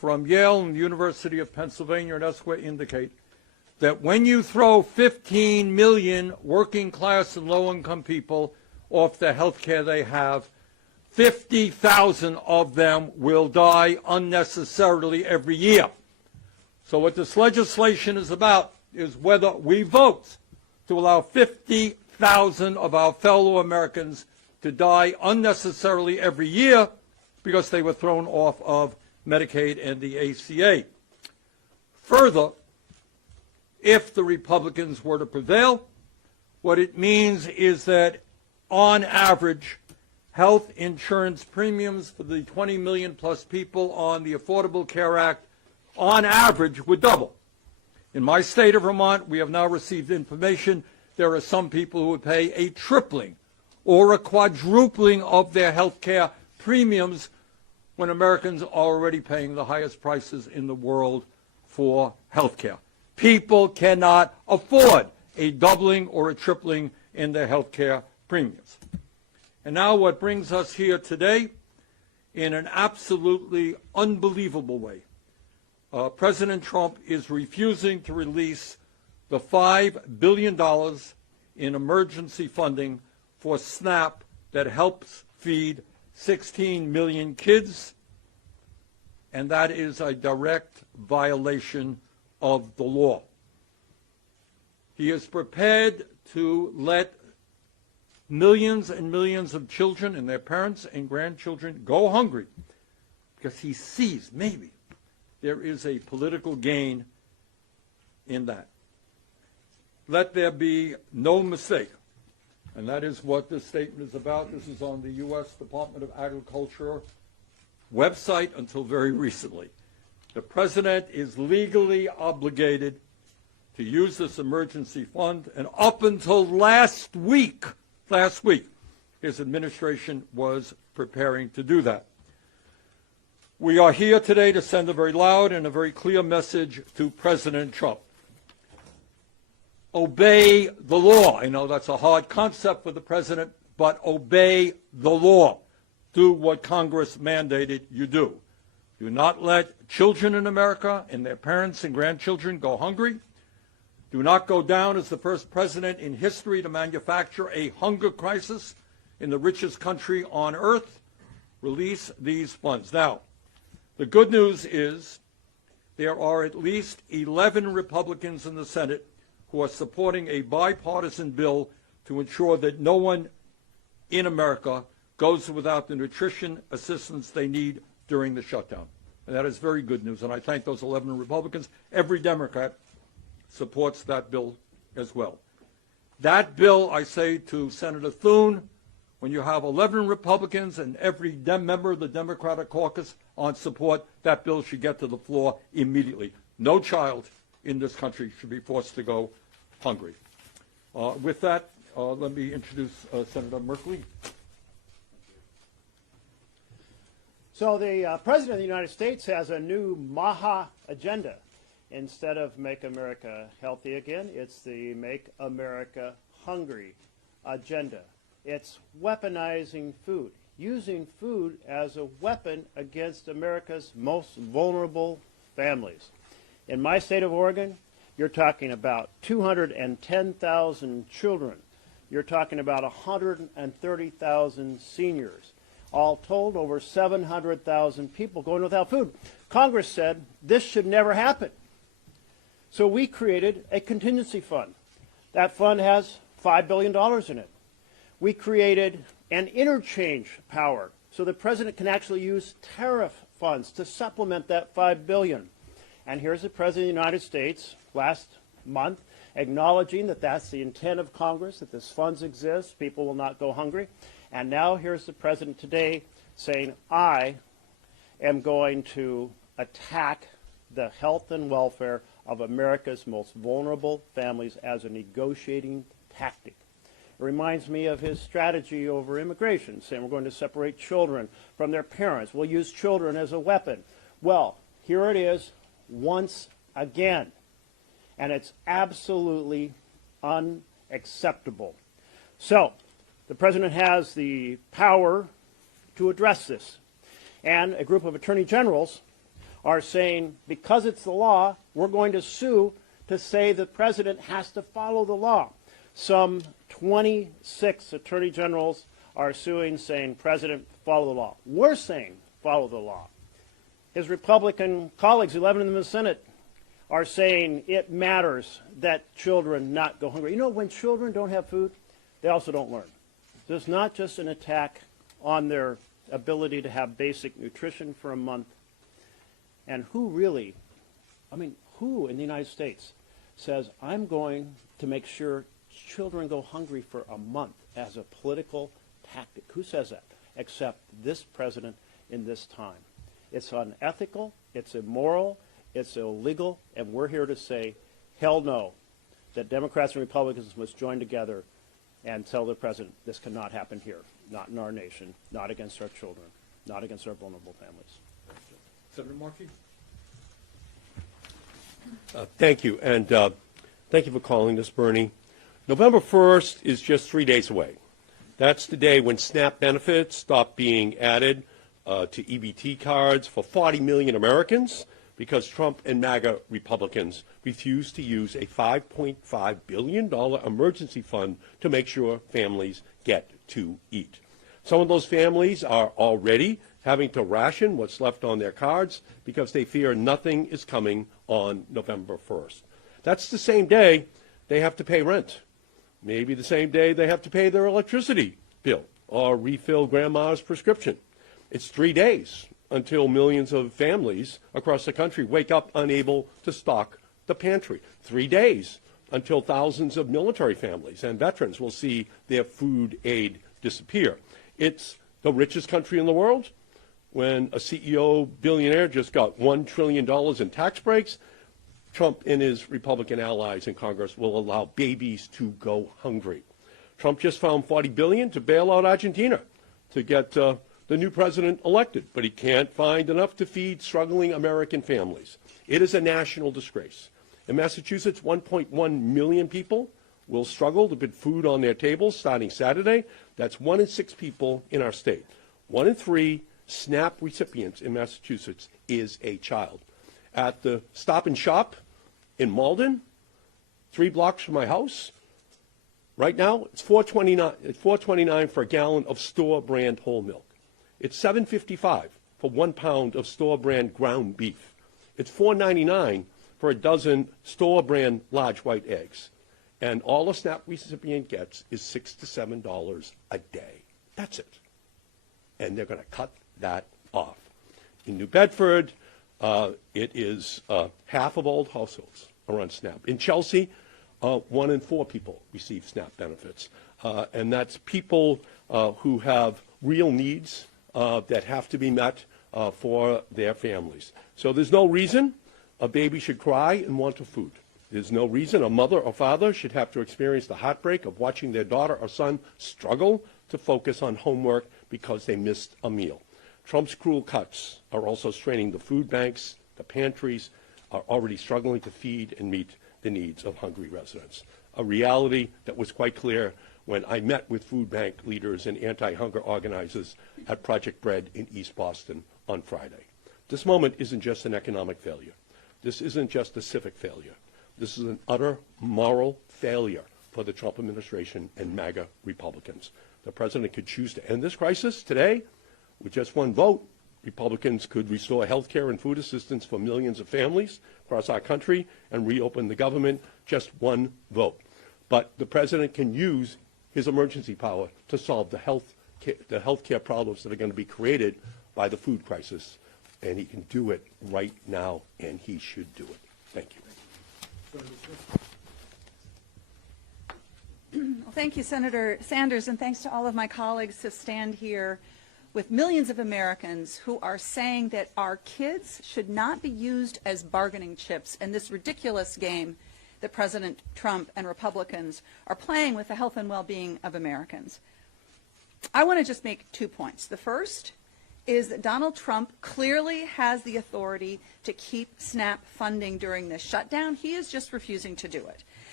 from Yale and the University of Pennsylvania and elsewhere indicate that when you throw 15 million working class and low-income people off the health care they have, 50,000 of them will die unnecessarily every year. So what this legislation is about is whether we vote to allow 50,000 of our fellow Americans to die unnecessarily every year because they were thrown off of Medicaid and the ACA. Further, if the Republicans were to prevail, what it means is that on average, health insurance premiums for the 20 million plus people on the Affordable Care Act on average would double. In my state of Vermont, we have now received information there are some people who would pay a tripling or a quadrupling of their health care premiums when Americans are already paying the highest prices in the world for health care. People cannot afford a doubling or a tripling in their health care premiums. And now what brings us here today, in an absolutely unbelievable way, President Trump is refusing to release the $5 billion in emergency funding for SNAP that helps feed 16 million kids, and that is a direct violation of the law. He is prepared to let millions and millions of children and their parents and grandchildren go hungry because he sees maybe there is a political gain in that. Let there be no mistake, and that is what this statement is about. This is on the U.S. Department of Agriculture website until very recently. The president is legally obligated to use this emergency fund, and up until last week, his administration was preparing to do that. We are here today to send a very loud and a very clear message to President Trump. Obey the law. I know that's a hard concept for the president, but obey the law. Do what Congress mandated you do. Do not let children in America and their parents and grandchildren go hungry. Do not go down as the first president in history to manufacture a hunger crisis in the richest country on earth. Release these funds. Now, the good news is there are at least 11 Republicans in the Senate who are supporting a bipartisan bill to ensure that no one in America goes without the nutrition assistance they need during the shutdown. And that is very good news, and I thank those 11 Republicans. Every Democrat supports that bill as well. That bill, I say to Senator Thune, when you have 11 Republicans and every member of the Democratic caucus on support, that bill should get to the floor immediately. No child in this country should be forced to go hungry. With that, let me introduce Senator Merkley. So the President of the United States has a new MAHA agenda. Instead of Make America Healthy Again, it's the Make America Hungry agenda. It's weaponizing food, using food as a weapon against America's most vulnerable families. In my state of Oregon, you're talking about 210,000 children. You're talking about 130,000 seniors. All told, over 700,000 people going without food. Congress said this should never happen. So we created a contingency fund. That fund has $5 billion in it. We created an interchange power so the president can actually use tariff funds to supplement that $5 billion. And here's the President of the United States last month acknowledging that that's the intent of Congress, that this funds exist, people will not go hungry. And now here's the President today saying, I am going to attack the health and welfare of America's most vulnerable families as a negotiating tactic. It reminds me of his strategy over immigration, saying we're going to separate children from their parents. We'll use children as a weapon. Well, here it is once again. And it's absolutely unacceptable. So, the President has the power to address this. And a group of attorney generals are saying, because it's the law, we're going to sue to say the president has to follow the law. Some 26 attorney generals are suing, saying, President, follow the law. We're saying, follow the law. His Republican colleagues, 11 of them in the Senate, are saying it matters that children not go hungry. You know, when children don't have food, they also don't learn. So it's not just an attack on their ability to have basic nutrition for a month. And who really, who in the United States says, I'm going to make sure children go hungry for a month as a political tactic? Who says that? Except this president in this time. It's unethical, it's immoral, it's illegal, and we're here to say, hell no, that Democrats and Republicans must join together and tell the president this cannot happen here, not in our nation, not against our children, not against our vulnerable families. Senator Markey? Thank you, and thank you for calling this, Bernie. November 1st is just 3 days away. That's the day when SNAP benefits stop being added to EBT cards for 40 million Americans because Trump and MAGA Republicans refuse to use a $5.5 billion emergency fund to make sure families get to eat. Some of those families are already having to ration what's left on their cards because they fear nothing is coming on November 1st. That's the same day they have to pay rent. Maybe the same day they have to pay their electricity bill or refill grandma's prescription. It's 3 days until millions of families across the country wake up unable to stock the pantry. 3 days until thousands of military families and veterans will see their food aid disappear. It's the richest country in the world. When a CEO billionaire just got $1 trillion in tax breaks, Trump and his Republican allies in Congress will allow babies to go hungry. Trump just found $40 billion to bail out Argentina to get the new president elected, but he can't find enough to feed struggling American families. It is a national disgrace. In Massachusetts, 1.1 million people will struggle to put food on their tables starting Saturday. That's 1 in 6 people in our state. 1 in 3 SNAP recipients in Massachusetts is a child. At the Stop and Shop in Malden, 3 blocks from my house, right now it's $4.29 for a gallon of store brand whole milk. It's $7.55 for 1 pound of store brand ground beef. It's $4.99 for a dozen store brand large white eggs. And all a SNAP recipient gets is $6 to $7 a day. That's it. And they're going to cut that off. In New Bedford, it is half of all households are on SNAP. In Chelsea, 1 in 4 people receive SNAP benefits. And that's people who have real needs that have to be met for their families. So there's no reason a baby should cry and want a food. There's no reason a mother or father should have to experience the heartbreak of watching their daughter or son struggle to focus on homework because they missed a meal. Trump's cruel cuts are also straining the food banks. The pantries are already struggling to feed and meet the needs of hungry residents. A reality that was quite clear when I met with food bank leaders and anti-hunger organizers at Project Bread in East Boston on Friday. This moment isn't just an economic failure. This isn't just a civic failure. This is an utter moral failure for the Trump administration and MAGA Republicans. The president could choose to end this crisis today with just 1 vote. Republicans could restore health care and food assistance for millions of families across our country and reopen the government. Just 1 vote. But the president can use his emergency power to solve the health care problems that are going to be created by the food crisis. And he can do it right now, and he should do it. Thank you. Well, thank you, Senator Sanders, and thanks to all of my colleagues who stand here with millions of Americans who are saying that our kids should not be used as bargaining chips in this ridiculous game that President Trump and Republicans are playing with the health and well-being of Americans. I want to just make 2 points. The first is that Donald Trump clearly has the authority to keep SNAP funding during this shutdown. He is just refusing to do it.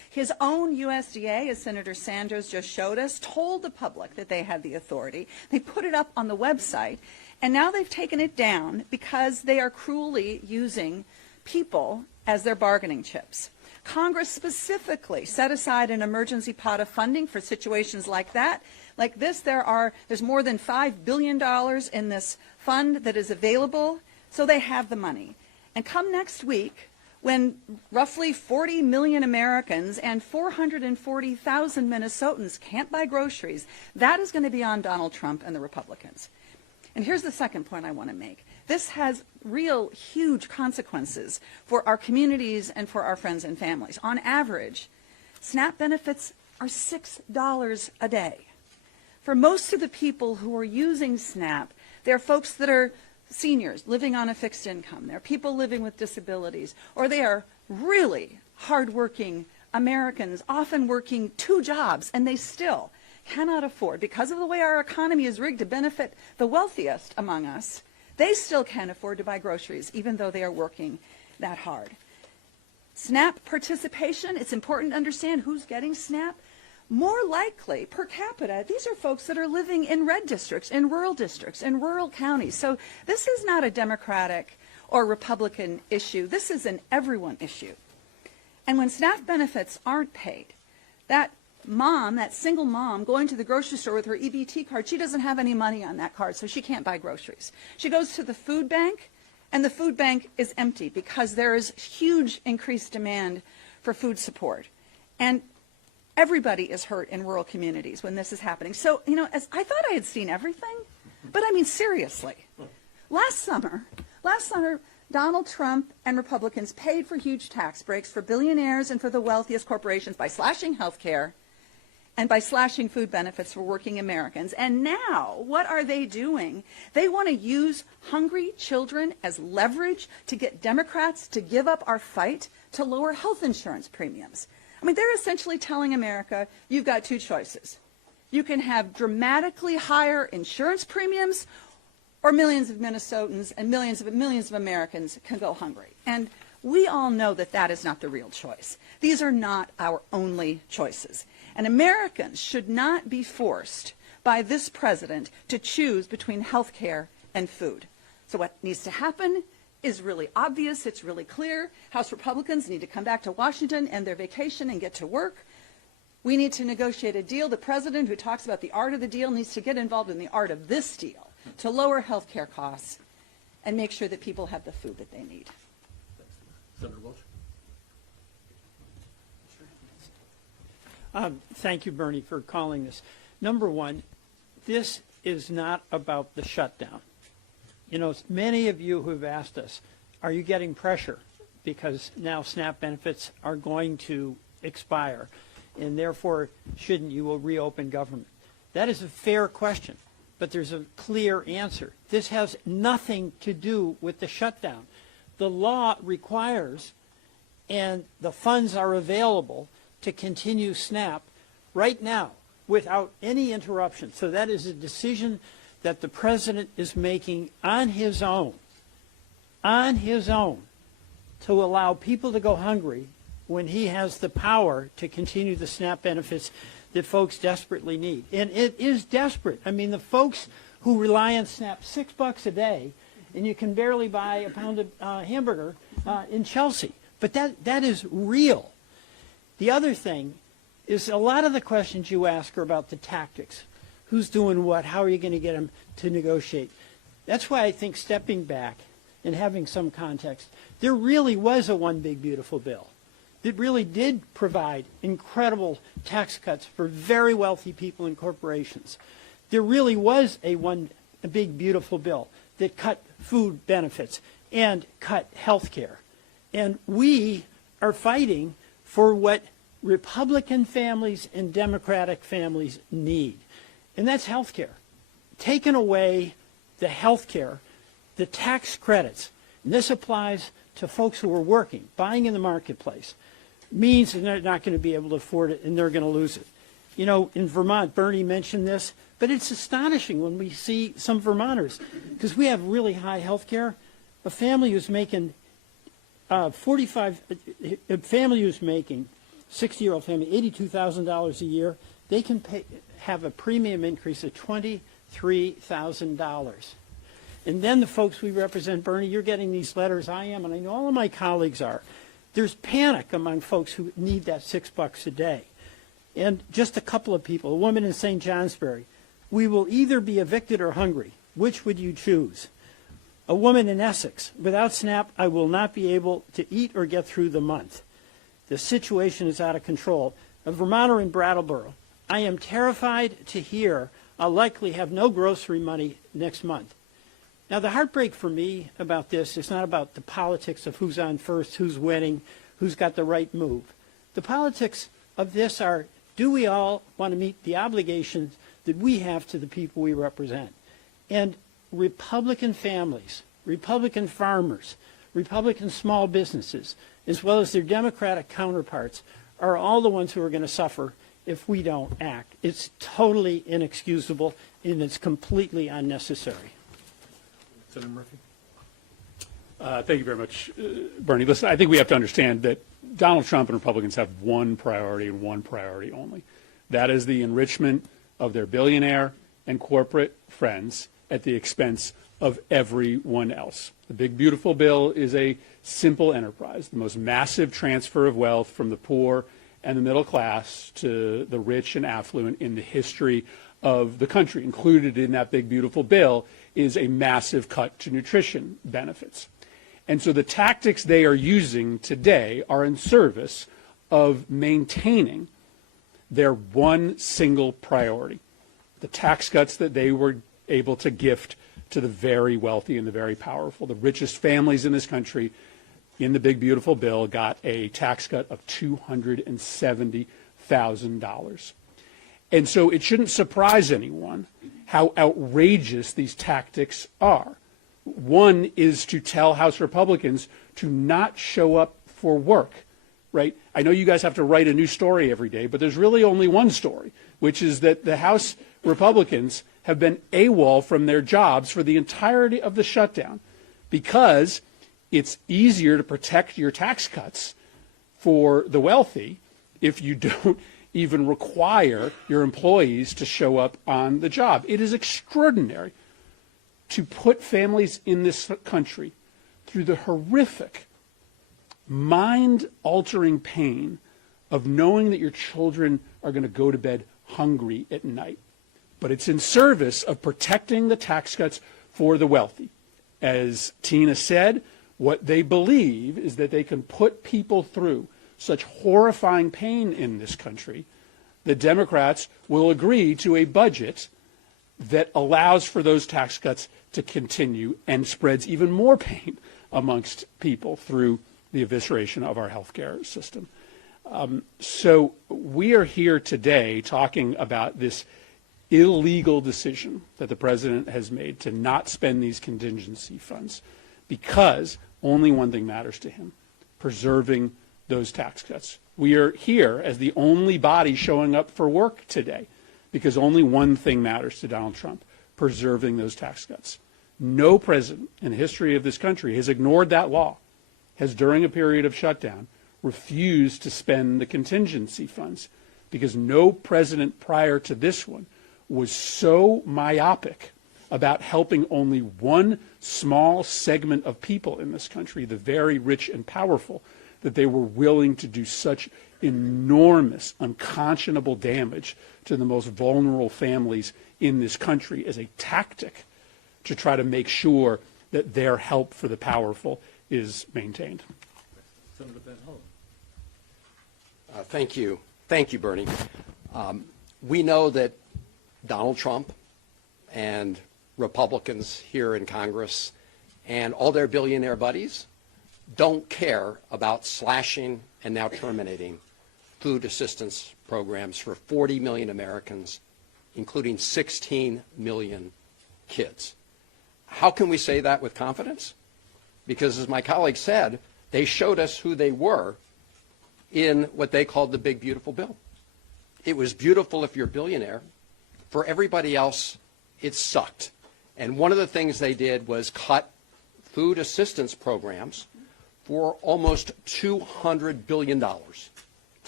His own USDA, as Senator Sanders just showed us, told the public that they had the authority. They put it up on the website, and now they've taken it down because they are cruelly using people as their bargaining chips. Congress specifically set aside an emergency pot of funding for situations like that. Like this, there's more than $5 billion in this fund that is available, so they have the money. And come next week, when roughly 40 million Americans and 440,000 Minnesotans can't buy groceries, that is going to be on Donald Trump and the Republicans. And here's the second point I want to make. This has real huge consequences for our communities and for our friends and families. On average, SNAP benefits are $6 a day. For most of the people who are using SNAP, they're folks that are seniors living on a fixed income. They're people living with disabilities, or they are really hardworking Americans, often working 2 jobs, and they still cannot afford, because of the way our economy is rigged to benefit the wealthiest among us, they still can't afford to buy groceries, even though they are working that hard. SNAP participation, it's important to understand who's getting SNAP. More likely, per capita, these are folks that are living in red districts, in rural counties. So this is not a Democratic or Republican issue. This is an everyone issue. And when SNAP benefits aren't paid, that mom, that single mom going to the grocery store with her EBT card, she doesn't have any money on that card, so she can't buy groceries. She goes to the food bank, and the food bank is empty because there is huge increased demand for food support. And everybody is hurt in rural communities when this is happening. So, as I thought I had seen everything, but I mean, seriously. Last summer, Donald Trump and Republicans paid for huge tax breaks for billionaires and for the wealthiest corporations by slashing health care and by slashing food benefits for working Americans. And now, what are they doing? They want to use hungry children as leverage to get Democrats to give up our fight to lower health insurance premiums. I mean, they're essentially telling America, you've got 2 choices. You can have dramatically higher insurance premiums, or millions of Minnesotans and millions of Americans can go hungry. And we all know that that is not the real choice. These are not our only choices. And Americans should not be forced by this president to choose between health care and food. So what needs to happen is really obvious. It's really clear. House Republicans need to come back to Washington and their vacation and get to work. We need to negotiate a deal. The president, who talks about the art of the deal, needs to get involved in the art of this deal to lower health care costs and make sure that people have the food that they need. Senator Welch. Thank you, Bernie, for calling this. Number one, this is not about the shutdown. Many of you who have asked us, are you getting pressure because now SNAP benefits are going to expire, and therefore shouldn't you reopen government? That is a fair question, but there's a clear answer. This has nothing to do with the shutdown. The law requires, and the funds are available to continue SNAP right now without any interruption. So that is a decision that the president is making on his own, to allow people to go hungry when he has the power to continue the SNAP benefits that folks desperately need. And it is desperate. I mean, the folks who rely on SNAP, $6 a day, and you can barely buy a pound of hamburger in Chelsea. But that is real. The other thing is a lot of the questions you ask are about the tactics. Who's doing what? How are you going to get them to negotiate? That's why I think stepping back and having some context, there really was a one big beautiful bill that really did provide incredible tax cuts for very wealthy people and corporations. There really was a big beautiful bill that cut food benefits and cut health care. And we are fighting for what Republican families and Democratic families need. And that's health care. Taking away the health care, the tax credits, and this applies to folks who are working, buying in the marketplace, means that they're not going to be able to afford it and they're going to lose it. In Vermont, Bernie mentioned this, but it's astonishing when we see some Vermonters, because we have really high health care. A family who's making 60-year-old family, $82,000 a year, they can have a premium increase of $23,000. And then the folks we represent, Bernie, you're getting these letters, I am, and I know all of my colleagues are. There's panic among folks who need that $6 a day. And just a couple of people, a woman in St. Johnsbury, we will either be evicted or hungry. Which would you choose? A woman in Essex, without SNAP, I will not be able to eat or get through the month. The situation is out of control. A Vermonter in Brattleboro, I am terrified to hear I'll likely have no grocery money next month. Now, the heartbreak for me about this is not about the politics of who's on first, who's winning, who's got the right move. The politics of this are, do we all want to meet the obligations that we have to the people we represent? And Republican families, Republican farmers, Republican small businesses, as well as their Democratic counterparts, are all the ones who are going to suffer if we don't act. It's totally inexcusable, and it's completely unnecessary. Senator Murphy. Thank you very much, Bernie. Listen, I think we have to understand that Donald Trump and Republicans have one priority and one priority only. That is the enrichment of their billionaire and corporate friends at the expense of everyone else. The big, beautiful bill is a simple enterprise, the most massive transfer of wealth from the poor and the middle class to the rich and affluent in the history of the country. Included in that big, beautiful bill is a massive cut to nutrition benefits. And so the tactics they are using today are in service of maintaining their one single priority, the tax cuts that they were able to gift to the very wealthy and the very powerful. The richest families in this country in the big, beautiful bill got a tax cut of $270,000. And so it shouldn't surprise anyone how outrageous these tactics are. One is to tell House Republicans to not show up for work, right? I know you guys have to write a new story every day, but there's really only one story, which is that the House Republicans have been AWOL from their jobs for the entirety of the shutdown because it's easier to protect your tax cuts for the wealthy if you don't even require your employees to show up on the job. It is extraordinary to put families in this country through the horrific, mind-altering pain of knowing that your children are going to go to bed hungry at night. But it's in service of protecting the tax cuts for the wealthy. As Tina said, what they believe is that they can put people through such horrifying pain in this country that Democrats will agree to a budget that allows for those tax cuts to continue and spreads even more pain amongst people through the evisceration of our health care system. So we are here today talking about this illegal decision that the president has made to not spend these contingency funds because only one thing matters to him, preserving those tax cuts. We are here as the only body showing up for work today because only one thing matters to Donald Trump, preserving those tax cuts. No president in the history of this country has ignored that law, has during a period of shutdown refused to spend the contingency funds because no president prior to this one was so myopic about helping only one small segment of people in this country, the very rich and powerful, that they were willing to do such enormous, unconscionable damage to the most vulnerable families in this country as a tactic to try to make sure that their help for the powerful is maintained. Senator Van Hollen. Thank you. Thank you, Bernie. We know that Donald Trump and Republicans here in Congress and all their billionaire buddies don't care about slashing and now terminating food assistance programs for 40 million Americans, including 16 million kids. How can we say that with confidence? Because as my colleague said, they showed us who they were in what they called the big, beautiful bill. It was beautiful if you're a billionaire. For everybody else, it sucked. And one of the things they did was cut food assistance programs for almost $200 billion.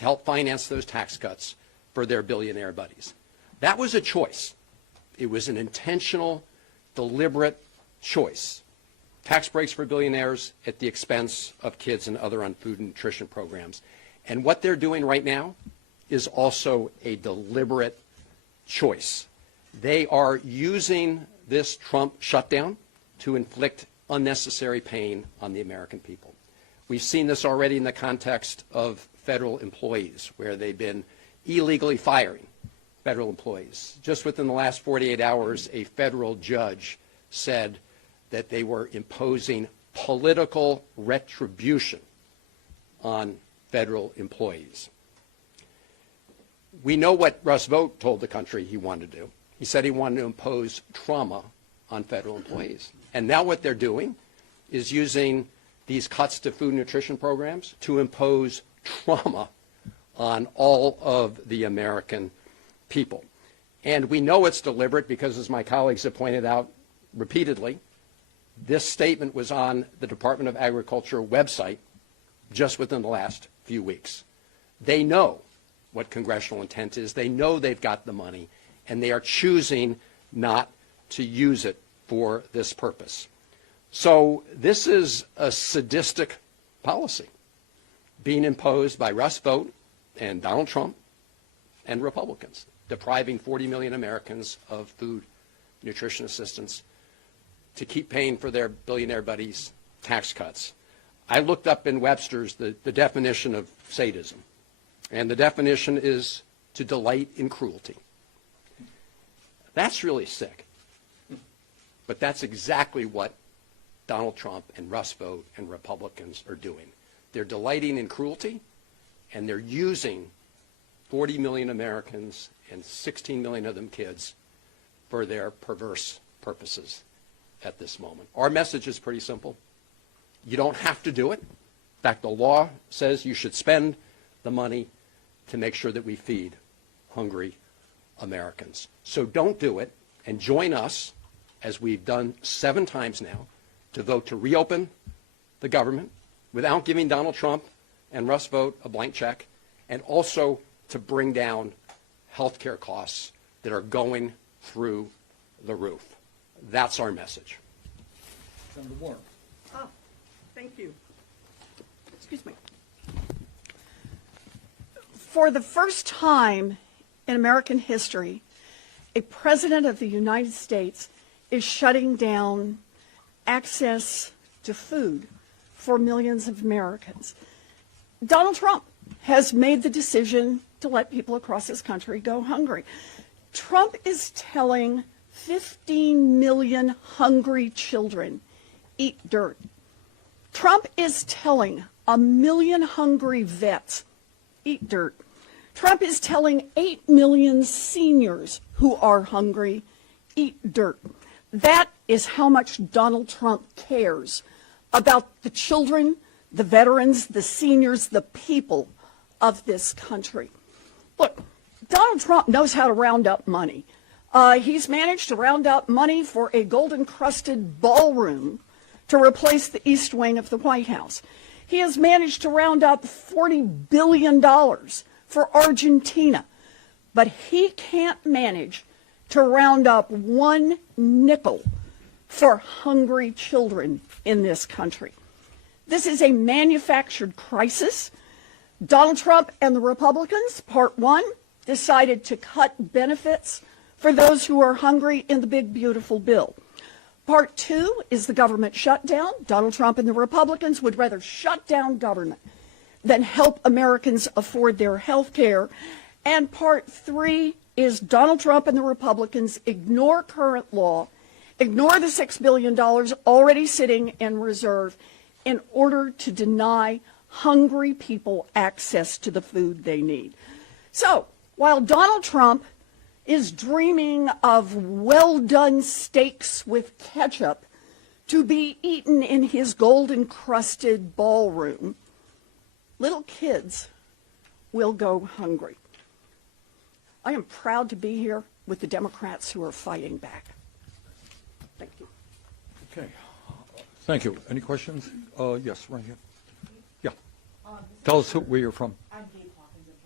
to help finance those tax cuts for their billionaire buddies. That was a choice. It was an intentional, deliberate choice. Tax breaks for billionaires at the expense of kids and other on food and nutrition programs. And what they're doing right now is also a deliberate choice. They are using this Trump shutdown to inflict unnecessary pain on the American people. We've seen this already in the context of federal employees, where they've been illegally firing federal employees. Just within the last 48 hours, a federal judge said that they were imposing political retribution on federal employees. We know what Russ Vought told the country he wanted to do. He said he wanted to impose trauma on federal employees. And now what they're doing is using these cuts to food and nutrition programs to impose trauma on all of the American people. And we know it's deliberate because, as my colleagues have pointed out repeatedly, this statement was on the Department of Agriculture website just within the last few weeks. They know what congressional intent is. They know they've got the money, and they are choosing not to use it for this purpose. So this is a sadistic policy being imposed by Russ Vought and Donald Trump and Republicans, depriving 40 million Americans of food, nutrition assistance to keep paying for their billionaire buddies' tax cuts. I looked up in Webster's the definition of sadism, and the definition is to delight in cruelty. That's really sick. But that's exactly what Donald Trump and Russ Vought and Republicans are doing. They're delighting in cruelty, and they're using 40 million Americans and 16 million of them kids for their perverse purposes at this moment. Our message is pretty simple. You don't have to do it. In fact, the law says you should spend the money to make sure that we feed hungry Americans. So don't do it, and join us, as we've done 7 times now, to vote to reopen the government without giving Donald Trump and Russ Vought a blank check, and also to bring down health care costs that are going through the roof. That's our message. Senator Warren. Oh, thank you. Excuse me. For the first time in American history, a president of the United States is shutting down access to food for millions of Americans. Donald Trump has made the decision to let people across this country go hungry. Trump is telling 15 million hungry children, eat dirt. Trump is telling 1 million hungry vets, eat dirt. Trump is telling 8 million seniors who are hungry, eat dirt. That is how much Donald Trump cares about the children, the veterans, the seniors, the people of this country. Look, Donald Trump knows how to round up money. He's managed to round up money for a gold-encrusted ballroom to replace the East Wing of the White House. He has managed to round up $40 billion for Argentina, but he can't manage to round up 1 nickel for hungry children in this country. This is a manufactured crisis. Donald Trump and the Republicans, part 1, decided to cut benefits for those who are hungry in the big, beautiful bill. Part 2 is the government shutdown. Donald Trump and the Republicans would rather shut down government than help Americans afford their health care. And part 3 is Donald Trump and the Republicans ignore current law, ignore the $6 billion already sitting in reserve in order to deny hungry people access to the food they need. So while Donald Trump is dreaming of well-done steaks with ketchup to be eaten in his gold-encrusted ballroom, little kids will go hungry. I am proud to be here with the Democrats who are fighting back. Thank you. Okay. Thank you. Any questions? Yes, right here. Yeah. Tell us where you're from. I'm Gabe Hawkins of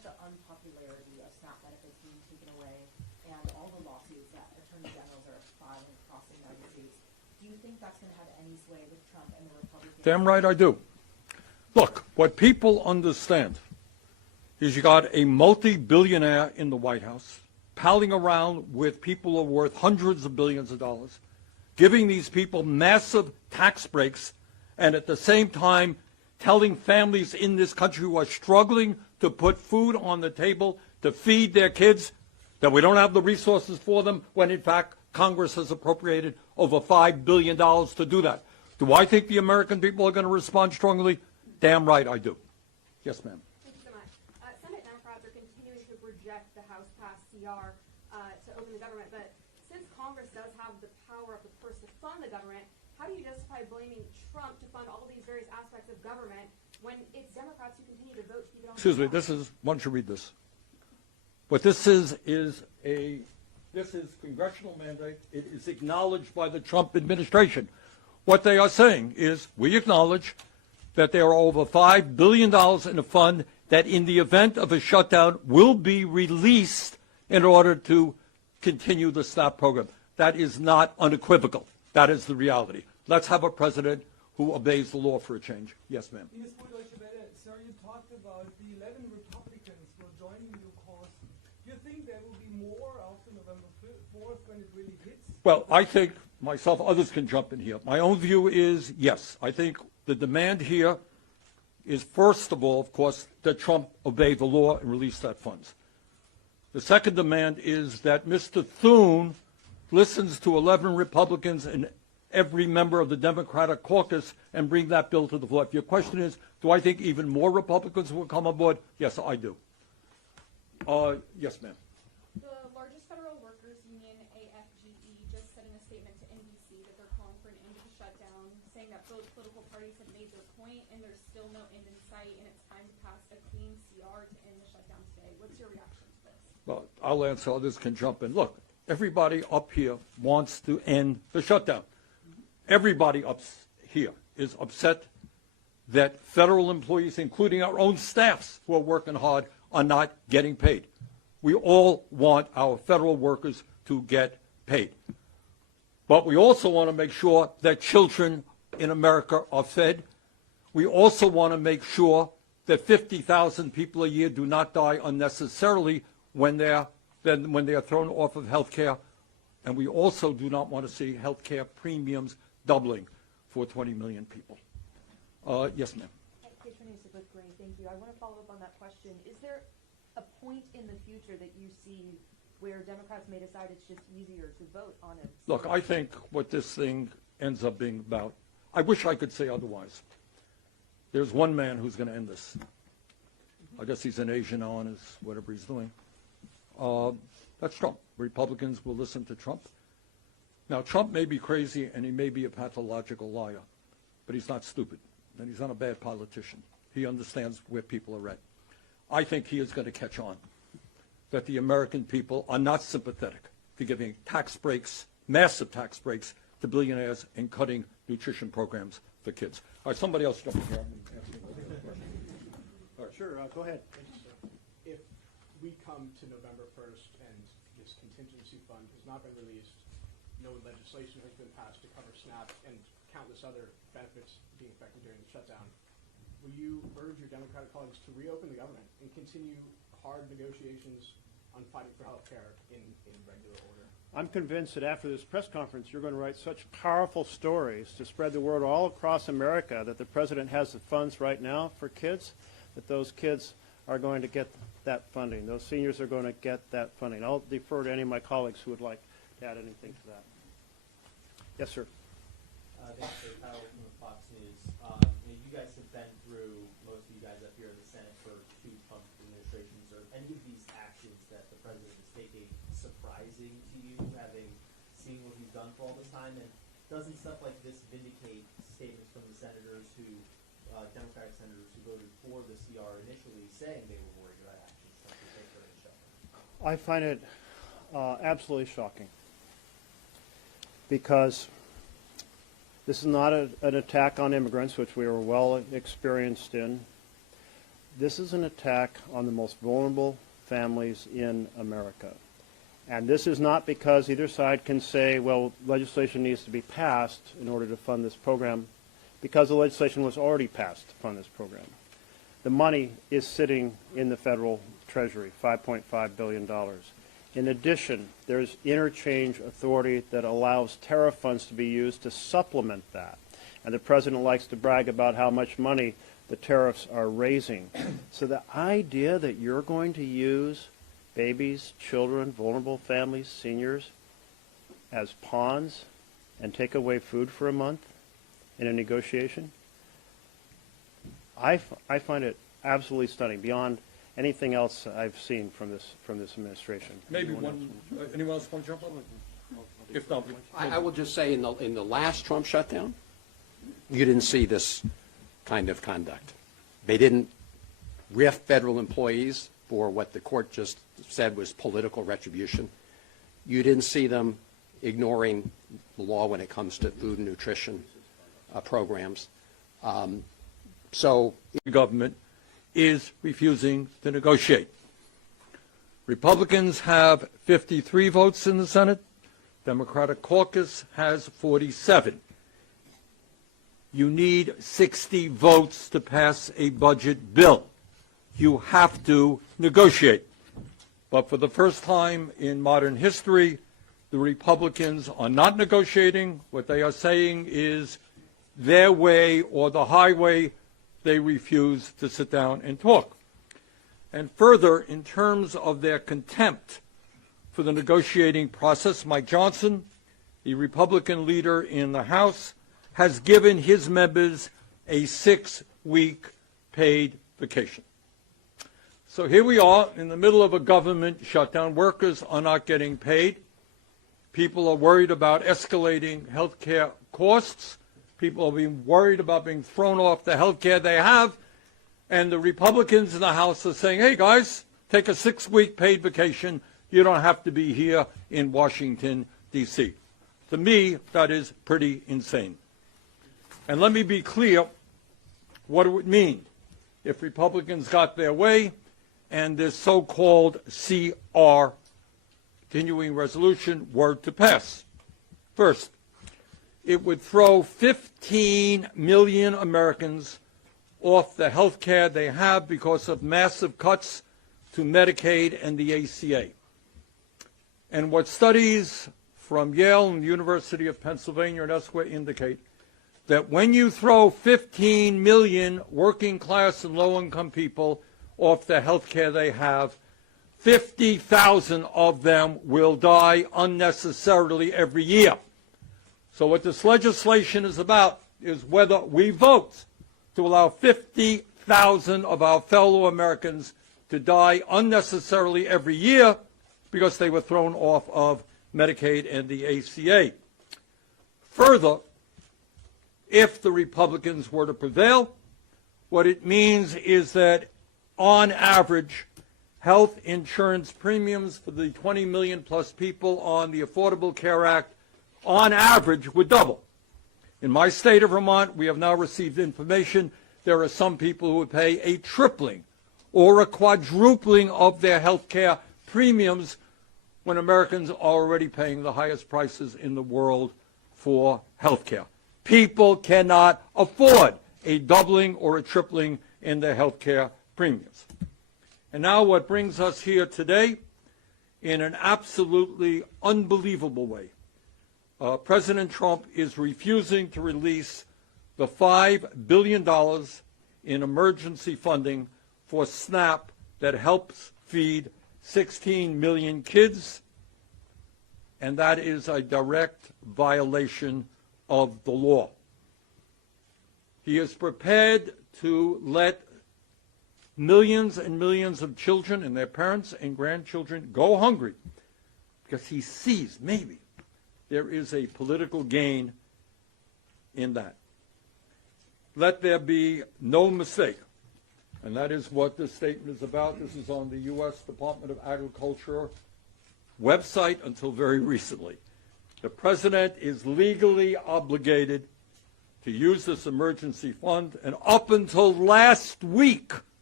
that the unpopularity of SNAP benefits being taken away and all the lawsuits that attorney generals are filing across the United States, do you think that's going to have any sway with Trump and the Republicans? Damn right I do. Look, what people understand is you got a multi-billionaire in the White House palling around with people who are worth hundreds of billions of dollars, giving these people massive tax breaks, and at the same time telling families in this country who are struggling to put food on the table to feed their kids that we don't have the resources for them, when in fact Congress has appropriated over $5 billion to do that. Do I think the American people are going to respond strongly? Damn right I do. Yes, ma'am. Thank you so much. Senate Democrats are continuing to reject the House-passed CR to open the government, but since Congress does have the power of the purse to fund the government, how do you justify blaming Trump to fund all these various aspects of government when it's Democrats who continue to vote to keep it on? Excuse me, why don't you read this? What this is congressional mandate. It is acknowledged by the Trump administration. What they are saying is, we acknowledge that there are over $5 billion in a fund that in the event of a shutdown will be released in order to continue the SNAP program. That is not unequivocal. That is the reality. Let's have a president who obeys the law for a change. Yes, ma'am. Sir, you talked about the 11 Republicans who are joining your cause. Do you think there will be more after November 4th when it really hits? Well, I think myself, others can jump in here. My own view is yes. I think the demand here is, first of all, of course, that Trump obey the law and release that funds. The second demand is that Mr. Thune listens to 11 Republicans and every member of the Democratic caucus and bring that bill to the floor. If your question is, do I think even more Republicans will come on board? Yes, I do. Yes, ma'am. The largest federal workers union, AFGE, just said in a statement to NBC that they're calling for an end to the shutdown, saying that both political parties have made their point and there's still no end in sight and it's time to pass a clean CR to end the shutdown today. What's your reaction to this? Well, I'll answer. Others can jump in. Look, everybody up here wants to end the shutdown. Everybody up here is upset that federal employees, including our own staffs who are working hard, are not getting paid. We all want our federal workers to get paid. But we also want to make sure that children in America are fed. We also want to make sure that 50,000 people a year do not die unnecessarily when they are thrown off of health care. And we also do not want to see health care premiums doubling for 20 million people. Yes, ma'am. Thank you. I want to follow up on that question. Is there a point in the future that you see where Democrats may decide it's just easier to vote on it? Look, I think what this thing ends up being about, I wish I could say otherwise. There's one man who's going to end this. I guess he's an Asian now on his whatever he's doing. That's Trump. Republicans will listen to Trump. Now, Trump may be crazy and he may be a pathological liar, but he's not stupid, and he's not a bad politician. He understands where people are at. I think he is going to catch on that the American people are not sympathetic to giving tax breaks, massive tax breaks, to billionaires and cutting nutrition programs for kids. All right, somebody else jump in here. All right, sure, go ahead. If we come to November 1st and this contingency fund has not been released, no legislation has been passed to cover SNAP and countless other benefits being affected during the shutdown, will you urge your Democratic colleagues to reopen the government and continue hard negotiations on fighting for health care in regular order? I'm convinced that after this press conference, you're going to write such powerful stories to spread the word all across America that the president has the funds right now for kids, that those kids are going to get that funding. Those seniors are going to get that funding. I'll defer to any of my colleagues who would like to add anything to that. Yes, sir. Thanks, sir. Kyle from Fox News. You guys have been through, most of you guys up here in the Senate, for 2 Trump administrations. Are any of these actions that the president is taking surprising to you, having seen what he's done for all this time? And doesn't stuff like this vindicate statements from the senators who, Democratic senators who voted for the CR initially, saying they were worried about actions Trump would take during the shutdown? I find it absolutely shocking, because this is not an attack on immigrants, which we are well experienced in. This is an attack on the most vulnerable families in America. And this is not because either side can say, well, legislation needs to be passed in order to fund this program, because the legislation was already passed to fund this program. The money is sitting in the federal treasury, $5.5 billion. In addition, there's interchange authority that allows tariff funds to be used to supplement that. And the president likes to brag about how much money the tariffs are raising. So the idea that you're going to use babies, children, vulnerable families, seniors as pawns and take away food for a month in a negotiation, I find it absolutely stunning, beyond anything else I've seen from this administration. Maybe anyone else want to jump up? If not, I will just say in the last Trump shutdown, you didn't see this kind of conduct. They didn't riff federal employees for what the court just said was political retribution. You didn't see them ignoring the law when it comes to food and nutrition programs. So the government is refusing to negotiate. Republicans have 53 votes in the Senate. Democratic caucus has 47. You need 60 votes to pass a budget bill. You have to negotiate. But for the first time in modern history, the Republicans are not negotiating. What they are saying is their way or the highway. They refuse to sit down and talk. And further, in terms of their contempt for the negotiating process, Mike Johnson, the Republican leader in the House, has given his members a 6-week paid vacation. So here we are in the middle of a government shutdown. Workers are not getting paid. People are worried about escalating health care costs. People are being worried about being thrown off the health care they have. And the Republicans in the House are saying, hey, guys, take a 6-week paid vacation. You don't have to be here in Washington, D.C. To me, that is pretty insane. And let me be clear what it would mean if Republicans got their way and this so-called CR, continuing resolution, were to pass. First, it would throw 15 million Americans off the health care they have because of massive cuts to Medicaid and the ACA. And what studies from Yale and the University of Pennsylvania and elsewhere indicate that when you throw 15 million working class and low-income people off the health care they have, 50,000 of them will die unnecessarily every year. So what this legislation is about is whether we vote to allow 50,000 of our fellow Americans to die unnecessarily every year because they were thrown off of Medicaid and the ACA. Further, if the Republicans were to prevail, what it means is that on average, health insurance premiums for the 20 million plus people on the Affordable Care Act on average would double. In my state of Vermont, we have now received information there are some people who would pay a tripling or a quadrupling of their health care premiums when Americans are already paying the highest prices in the world for health care. People cannot afford a doubling or a tripling in their health care premiums. And now what brings us here today, in an absolutely unbelievable way, President Trump is refusing to release the $5 billion in emergency funding for SNAP that helps feed 16 million kids, and that is a direct violation of the law. He is prepared to let millions and millions of children and their parents and grandchildren go hungry because he sees maybe there is a political gain in that. Let there be no mistake, and that is what this statement is about. This is on the U.S. Department of Agriculture website until very recently. The president is legally obligated to use this emergency fund, and up until last week,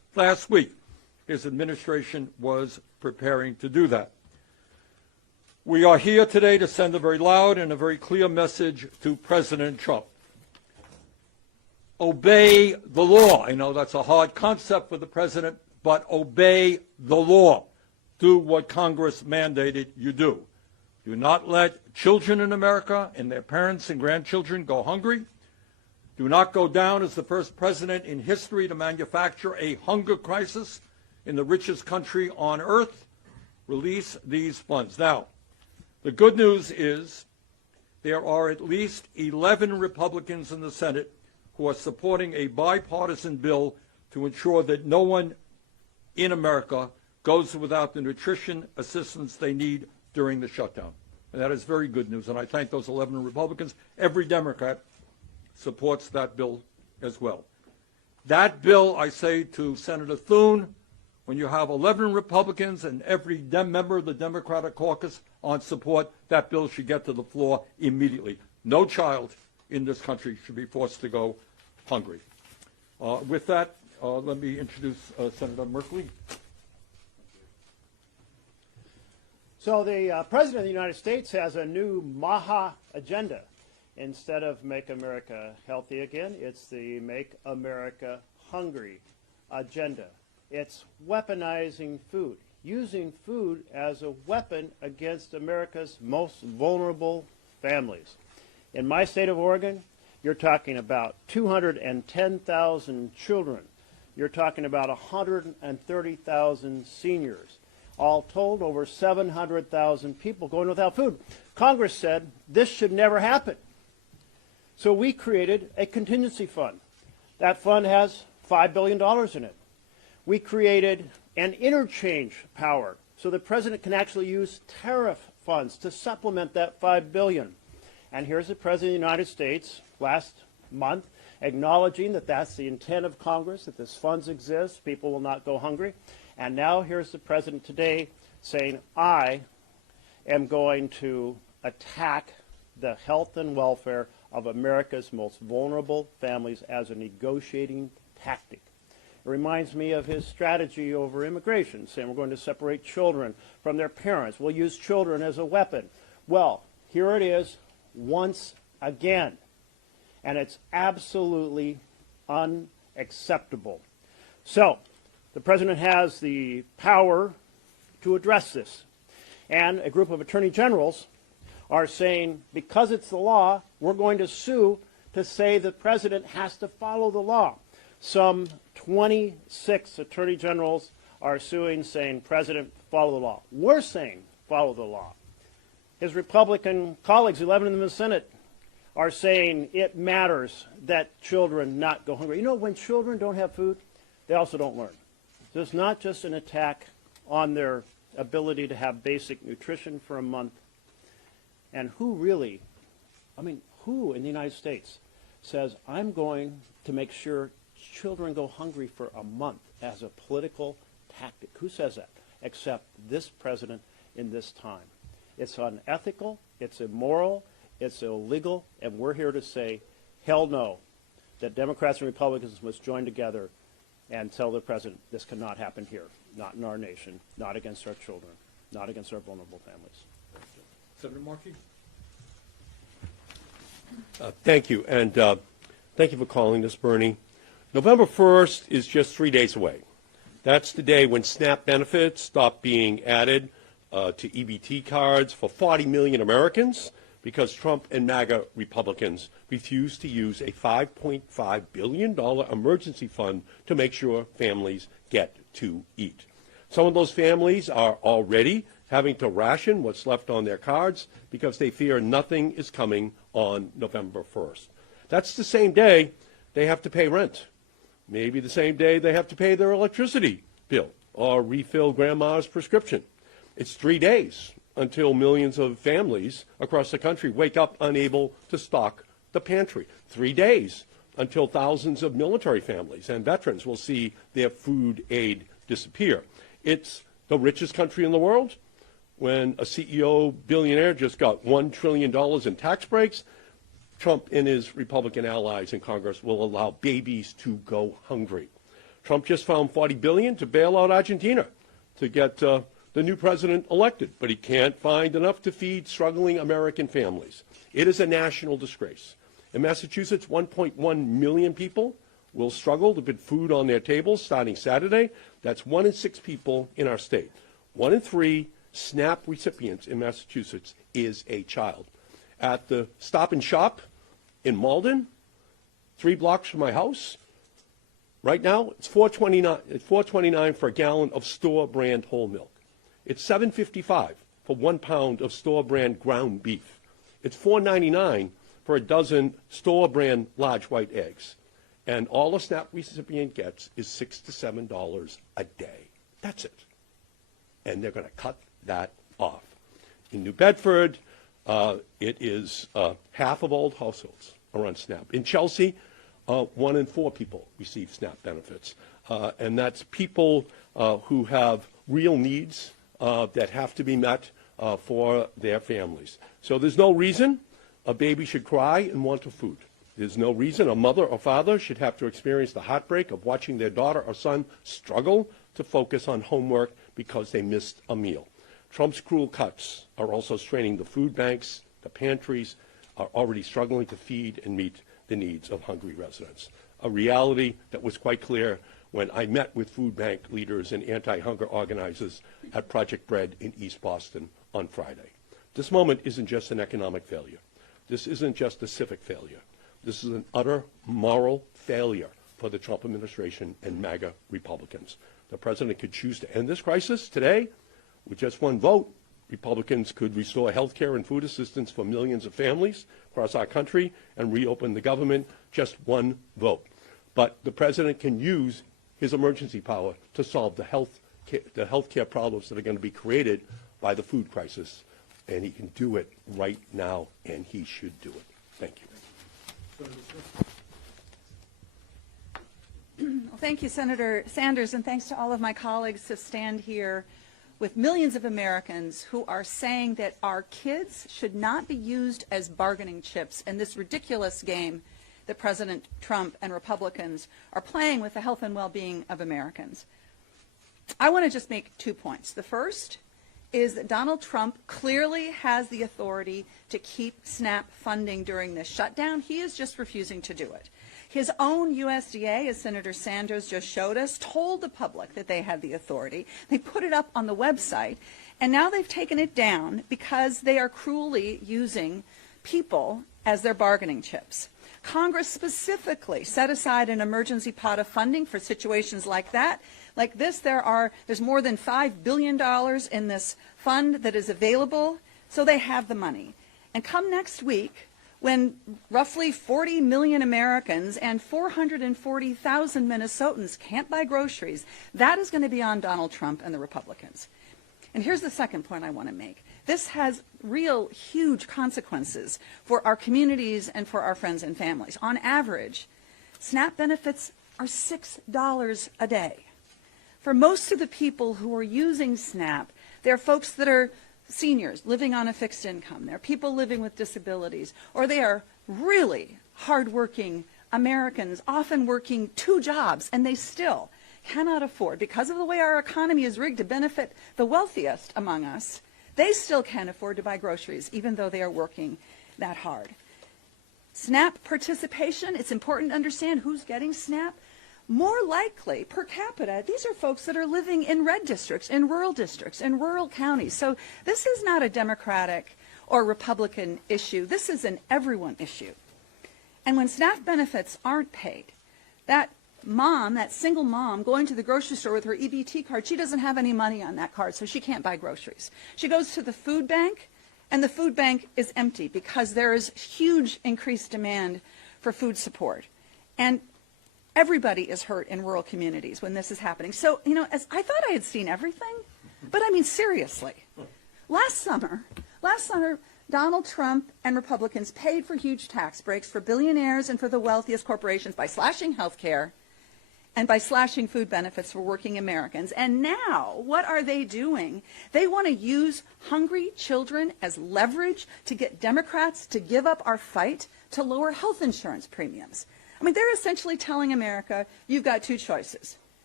last week, his administration was preparing to do that. We are here today to send a very loud and a very clear message to President Trump. Obey the law. I know that's a hard concept for the president, but obey the law. Do what Congress mandated you do. Do not let children in America and their parents and grandchildren go hungry. Do not go down as the first president in history to manufacture a hunger crisis in the richest country on earth. Release these funds. Now, the good news is there are at least 11 Republicans in the Senate who are supporting a bipartisan bill to ensure that no one in America goes without the nutrition assistance they need during the shutdown. And that is very good news, and I thank those 11 Republicans. Every Democrat supports that bill as well. That bill, I say to Senator Thune, when you have 11 Republicans and every member of the Democratic caucus on support, that bill should get to the floor immediately. No child in this country should be forced to go hungry. With that, let me introduce Senator Merkley. So the President of the United States has a new MAHA agenda. Instead of Make America Healthy Again, it's the Make America Hungry agenda. It's weaponizing food, using food as a weapon against America's most vulnerable families. In my state of Oregon, you're talking about 210,000 children. You're talking about 130,000 seniors. All told, over 700,000 people going without food. Congress said this should never happen. So we created a contingency fund. That fund has $5 billion in it. We created an interchange power so the president can actually use tariff funds to supplement that $5 billion. And here's the President of the United States last month acknowledging that that's the intent of Congress, that this funds exist, people will not go hungry. And now here's the President today saying, I am going to attack the health and welfare of America's most vulnerable families as a negotiating tactic. It reminds me of his strategy over immigration, saying we're going to separate children from their parents. We'll use children as a weapon. Well, here it is once again. And it's absolutely unacceptable. So, the President has the power to address this. And a group of attorney generals are saying, because it's the law, we're going to sue to say the President has to follow the law. Some 26 attorney generals are suing, saying, President, follow the law. We're saying, follow the law. His Republican colleagues, 11 in the Senate, are saying it matters that children not go hungry. You know, when children don't have food, they also don't learn. So it's not just an attack on their ability to have basic nutrition for a month. And who really, who in the United States says, I'm going to make sure children go hungry for a month as a political tactic? Who says that? Except this president in this time. It's unethical, it's immoral, it's illegal, and we're here to say, hell no, that Democrats and Republicans must join together and tell the president this cannot happen here, not in our nation, not against our children, not against our vulnerable families. Senator Markey. Thank you, and thank you for calling this, Bernie. November 1st is just 3 days away. That's the day when SNAP benefits stop being added to EBT cards for 40 million Americans because Trump and MAGA Republicans refused to use a $5.5 billion emergency fund to make sure families get to eat. Some of those families are already having to ration what's left on their cards because they fear nothing is coming on November 1st. That's the same day they have to pay rent. Maybe the same day they have to pay their electricity bill or refill grandma's prescription. It's 3 days until millions of families across the country wake up unable to stock the pantry. 3 days until thousands of military families and veterans will see their food aid disappear. It's the richest country in the world. When a CEO billionaire just got $1 trillion in tax breaks, Trump and his Republican allies in Congress will allow babies to go hungry. Trump just found $40 billion to bail out Argentina to get the new president elected, but he can't find enough to feed struggling American families. It is a national disgrace. In Massachusetts, 1.1 million people will struggle to put food on their tables starting Saturday. That's 1 in 6 people in our state. 1 in 3 SNAP recipients in Massachusetts is a child. At the Stop and Shop in Malden, 3 blocks from my house, right now it's $4.29 for a gallon of store brand whole milk. It's $7.55 for 1 pound of store brand ground beef. It's $4.99 for a dozen store brand large white eggs. And all a SNAP recipient gets is $6 to $7 a day. That's it. And they're going to cut that off. In New Bedford, it is half of all households are on SNAP. In Chelsea, 1 in 4 people receive SNAP benefits. And that's people who have real needs that have to be met for their families. So there's no reason a baby should cry and want a food. There's no reason a mother or father should have to experience the heartbreak of watching their daughter or son struggle to focus on homework because they missed a meal. Trump's cruel cuts are also straining the food banks. The pantries are already struggling to feed and meet the needs of hungry residents. A reality that was quite clear when I met with food bank leaders and anti-hunger organizers at Project Bread in East Boston on Friday. This moment isn't just an economic failure. This isn't just a civic failure. This is an utter moral failure for the Trump administration and MAGA Republicans. The president could choose to end this crisis today with just 1 vote. Republicans could restore health care and food assistance for millions of families across our country and reopen the government. Just 1 vote. But the president can use his emergency power to solve the health care problems that are going to be created by the food crisis. And he can do it right now, and he should do it. Thank you. Well, thank you, Senator Sanders, and thanks to all of my colleagues to stand here with millions of Americans who are saying that our kids should not be used as bargaining chips in this ridiculous game that President Trump and Republicans are playing with the health and well-being of Americans. I want to just make 2 points. The first is that Donald Trump clearly has the authority to keep SNAP funding during this shutdown. He is just refusing to do it. His own USDA, as Senator Sanders just showed us, told the public that they had the authority. They put it up on the website, and now they've taken it down because they are cruelly using people as their bargaining chips. Congress specifically set aside an emergency pot of funding for situations like that. Like this, there's more than $5 billion in this fund that is available, so they have the money. And come next week, when roughly 40 million Americans and 440,000 Minnesotans can't buy groceries, that is going to be on Donald Trump and the Republicans. And here's the second point I want to make. This has real huge consequences for our communities and for our friends and families. On average, SNAP benefits are $6 a day. For most of the people who are using SNAP, they're folks that are seniors living on a fixed income. They're people living with disabilities, or they are really hardworking Americans, often working 2 jobs, and they still cannot afford, because of the way our economy is rigged to benefit the wealthiest among us, they still can't afford to buy groceries, even though they are working that hard. SNAP participation, it's important to understand who's getting SNAP. More likely, per capita, these are folks that are living in red districts, in rural counties. So this is not a Democratic or Republican issue. This is an everyone issue. And when SNAP benefits aren't paid, that mom, that single mom going to the grocery store with her EBT card, she doesn't have any money on that card, so she can't buy groceries. She goes to the food bank, and the food bank is empty because there is huge increased demand for food support. And everybody is hurt in rural communities when this is happening. So, as I thought I had seen everything, but I mean, seriously. Last summer, Donald Trump and Republicans paid for huge tax breaks for billionaires and for the wealthiest corporations by slashing health care and by slashing food benefits for working Americans. And now, what are they doing? They want to use hungry children as leverage to get Democrats to give up our fight to lower health insurance premiums. I mean, they're essentially telling America, you've got 2 choices.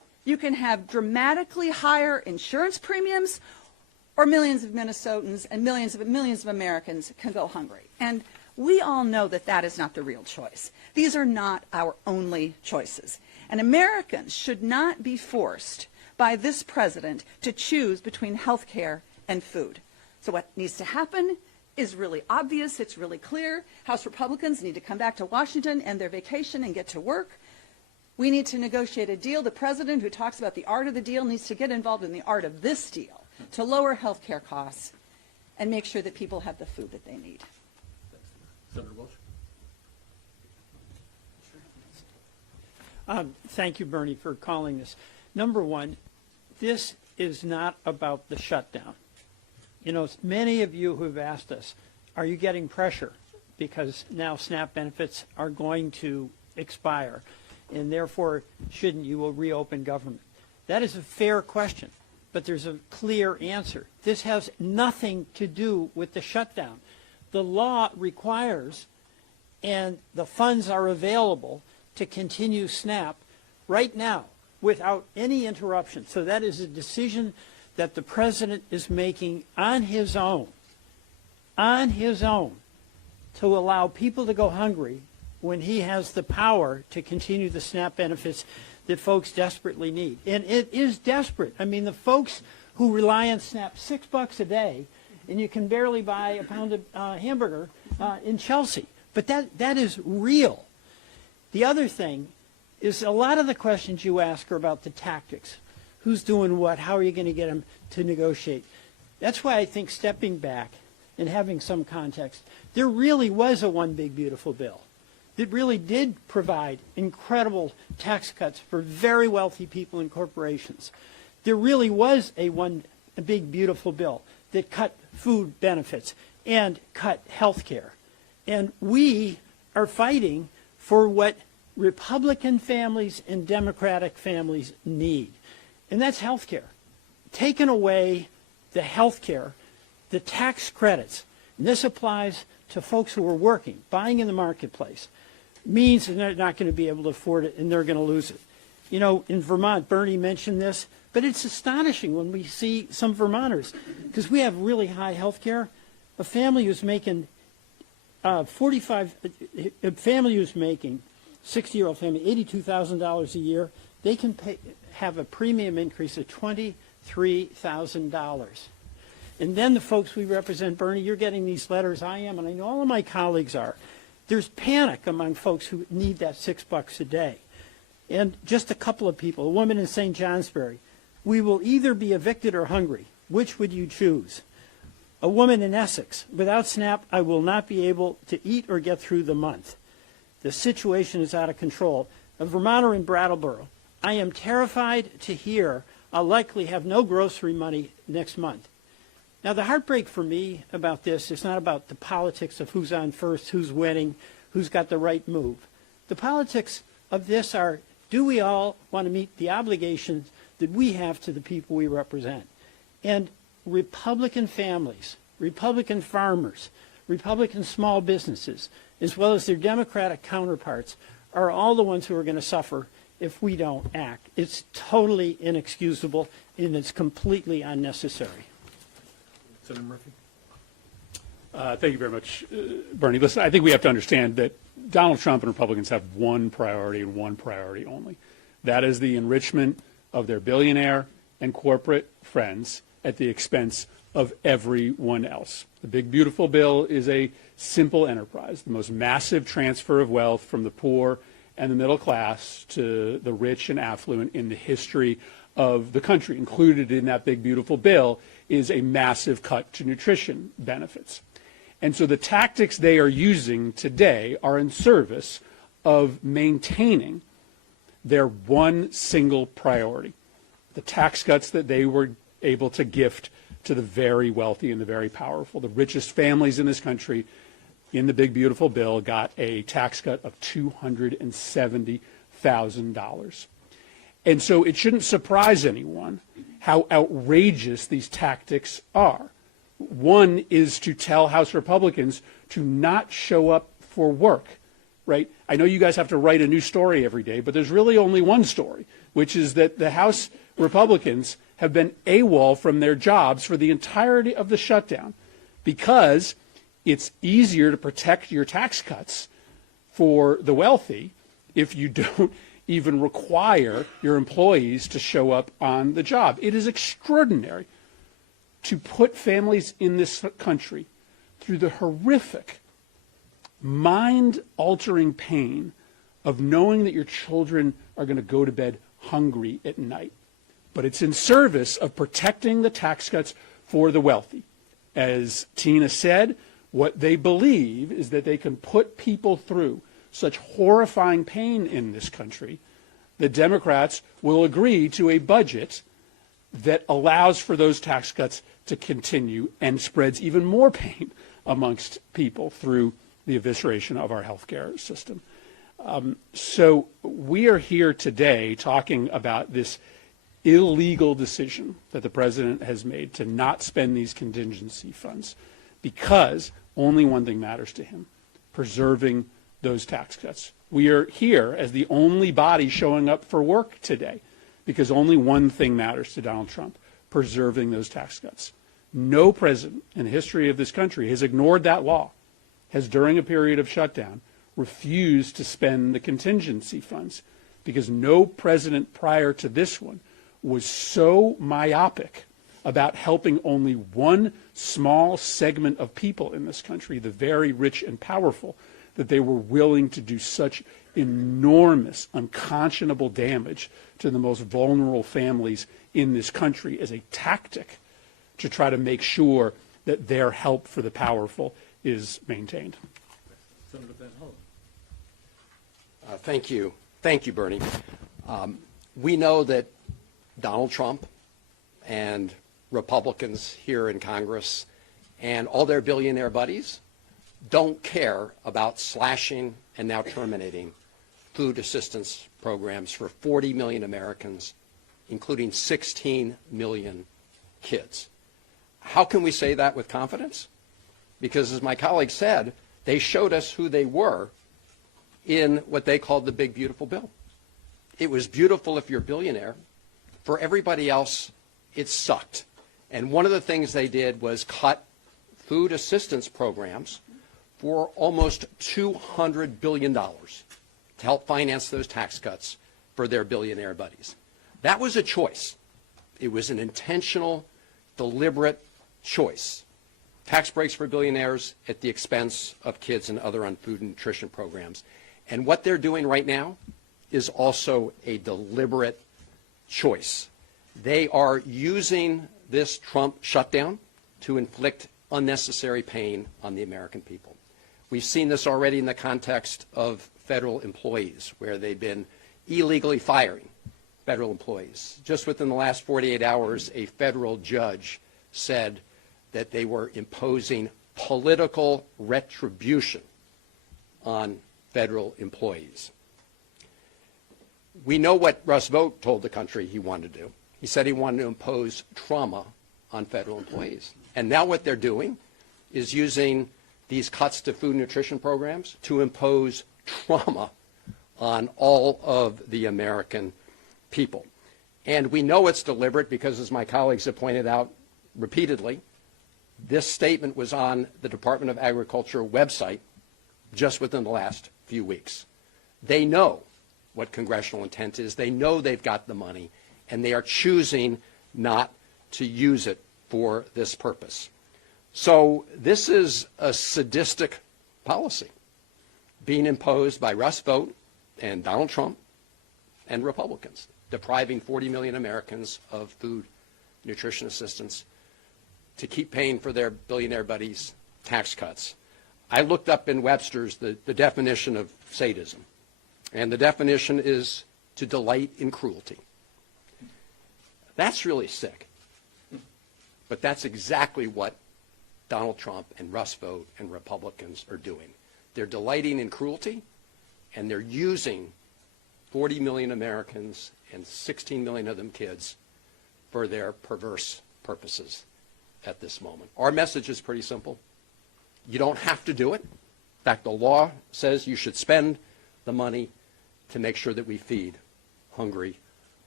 You can have dramatically higher insurance premiums, or millions of Minnesotans and millions of Americans can go hungry. And we all know that that is not the real choice. These are not our only choices. And Americans should not be forced by this president to choose between health care and food. So what needs to happen is really obvious. It's really clear. House Republicans need to come back to Washington and their vacation and get to work. We need to negotiate a deal. The president, who talks about the art of the deal, needs to get involved in the art of this deal to lower health care costs and make sure that people have the food that they need. Senator Welch. Thank you, Bernie, for calling this. Number one, this is not about the shutdown. You know, many of you who have asked us, are you getting pressure because now SNAP benefits are going to expire, and therefore shouldn't you reopen government? That is a fair question, but there's a clear answer. This has nothing to do with the shutdown. The law requires, and the funds are available to continue SNAP right now without any interruption. So that is a decision that the president is making on his own to allow people to go hungry when he has the power to continue the SNAP benefits that folks desperately need. And it is desperate. I mean, the folks who rely on SNAP, $6 a day, and you can barely buy a pound of hamburger in Chelsea. But that is real. The other thing is a lot of the questions you ask are about the tactics. Who's doing what? How are you going to get them to negotiate? That's why I think stepping back and having some context, there really was a one big beautiful bill that really did provide incredible tax cuts for very wealthy people and corporations. There really was a big beautiful bill that cut food benefits and cut health care. And we are fighting for what Republican families and Democratic families need. And that's health care. Taking away the health care, the tax credits, and this applies to folks who are working, buying in the marketplace, means that they're not going to be able to afford it and they're going to lose it. You know, in Vermont, Bernie mentioned this, but it's astonishing when we see some Vermonters, because we have really high health care. A family who's making 60-year-old family, $82,000 a year, they can have a premium increase of $23,000. And then the folks we represent, Bernie, you're getting these letters, I am, and I know all of my colleagues are. There's panic among folks who need that $6 a day. And just a couple of people, a woman in St. Johnsbury, we will either be evicted or hungry. Which would you choose? A woman in Essex, without SNAP, I will not be able to eat or get through the month. The situation is out of control. A Vermonter in Brattleboro, I am terrified to hear I'll likely have no grocery money next month. Now, the heartbreak for me about this is not about the politics of who's on first, who's winning, who's got the right move. The politics of this are, do we all want to meet the obligations that we have to the people we represent? And Republican families, Republican farmers, Republican small businesses, as well as their Democratic counterparts, are all the ones who are going to suffer if we don't act. It's totally inexcusable, and it's completely unnecessary. Senator Murphy. Thank you very much, Bernie. Listen, I think we have to understand that Donald Trump and Republicans have one priority and one priority only. That is the enrichment of their billionaire and corporate friends at the expense of everyone else. The big beautiful bill is a simple enterprise, the most massive transfer of wealth from the poor and the middle class to the rich and affluent in the history of the country. Included in that big beautiful bill is a massive cut to nutrition benefits. And so the tactics they are using today are in service of maintaining their one single priority, the tax cuts that they were able to gift to the very wealthy and the very powerful. The richest families in this country in the big beautiful bill got a tax cut of $270,000. And so it shouldn't surprise anyone how outrageous these tactics are. One is to tell House Republicans to not show up for work, right? I know you guys have to write a new story every day, but there's really only one story. which is that the House Republicans have been AWOL from their jobs for the entirety of the shutdown because it's easier to protect your tax cuts for the wealthy if you don't even require your employees to show up on the job. It is extraordinary to put families in this country through the horrific, mind-altering pain of knowing that your children are going to go to bed hungry at night. But it's in service of protecting the tax cuts for the wealthy. As Tina said, what they believe is that they can put people through such horrifying pain in this country that Democrats will agree to a budget that allows for those tax cuts to continue and spreads even more pain amongst people through the evisceration of our health care system. So we are here today talking about this illegal decision that the president has made to not spend these contingency funds because only one thing matters to him, preserving those tax cuts. We are here as the only body showing up for work today because only one thing matters to Donald Trump, preserving those tax cuts. No president in the history of this country has ignored that law, has during a period of shutdown refused to spend the contingency funds because no president prior to this one was so myopic about helping only one small segment of people in this country, the very rich and powerful, that they were willing to do such enormous, unconscionable damage to the most vulnerable families in this country as a tactic to try to make sure that their help for the powerful is maintained. Senator Van Hollen. Thank you. Thank you, Bernie. We know that Donald Trump and Republicans here in Congress and all their billionaire buddies don't care about slashing and now terminating food assistance programs for 40 million Americans, including 16 million kids. How can we say that with confidence? Because as my colleague said, they showed us who they were in what they called the big beautiful bill. It was beautiful if you're a billionaire. For everybody else, it sucked. And one of the things they did was cut food assistance programs for almost $200 billion to help finance those tax cuts for their billionaire buddies. That was a choice. It was an intentional, deliberate choice. Tax breaks for billionaires at the expense of kids and other on food and nutrition programs. And what they're doing right now is also a deliberate choice. They are using this Trump shutdown to inflict unnecessary pain on the American people. We've seen this already in the context of federal employees, where they've been illegally firing federal employees. Just within the last 48 hours, a federal judge said that they were imposing political retribution on federal employees. We know what Russ Vought told the country he wanted to do. He said he wanted to impose trauma on federal employees. And now what they're doing is using these cuts to food and nutrition programs to impose trauma on all of the American people. And we know it's deliberate because, as my colleagues have pointed out repeatedly, this statement was on the Department of Agriculture website just within the last few weeks. They know what congressional intent is. They know they've got the money, and they are choosing not to use it for this purpose. So this is a sadistic policy being imposed by Russ Vought and Donald Trump and Republicans, depriving 40 million Americans of food, nutrition assistance to keep paying for their billionaire buddies' tax cuts. I looked up in Webster's the definition of sadism, and the definition is to delight in cruelty. That's really sick, but that's exactly what Donald Trump and Russ Vought and Republicans are doing. They're delighting in cruelty, and they're using 40 million Americans and 16 million of them kids for their perverse purposes at this moment. Our message is pretty simple. You don't have to do it. In fact, the law says you should spend the money to make sure that we feed hungry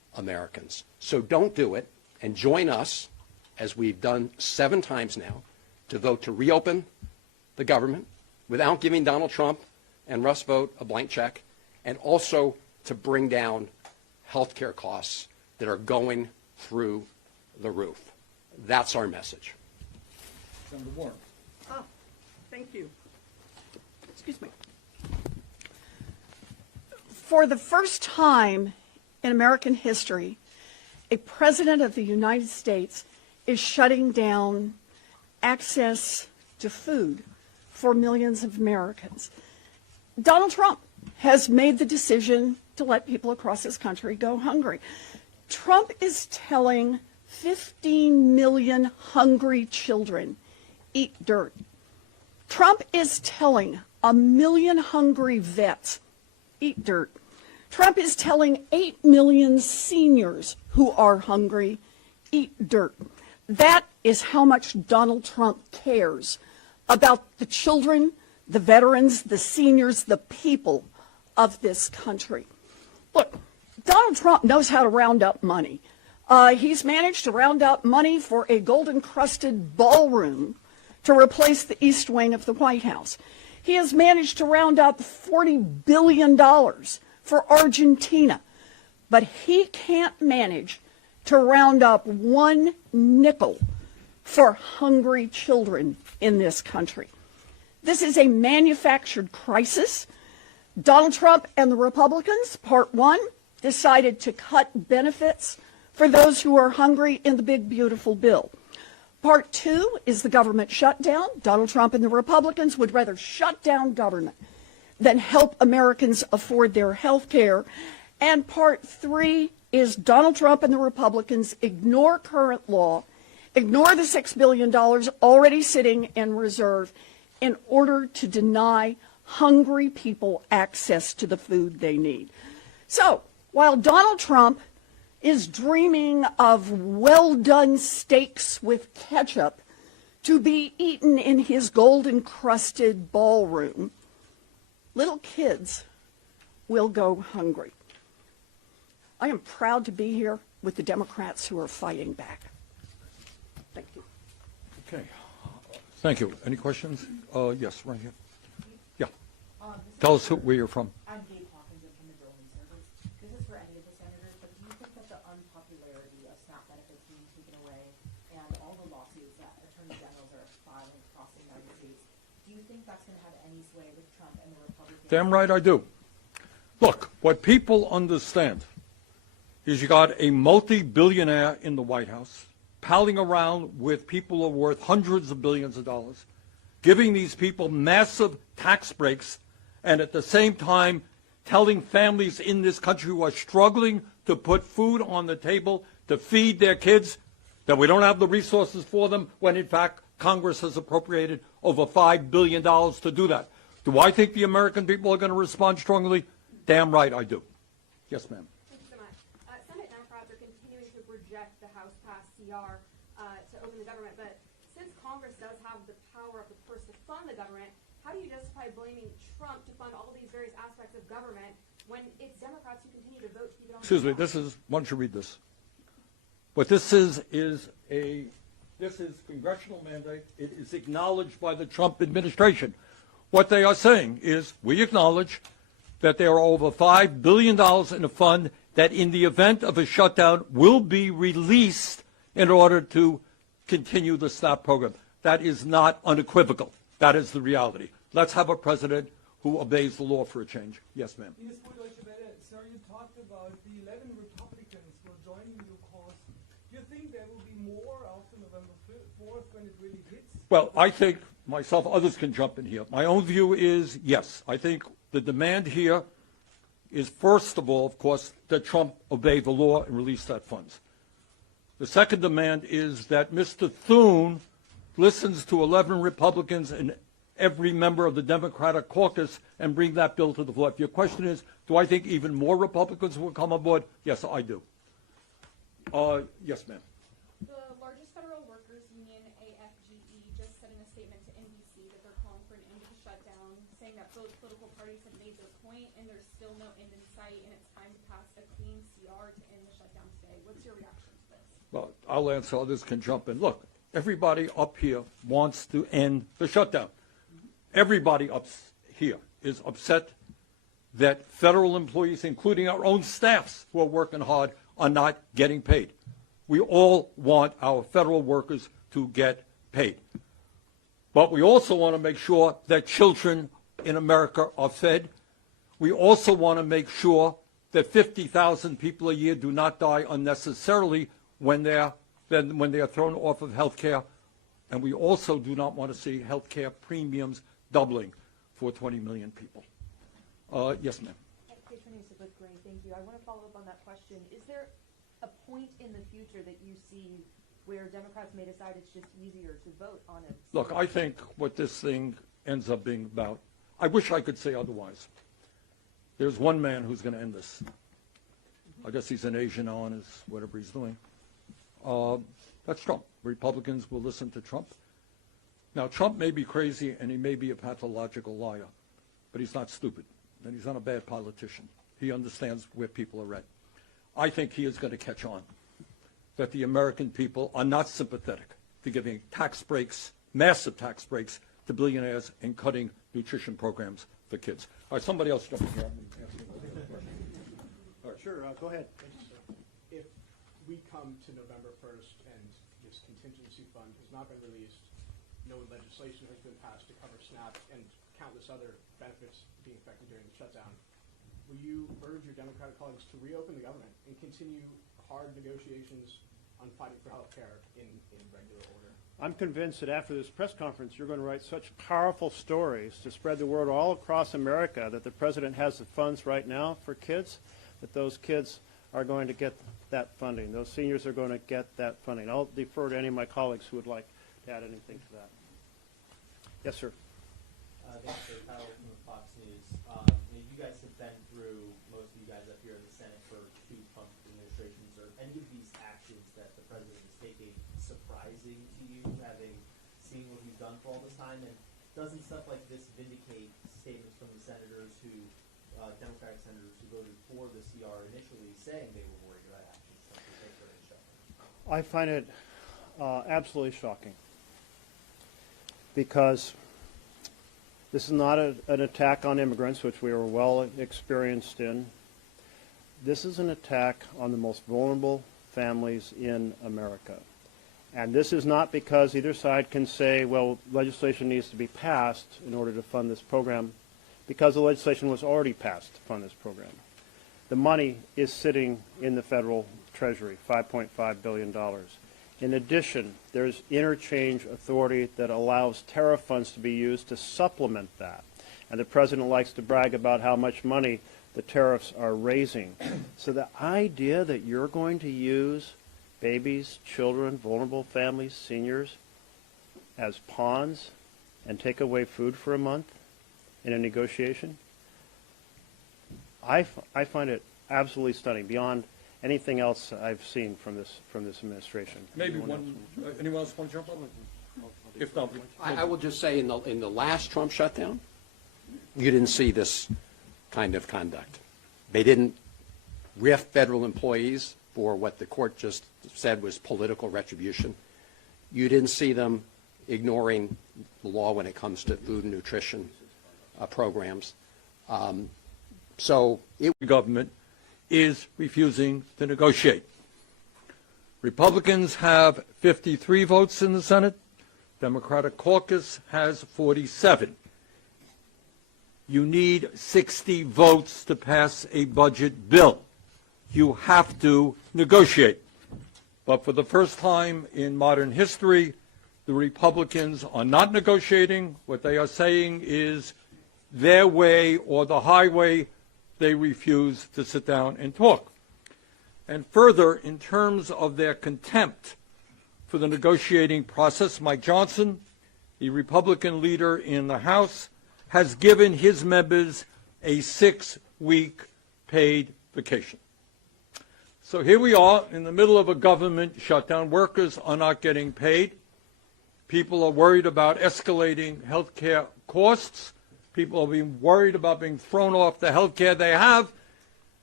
Americans. So don't do it, and join us, as we've done 7 times now, to vote to reopen the government without giving Donald Trump and Russ Vought a blank check, and also to bring down health care costs that are going through the roof. That's our message. Senator Warren. Ah, thank you. Excuse me. For the first time in American history, a president of the United States is shutting down access to food for millions of Americans. Donald Trump has made the decision to let people across this country go hungry. Trump is telling 15 million hungry children, eat dirt. Trump is telling 1 million hungry vets, eat dirt. Trump is telling 8 million seniors who are hungry, eat dirt. That is how much Donald Trump cares about the children, the veterans, the seniors, the people of this country. Look, Donald Trump knows how to round up money. He's managed to round up money for a gold-encrusted ballroom to replace the East Wing of the White House. He has managed to round up $40 billion for Argentina, but he can't manage to round up 1 nickel for hungry children in this country. This is a manufactured crisis. Donald Trump and the Republicans, part 1, decided to cut benefits for those who are hungry in the big, beautiful bill. Part 2 is the government shutdown. Donald Trump and the Republicans would rather shut down government than help Americans afford their health care. And part 3 is Donald Trump and the Republicans ignore current law, ignore the $6 billion already sitting in reserve in order to deny hungry people access to the food they need. So while Donald Trump is dreaming of well-done steaks with ketchup to be eaten in his gold-encrusted ballroom, little kids will go hungry. I am proud to be here with the Democrats who are fighting back. Thank you. Okay. Thank you. Any questions? Yes, right here. Yeah. Tell us where you're from. I'm Gabe Hawkins. I'm from the Building Service. This is for any of the senators, but do you think that the unpopularity of SNAP benefits being taken away and all the lawsuits that attorney generals are filing across the United States, do you think that's going to have any sway with Trump and the Republicans? Damn right I do. Look, what people understand is you got a multi-billionaire in the White House palling around with people who are worth hundreds of billions of dollars, giving these people massive tax breaks, and at the same time telling families in this country who are struggling to put food on the table to feed their kids that we don't have the resources for them, when in fact Congress has appropriated over $5 billion to do that. Do I think the American people are going to respond strongly? Damn right I do. Yes, ma'am. Thank you so much. Senate Democrats are continuing to reject the House-passed CR to open the government, but since Congress does have the power of the purse to fund the government, how do you justify blaming Trump to fund all these various aspects of government when it's Democrats who continue to vote to keep it on? Excuse me, why don't you read this? What this is congressional mandate. It is acknowledged by the Trump administration. What they are saying is, we acknowledge that there are over $5 billion in a fund that in the event of a shutdown will be released in order to continue the SNAP program. That is not unequivocal. That is the reality. Let's have a president who obeys the law for a change. Yes, ma'am. Yes, sir, you talked about the 11 Republicans who are joining your cause. Do you think there will be more after November 4th when it really hits? Well, I think myself, others can jump in here. My own view is, yes, I think the demand here is, first of all, of course, that Trump obey the law and release that funds. The second demand is that Mr. Thune listens to 11 Republicans and every member of the Democratic caucus and bring that bill to the floor. If your question is, do I think even more Republicans will come aboard? Yes, I do. Yes, ma'am. The largest federal workers union, AFGE, just said in a statement to NBC that they're calling for an end to the shutdown, saying that both political parties have made their point and there's still no end in sight and it's time to pass a clean CR to end the shutdown today. What's your reaction to this? Well, I'll answer, others can jump in. Look, everybody up here wants to end the shutdown. Everybody up here is upset that federal employees, including our own staffs who are working hard, are not getting paid. We all want our federal workers to get paid. But we also want to make sure that children in America are fed. We also want to make sure that 50,000 people a year do not die unnecessarily when they are thrown off of health care. And we also do not want to see health care premiums doubling for 20 million people. Yes, ma'am. Thank you. I want to follow up on that question. Is there a point in the future that you see where Democrats may decide it's just easier to vote on it? Look, I think what this thing ends up being about, I wish I could say otherwise. There's one man who's going to end this. I guess he's an Asian now on his whatever he's doing. That's Trump. Republicans will listen to Trump. Now, Trump may be crazy and he may be a pathological liar, but he's not stupid, and he's not a bad politician. He understands where people are at. I think he is going to catch on that the American people are not sympathetic to giving tax breaks, massive tax breaks, to billionaires and cutting nutrition programs for kids. All right, somebody else jump in here. All right, sure, go ahead. If we come to November 1st and this contingency fund has not been released, no legislation has been passed to cover SNAP and countless other benefits being affected during the shutdown, will you urge your Democratic colleagues to reopen the government and continue hard negotiations on fighting for health care in regular order? I'm convinced that after this press conference, you're going to write such powerful stories to spread the word all across America that the president has the funds right now for kids, that those kids are going to get that funding. Those seniors are going to get that funding. I'll defer to any of my colleagues who would like to add anything to that. Yes, sir. Thanks, sir. Kyle from Fox News. You guys have been through, most of you guys up here in the Senate, for 2 Trump administrations. Are any of these actions that the president is taking surprising to you, having seen what he's done for all this time? And doesn't stuff like this vindicate statements from the senators who, Democratic senators who voted for the CR initially, saying they were worried about actions like they take during the shutdown? I find it absolutely shocking, because this is not an attack on immigrants, which we are well experienced in. This is an attack on the most vulnerable families in America. And this is not because either side can say, well, legislation needs to be passed in order to fund this program, because the legislation was already passed to fund this program. The money is sitting in the federal treasury, $5.5 billion. In addition, there's interchange authority that allows tariff funds to be used to supplement that. And the president likes to brag about how much money the tariffs are raising. So the idea that you're going to use babies, children, vulnerable families, seniors as pawns and take away food for a month in a negotiation, I find it absolutely stunning, beyond anything else I've seen from this administration. Maybe anyone else want to jump on? If not, I will just say in the last Trump shutdown, you didn't see this kind of conduct. They didn't riff federal employees for what the court just said was political retribution. You didn't see them ignoring the law when it comes to food and nutrition programs. So the government is refusing to negotiate. Republicans have 53 votes in the Senate. Democratic caucus has 47. You need 60 votes to pass a budget bill. You have to negotiate. But for the first time in modern history, the Republicans are not negotiating. What they are saying is their way or the highway. They refuse to sit down and talk. And further, in terms of their contempt for the negotiating process, Mike Johnson, the Republican leader in the House, has given his members a 6-week paid vacation. So here we are in the middle of a government shutdown. Workers are not getting paid. People are worried about escalating health care costs. People are being worried about being thrown off the health care they have.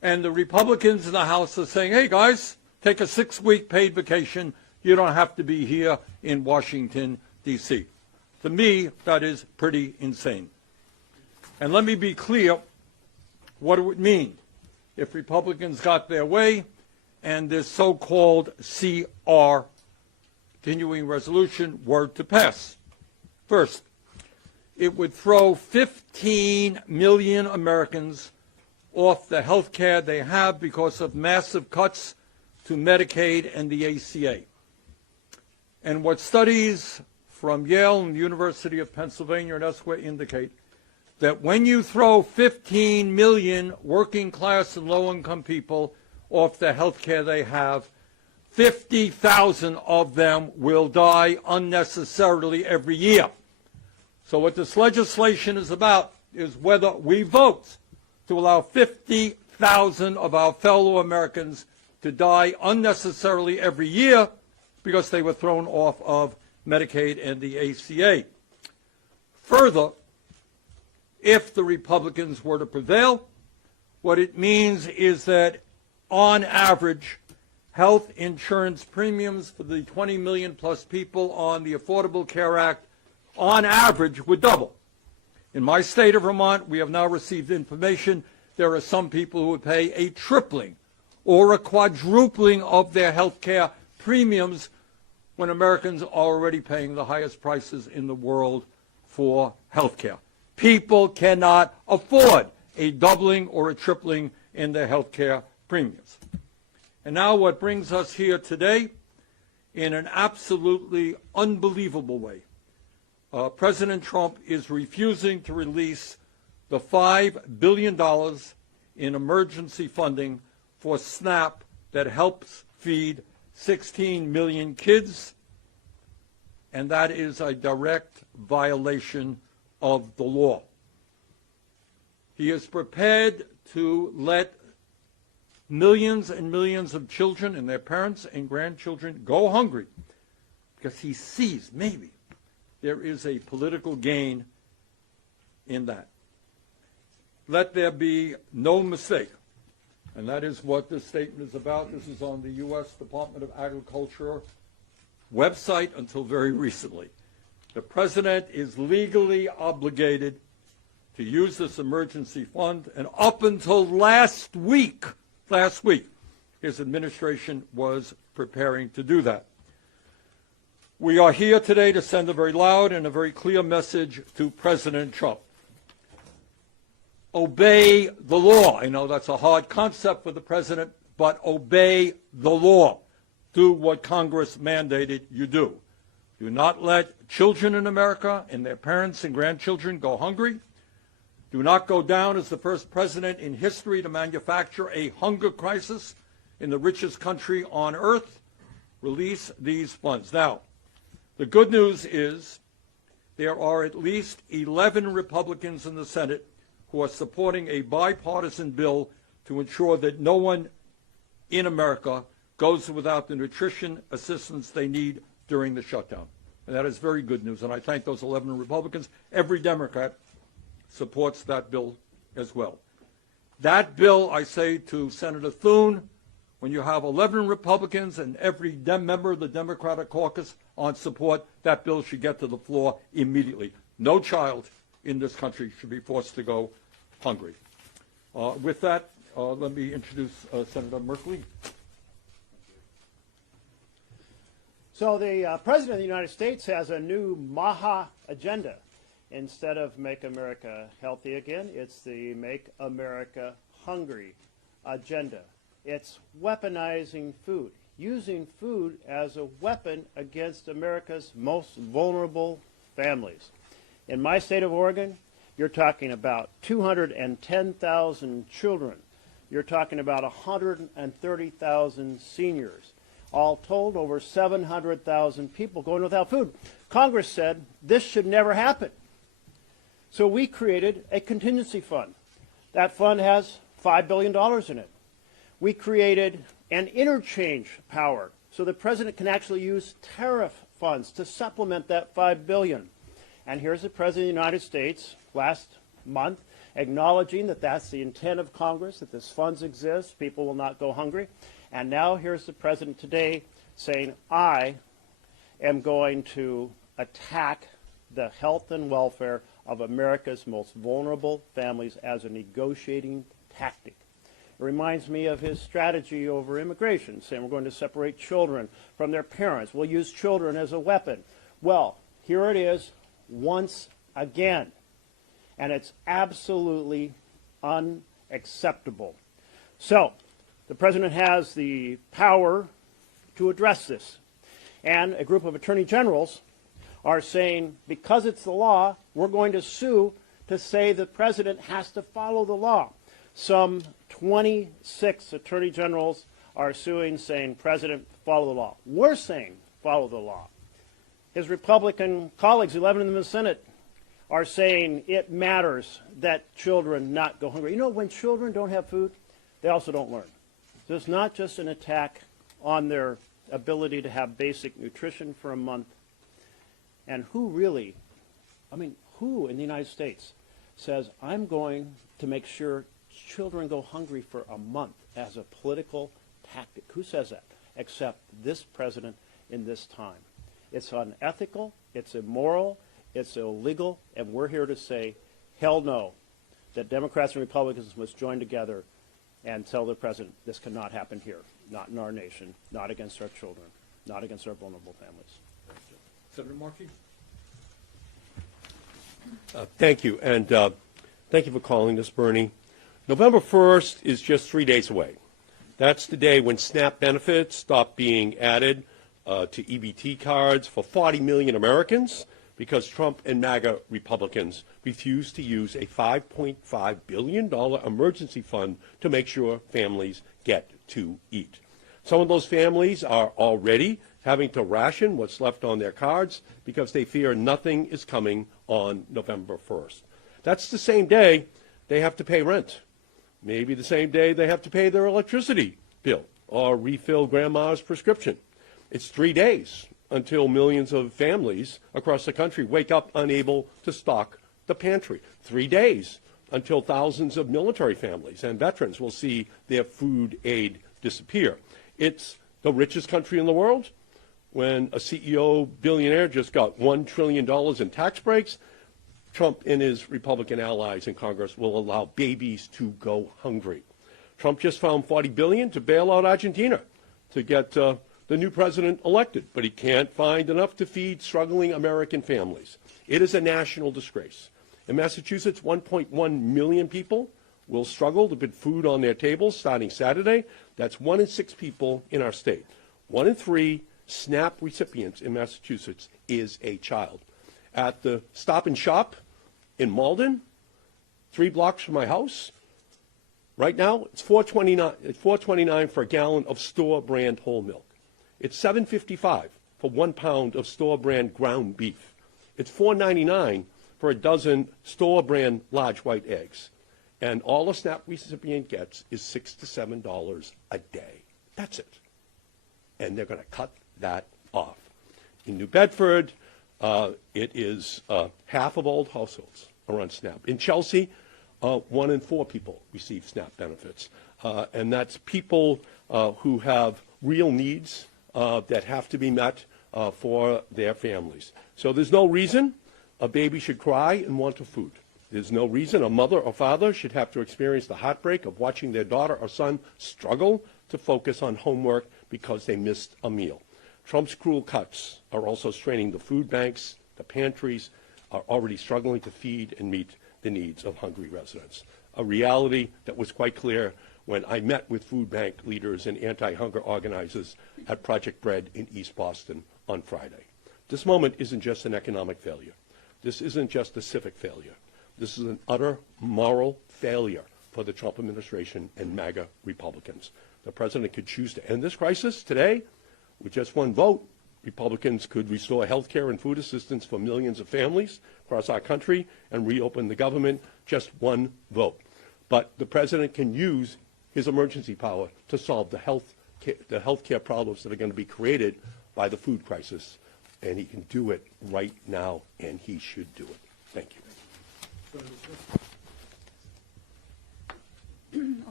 And the Republicans in the House are saying, hey, guys, take a 6-week paid vacation. You don't have to be here in Washington, D.C. To me, that is pretty insane. And let me be clear what it would mean if Republicans got their way and this so-called CR, continuing resolution, were to pass. First, it would throw 15 million Americans off the health care they have because of massive cuts to Medicaid and the ACA. And what studies from Yale and the University of Pennsylvania and elsewhere indicate that when you throw 15 million working class and low-income people off the health care they have, 50,000 of them will die unnecessarily every year. So what this legislation is about is whether we vote to allow 50,000 of our fellow Americans to die unnecessarily every year because they were thrown off of Medicaid and the ACA. Further, if the Republicans were to prevail, what it means is that on average, health insurance premiums for the 20 million plus people on the Affordable Care Act on average would double. In my state of Vermont, we have now received information there are some people who would pay a tripling or a quadrupling of their health care premiums when Americans are already paying the highest prices in the world for health care. People cannot afford a doubling or a tripling in their health care premiums. And now what brings us here today, in an absolutely unbelievable way, President Trump is refusing to release the $5 billion in emergency funding for SNAP that helps feed 16 million kids, and that is a direct violation of the law. He is prepared to let millions and millions of children and their parents and grandchildren go hungry because he sees maybe there is a political gain in that. Let there be no mistake, and that is what this statement is about. This is on the U.S. Department of Agriculture website until very recently. The president is legally obligated to use this emergency fund, and up until last week, his administration was preparing to do that. We are here today to send a very loud and a very clear message to President Trump. Obey the law. I know that's a hard concept for the president, but obey the law. Do what Congress mandated you do. Do not let children in America and their parents and grandchildren go hungry. Do not go down as the first president in history to manufacture a hunger crisis in the richest country on earth. Release these funds. Now, the good news is there are at least 11 Republicans in the Senate who are supporting a bipartisan bill to ensure that no one in America goes without the nutrition assistance they need during the shutdown. And that is very good news, and I thank those 11 Republicans. Every Democrat supports that bill as well. That bill, I say to Senator Thune, when you have 11 Republicans and every member of the Democratic caucus on support, that bill should get to the floor immediately. No child in this country should be forced to go hungry. With that, let me introduce Senator Merkley. So the President of the United States has a new MAHA agenda. Instead of Make America Healthy Again, it's the Make America Hungry agenda. It's weaponizing food, using food as a weapon against America's most vulnerable families. In my state of Oregon, you're talking about 210,000 children. You're talking about 130,000 seniors. All told, over 700,000 people going without food. Congress said this should never happen. So we created a contingency fund. That fund has $5 billion in it. We created an interchange power so the president can actually use tariff funds to supplement that $5 billion. And here's the President of the United States last month acknowledging that that's the intent of Congress, that this funds exist, people will not go hungry. And now here's the president today saying, I am going to attack the health and welfare of America's most vulnerable families as a negotiating tactic. It reminds me of his strategy over immigration, saying we're going to separate children from their parents. We'll use children as a weapon. Well, here it is once again. And it's absolutely unacceptable. So, the president has the power to address this. And a group of attorney generals are saying, because it's the law, we're going to sue to say the president has to follow the law. Some 26 attorney generals are suing, saying, President, follow the law. We're saying, follow the law. His Republican colleagues, 11 of them in the Senate, are saying it matters that children not go hungry. You know, when children don't have food, they also don't learn. So it's not just an attack on their ability to have basic nutrition for a month. And who really, who in the United States says, I'm going to make sure children go hungry for a month as a political tactic? Who says that? Except this president in this time. It's unethical, it's immoral, it's illegal, and we're here to say, hell no, that Democrats and Republicans must join together and tell the president this cannot happen here, not in our nation, not against our children, not against our vulnerable families. Senator Markey? Thank you, and thank you for calling this, Bernie. November 1st is just 3 days away. That's the day when SNAP benefits stop being added to EBT cards for 40 million Americans because Trump and MAGA Republicans refuse to use a $5.5 billion emergency fund to make sure families get to eat. Some of those families are already having to ration what's left on their cards because they fear nothing is coming on November 1st. That's the same day they have to pay rent. Maybe the same day they have to pay their electricity bill or refill grandma's prescription. It's 3 days until millions of families across the country wake up unable to stock the pantry. 3 days until thousands of military families and veterans will see their food aid disappear. It's the richest country in the world. When a CEO billionaire just got $1 trillion in tax breaks, Trump and his Republican allies in Congress will allow babies to go hungry. Trump just found $40 billion to bail out Argentina to get the new president elected, but he can't find enough to feed struggling American families. It is a national disgrace. In Massachusetts, 1.1 million people will struggle to put food on their tables starting Saturday. That's 1 in 6 people in our state. 1 in 3 SNAP recipients in Massachusetts is a child. At the Stop and Shop in Malden, 3 blocks from my house, right now it's $4.29 for a gallon of store brand whole milk. It's $7.55 for 1 pound of store brand ground beef. It's $4.99 for a dozen store brand large white eggs. And all a SNAP recipient gets is $6 to $7 a day. That's it. And they're going to cut that off. In New Bedford, it is half of all households are on SNAP. In Chelsea, 1 in 4 people receive SNAP benefits. And that's people who have real needs that have to be met for their families. So there's no reason a baby should cry and want a food. There's no reason a mother or father should have to experience the heartbreak of watching their daughter or son struggle to focus on homework because they missed a meal. Trump's cruel cuts are also straining the food banks. The pantries are already struggling to feed and meet the needs of hungry residents. A reality that was quite clear when I met with food bank leaders and anti-hunger organizers at Project Bread in East Boston on Friday. This moment isn't just an economic failure. This isn't just a civic failure. This is an utter moral failure for the Trump administration and MAGA Republicans. The president could choose to end this crisis today with just 1 vote. Republicans could restore health care and food assistance for millions of families across our country and reopen the government. Just 1 vote. But the president can use his emergency power to solve the health care problems that are going to be created by the food crisis. And he can do it right now, and he should do it. Thank you.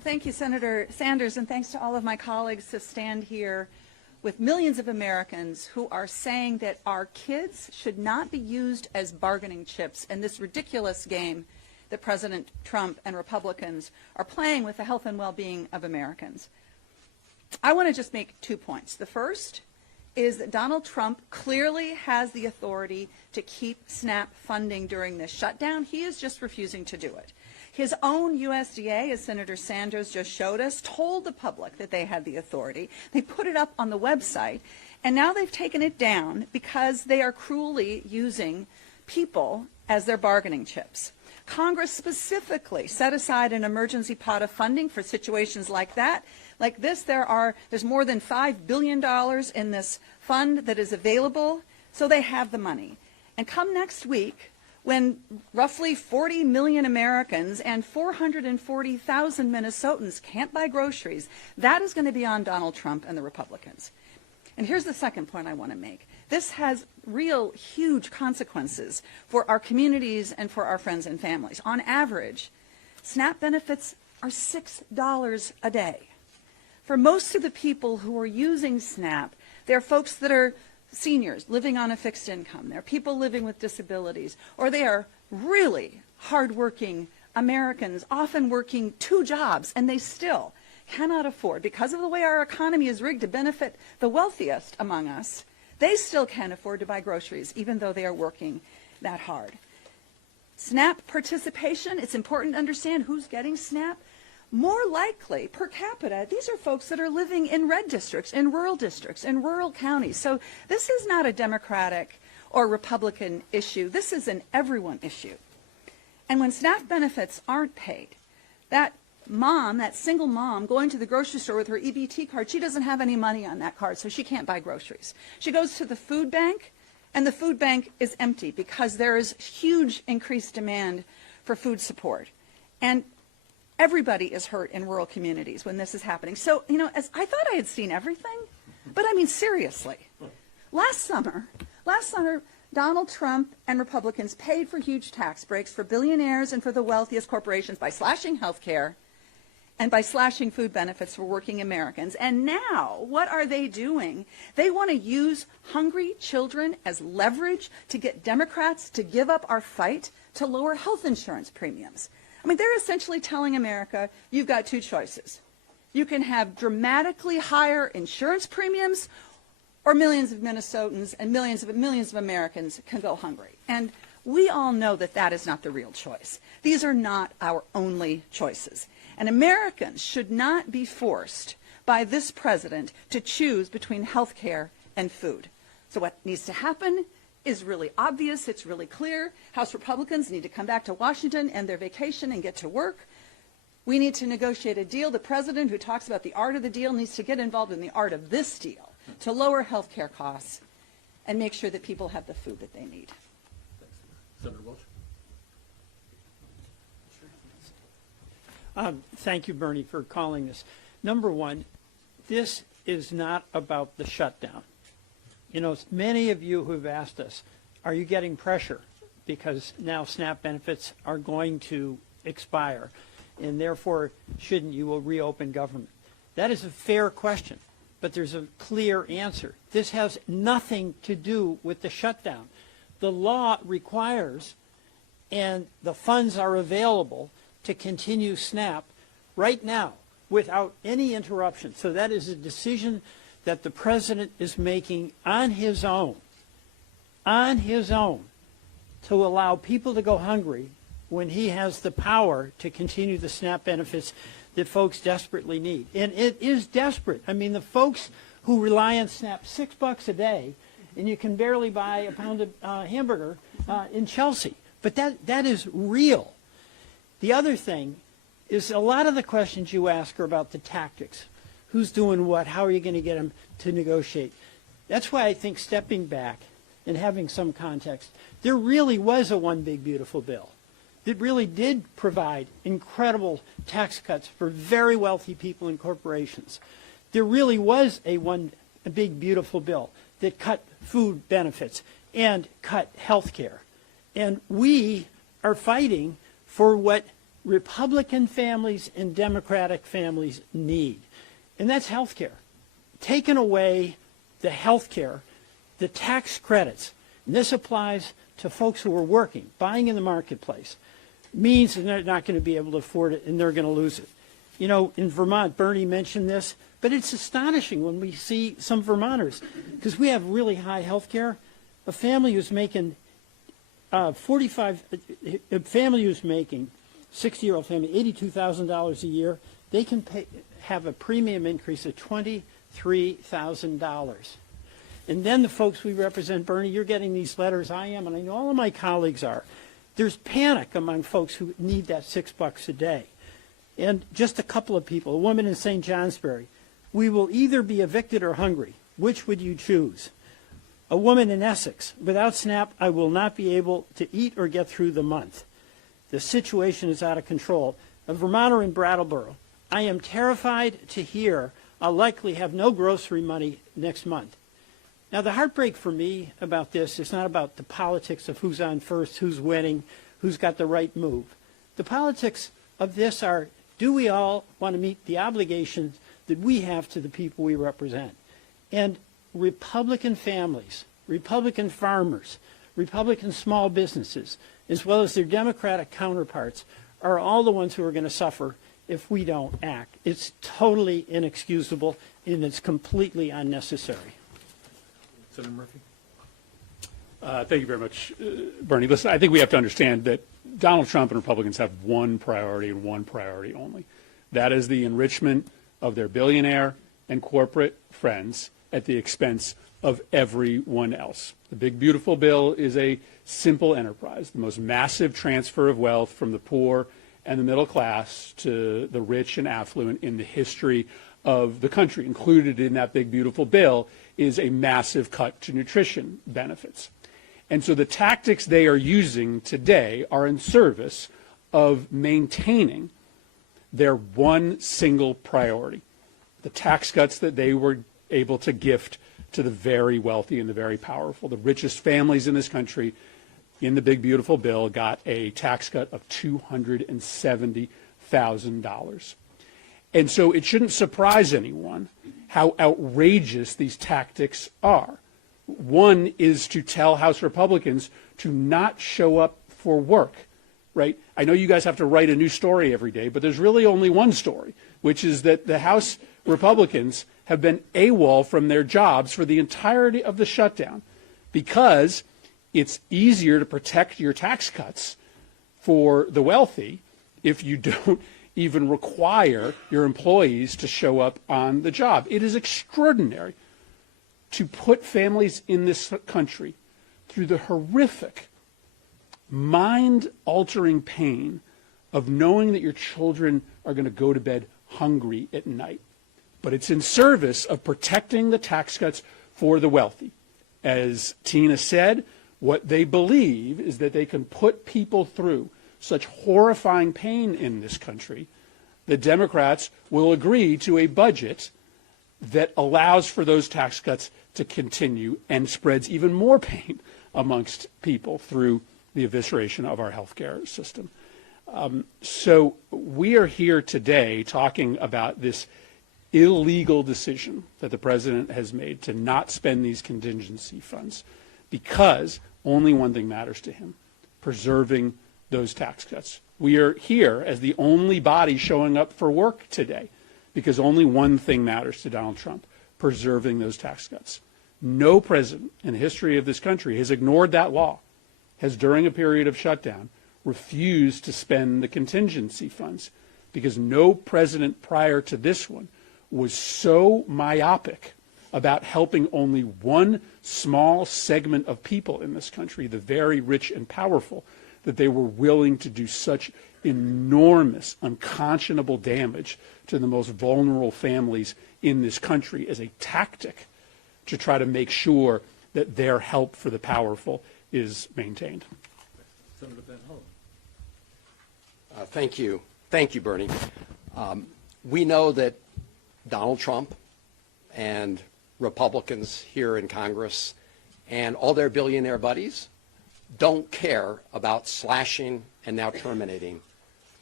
Thank you, Senator Sanders, and thanks to all of my colleagues to stand here with millions of Americans who are saying that our kids should not be used as bargaining chips in this ridiculous game that President Trump and Republicans are playing with the health and well-being of Americans. I want to just make 2 points. The first is that Donald Trump clearly has the authority to keep SNAP funding during this shutdown. He is just refusing to do it. His own USDA, as Senator Sanders just showed us, told the public that they had the authority. They put it up on the website, and now they've taken it down because they are cruelly using people as their bargaining chips. Congress specifically set aside an emergency pot of funding for situations like that. Like this, there's more than $5 billion in this fund that is available, so they have the money. And come next week, when roughly 40 million Americans and 440,000 Minnesotans can't buy groceries, that is going to be on Donald Trump and the Republicans. And here's the second point I want to make. This has real huge consequences for our communities and for our friends and families. On average, SNAP benefits are $6 a day. For most of the people who are using SNAP, they're folks that are seniors living on a fixed income. They're people living with disabilities, or they are really hardworking Americans, often working 2 jobs, and they still cannot afford, because of the way our economy is rigged to benefit the wealthiest among us, they still can't afford to buy groceries, even though they are working that hard. SNAP participation, it's important to understand who's getting SNAP. More likely, per capita, these are folks that are living in red districts, in rural counties. So this is not a Democratic or Republican issue. This is an everyone issue. And when SNAP benefits aren't paid, that mom, that single mom going to the grocery store with her EBT card, she doesn't have any money on that card, so she can't buy groceries. She goes to the food bank, and the food bank is empty because there is huge increased demand for food support. And everybody is hurt in rural communities when this is happening. So, as I thought I had seen everything, but I mean, seriously. Last summer, Donald Trump and Republicans paid for huge tax breaks for billionaires and for the wealthiest corporations by slashing health care and by slashing food benefits for working Americans. And now, what are they doing? They want to use hungry children as leverage to get Democrats to give up our fight to lower health insurance premiums. I mean, they're essentially telling America, you've got 2 choices. You can have dramatically higher insurance premiums, or millions of Minnesotans and millions of Americans can go hungry. And we all know that that is not the real choice. These are not our only choices. And Americans should not be forced by this president to choose between health care and food. So what needs to happen is really obvious. It's really clear. House Republicans need to come back to Washington and their vacation and get to work. We need to negotiate a deal. The president, who talks about the art of the deal, needs to get involved in the art of this deal to lower health care costs and make sure that people have the food that they need. Senator Welch. Thank you, Bernie, for calling this. Number one, this is not about the shutdown. Many of you who have asked us, are you getting pressure because now SNAP benefits are going to expire, and therefore shouldn't you reopen government? That is a fair question, but there's a clear answer. This has nothing to do with the shutdown. The law requires, and the funds are available to continue SNAP right now without any interruption. So that is a decision that the president is making on his own, to allow people to go hungry when he has the power to continue the SNAP benefits that folks desperately need. And it is desperate. I mean, the folks who rely on SNAP, $6 a day, and you can barely buy a pound of hamburger in Chelsea. But that is real. The other thing is a lot of the questions you ask are about the tactics. Who's doing what? How are you going to get them to negotiate? That's why I think stepping back and having some context, there really was a one big beautiful bill. It really did provide incredible tax cuts for very wealthy people and corporations. There really was a big beautiful bill that cut food benefits and cut health care. And we are fighting for what Republican families and Democratic families need. And that's health care. Taking away the health care, the tax credits, and this applies to folks who are working, buying in the marketplace, means that they're not going to be able to afford it and they're going to lose it. You know, in Vermont, Bernie mentioned this, but it's astonishing when we see some Vermonters, because we have really high health care. A family who's making a family who's making 60-year-old family, $82,000 a year, they can have a premium increase of $23,000. And then the folks we represent, Bernie, you're getting these letters, I am, and I know all of my colleagues are. There's panic among folks who need that $6 a day. And just a couple of people, a woman in St. Johnsbury, we will either be evicted or hungry. Which would you choose? A woman in Essex, without SNAP, I will not be able to eat or get through the month. The situation is out of control. A Vermonter in Brattleboro, I am terrified to hear I'll likely have no grocery money next month. Now, the heartbreak for me about this is not about the politics of who's on first, who's winning, who's got the right move. The politics of this are, do we all want to meet the obligations that we have to the people we represent? And Republican families, Republican farmers, Republican small businesses, as well as their Democratic counterparts, are all the ones who are going to suffer if we don't act. It's totally inexcusable, and it's completely unnecessary. Senator Murphy. Thank you very much, Bernie. Listen, I think we have to understand that Donald Trump and Republicans have one priority and one priority only. That is the enrichment of their billionaire and corporate friends at the expense of everyone else. The big, beautiful bill is a simple enterprise, the most massive transfer of wealth from the poor and the middle class to the rich and affluent in the history of the country. Included in that big, beautiful bill is a massive cut to nutrition benefits. And so the tactics they are using today are in service of maintaining their one single priority, the tax cuts that they were able to gift to the very wealthy and the very powerful. The richest families in this country in the big, beautiful bill got a tax cut of $270,000. And so it shouldn't surprise anyone how outrageous these tactics are. One is to tell House Republicans to not show up for work, right? I know you guys have to write a new story every day, but there's really only one story, which is that the House Republicans have been AWOL from their jobs for the entirety of the shutdown because it's easier to protect your tax cuts for the wealthy if you don't even require your employees to show up on the job. It is extraordinary to put families in this country through the horrific, mind-altering pain of knowing that your children are going to go to bed hungry at night. But it's in service of protecting the tax cuts for the wealthy. As Tina said, what they believe is that they can put people through such horrifying pain in this country that Democrats will agree to a budget that allows for those tax cuts to continue and spreads even more pain amongst people through the evisceration of our healthcare system. So we are here today talking about this illegal decision that the president has made to not spend these contingency funds because only one thing matters to him, preserving those tax cuts. We are here as the only body showing up for work today because only one thing matters to Donald Trump, preserving those tax cuts. No president in the history of this country has ignored that law, has during a period of shutdown refused to spend the contingency funds because no president prior to this one was so myopic about helping only one small segment of people in this country, the very rich and powerful, that they were willing to do such enormous, unconscionable damage to the most vulnerable families in this country as a tactic to try to make sure that their help for the powerful is maintained. Senator Van Hollen. Thank you. Thank you, Bernie. We know that Donald Trump and Republicans here in Congress and all their billionaire buddies don't care about slashing and now terminating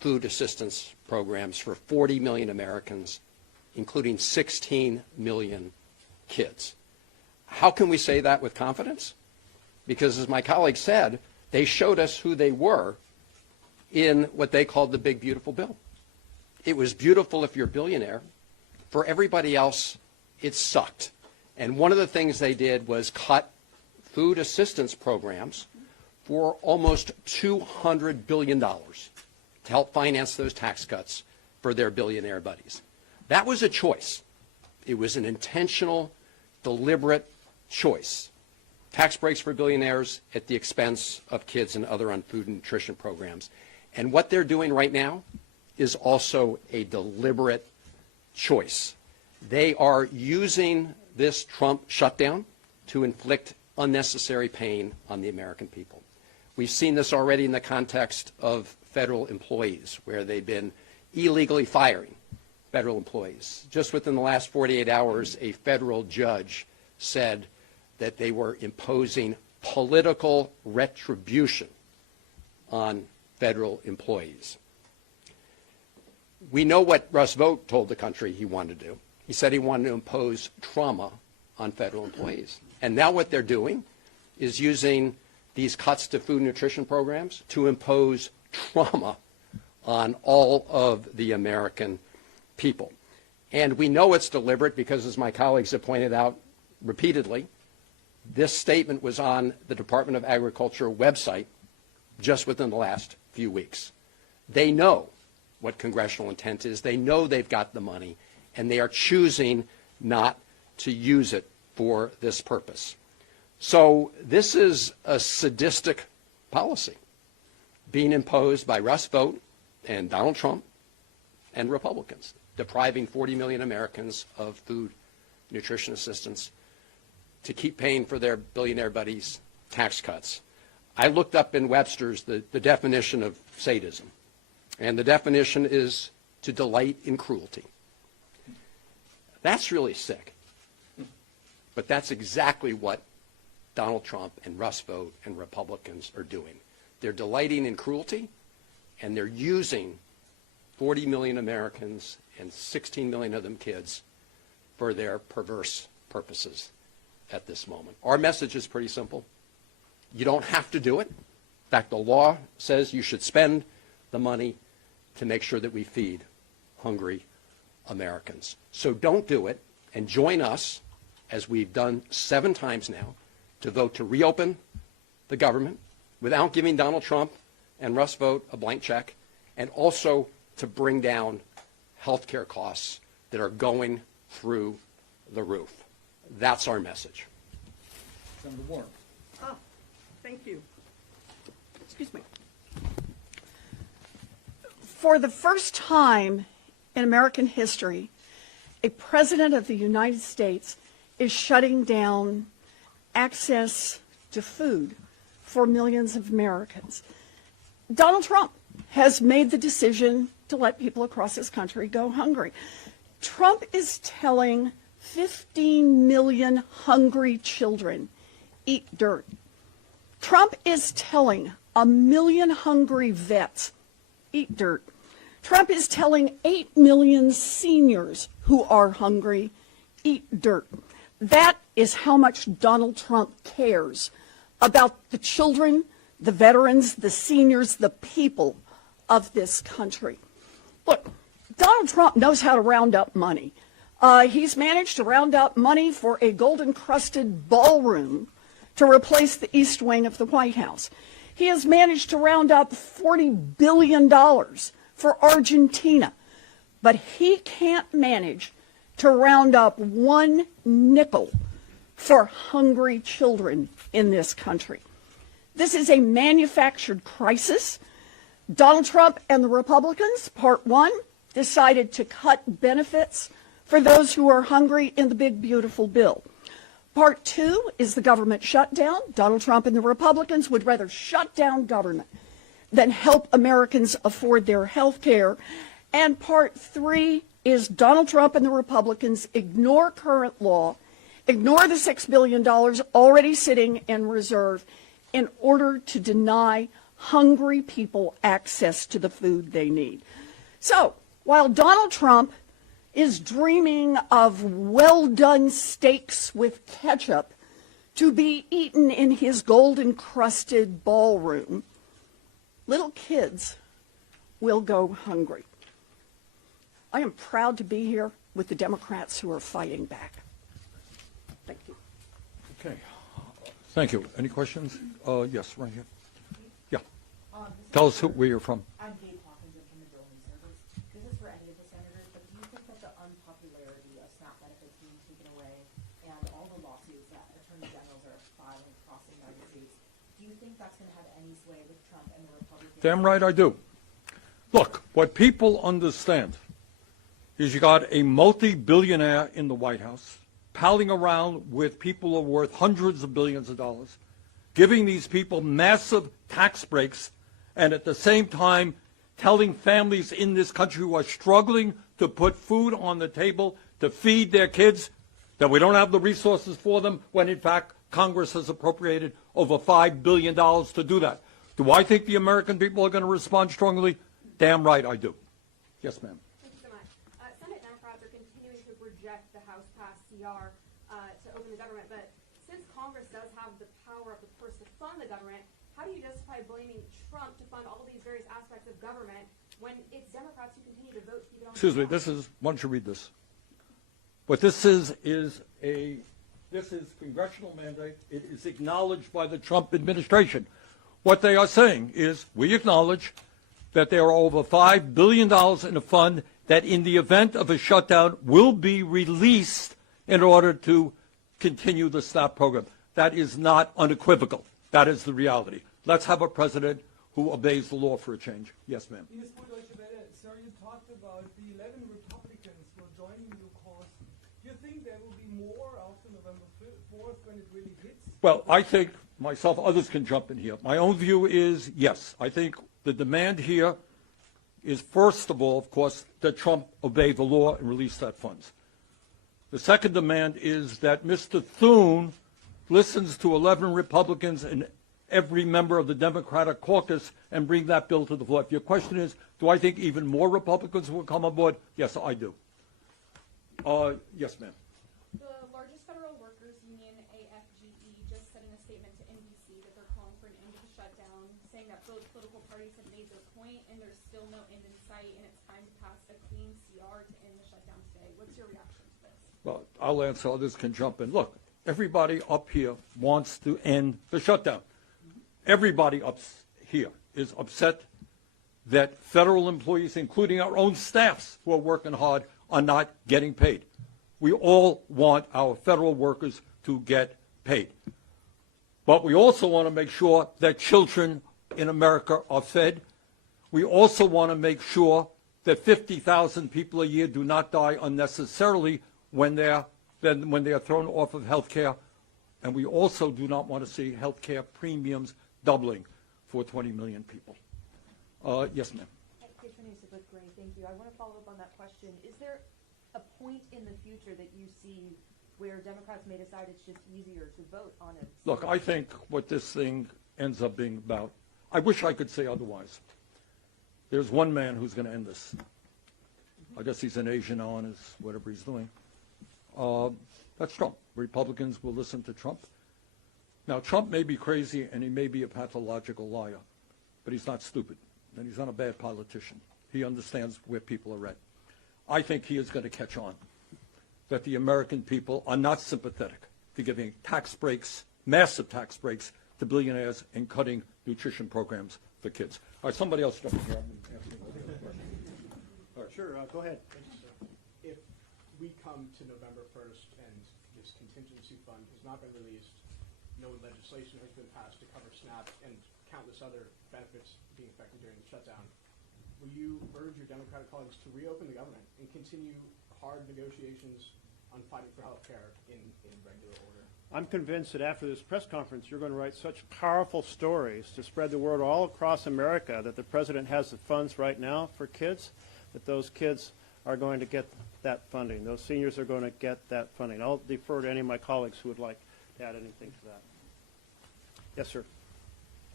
food assistance programs for 40 million Americans, including 16 million kids. How can we say that with confidence? Because as my colleague said, they showed us who they were in what they called the big beautiful bill. It was beautiful if you're a billionaire. For everybody else, it sucked. And one of the things they did was cut food assistance programs for almost $200 billion to help finance those tax cuts for their billionaire buddies. That was a choice. It was an intentional, deliberate choice. Tax breaks for billionaires at the expense of kids and other on food and nutrition programs. And what they're doing right now is also a deliberate choice. They are using this Trump shutdown to inflict unnecessary pain on the American people. We've seen this already in the context of federal employees, where they've been illegally firing federal employees. Just within the last 48 hours, a federal judge said that they were imposing political retribution on federal employees. We know what Russ Vought told the country he wanted to do. He said he wanted to impose trauma on federal employees. And now what they're doing is using these cuts to food and nutrition programs to impose trauma on all of the American people. And we know it's deliberate because, as my colleagues have pointed out repeatedly, this statement was on the Department of Agriculture website just within the last few weeks. They know what congressional intent is. They know they've got the money, and they are choosing not to use it for this purpose. So this is a sadistic policy being imposed by Russ Vought and Donald Trump and Republicans, depriving 40 million Americans of food, nutrition assistance, to keep paying for their billionaire buddies' tax cuts. I looked up in Webster's the definition of sadism, and the definition is to delight in cruelty. That's really sick. But that's exactly what Donald Trump and Russ Vought and Republicans are doing. They're delighting in cruelty, and they're using 40 million Americans and 16 million of them kids for their perverse purposes at this moment. Our message is pretty simple. You don't have to do it. In fact, the law says you should spend the money to make sure that we feed hungry Americans. So don't do it, and join us, as we've done 7 times now, to vote to reopen the government without giving Donald Trump and Russ Vought a blank check, and also to bring down health care costs that are going through the roof. That's our message. Senator Warren. Oh, thank you. Excuse me. For the first time in American history, a president of the United States is shutting down access to food for millions of Americans. Donald Trump has made the decision to let people across this country go hungry. Trump is telling 15 million hungry children, eat dirt. Trump is telling 1 million hungry vets, eat dirt. Trump is telling 8 million seniors who are hungry, eat dirt. That is how much Donald Trump cares about the children, the veterans, the seniors, the people of this country. Look, Donald Trump knows how to round up money. He's managed to round up money for a gold-encrusted ballroom to replace the East Wing of the White House. He has managed to round up $40 billion for Argentina, but he can't manage to round up 1 nickel for hungry children in this country. This is a manufactured crisis. Donald Trump and the Republicans, part 1, decided to cut benefits for those who are hungry in the big, beautiful bill. Part 2 is the government shutdown. Donald Trump and the Republicans would rather shut down government than help Americans afford their health care. And part 3 is Donald Trump and the Republicans ignore current law, ignore the $6 billion already sitting in reserve in order to deny hungry people access to the food they need. So, while Donald Trump is dreaming of well-done steaks with ketchup to be eaten in his gold-encrusted ballroom, little kids will go hungry. I am proud to be here with the Democrats who are fighting back. Thank you. Okay. Thank you. Any questions? Yes, right here. Yeah. Tell us where you're from. I'm Gabe Hawkins, I'm from the Building Service. This is for any of the senators, but do you think that the unpopularity of SNAP benefits being taken away and all the lawsuits that attorney generals are filing across the United States, do you think that's going to have any sway with Trump and the Republicans? Damn right I do. Look, what people understand is you got a multi-billionaire in the White House palling around with people who are worth hundreds of billions of dollars, giving these people massive tax breaks, and at the same time telling families in this country who are struggling to put food on the table to feed their kids that we don't have the resources for them, when in fact Congress has appropriated over $5 billion to do that. Do I think the American people are going to respond strongly? Damn right I do. Yes, ma'am. Thank you so much. Senate Democrats are continuing to reject the House-passed CR to open the government, but since Congress does have the power of the purse to fund the government, how do you justify blaming Trump to fund all of these various aspects of government when it's Democrats who continue to vote to keep it on? Excuse me, why don't you read this? What this is congressional mandate. It is acknowledged by the Trump administration. What they are saying is, we acknowledge that there are over $5 billion in a fund that in the event of a shutdown will be released in order to continue the SNAP program. That is not unequivocal. That is the reality. Let's have a president who obeys the law for a change. Yes, ma'am. Sir, you talked about the 11 Republicans who are joining your cause. Do you think there will be more after November 4th when it really hits? Well, I think myself, others can jump in here. My own view is yes. I think the demand here is, first of all, of course, that Trump obey the law and release that funds. The second demand is that Mr. Thune listens to 11 Republicans and every member of the Democratic caucus and bring that bill to the floor. If your question is, do I think even more Republicans will come on board? Yes, I do. Yes, ma'am. The largest federal workers union, AFGE, just said in a statement to NBC that they're calling for an end to the shutdown, saying that both political parties have made their point and there's still no end in sight and it's time to pass a clean CR to end the shutdown today. What's your reaction to this? Well, I'll answer, others can jump in. Look, everybody up here wants to end the shutdown. Everybody up here is upset that federal employees, including our own staffs who are working hard, are not getting paid. We all want our federal workers to get paid. But we also want to make sure that children in America are fed. We also want to make sure that 50,000 people a year do not die unnecessarily when they're thrown off of health care. And we also do not want to see health care premiums doubling for 20 million people. Yes, ma'am. Great, thank you. I want to follow up on that question. Is there a point in the future that you see where Democrats may decide it's just easier to vote on it? Look, I think what this thing ends up being about, I wish I could say otherwise. There's one man who's going to end this. I guess he's an Asian now on his whatever he's doing. That's Trump. Republicans will listen to Trump. Now, Trump may be crazy and he may be a pathological liar, but he's not stupid, and he's not a bad politician. He understands where people are at. I think he is going to catch on that the American people are not sympathetic to giving tax breaks, massive tax breaks, to billionaires and cutting nutrition programs for kids. All right, somebody else jump in here. All right. Sure, go ahead. If we come to November 1st and this contingency fund has not been released, no legislation has been passed to cover SNAP and countless other benefits being affected during the shutdown, will you urge your Democratic colleagues to reopen the government and continue hard negotiations on fighting for health care in regular order? I'm convinced that after this press conference, you're going to write such powerful stories to spread the word all across America that the president has the funds right now for kids, that those kids are going to get that funding. Those seniors are going to get that funding. I'll defer to any of my colleagues who would like to add anything to that. Yes, sir.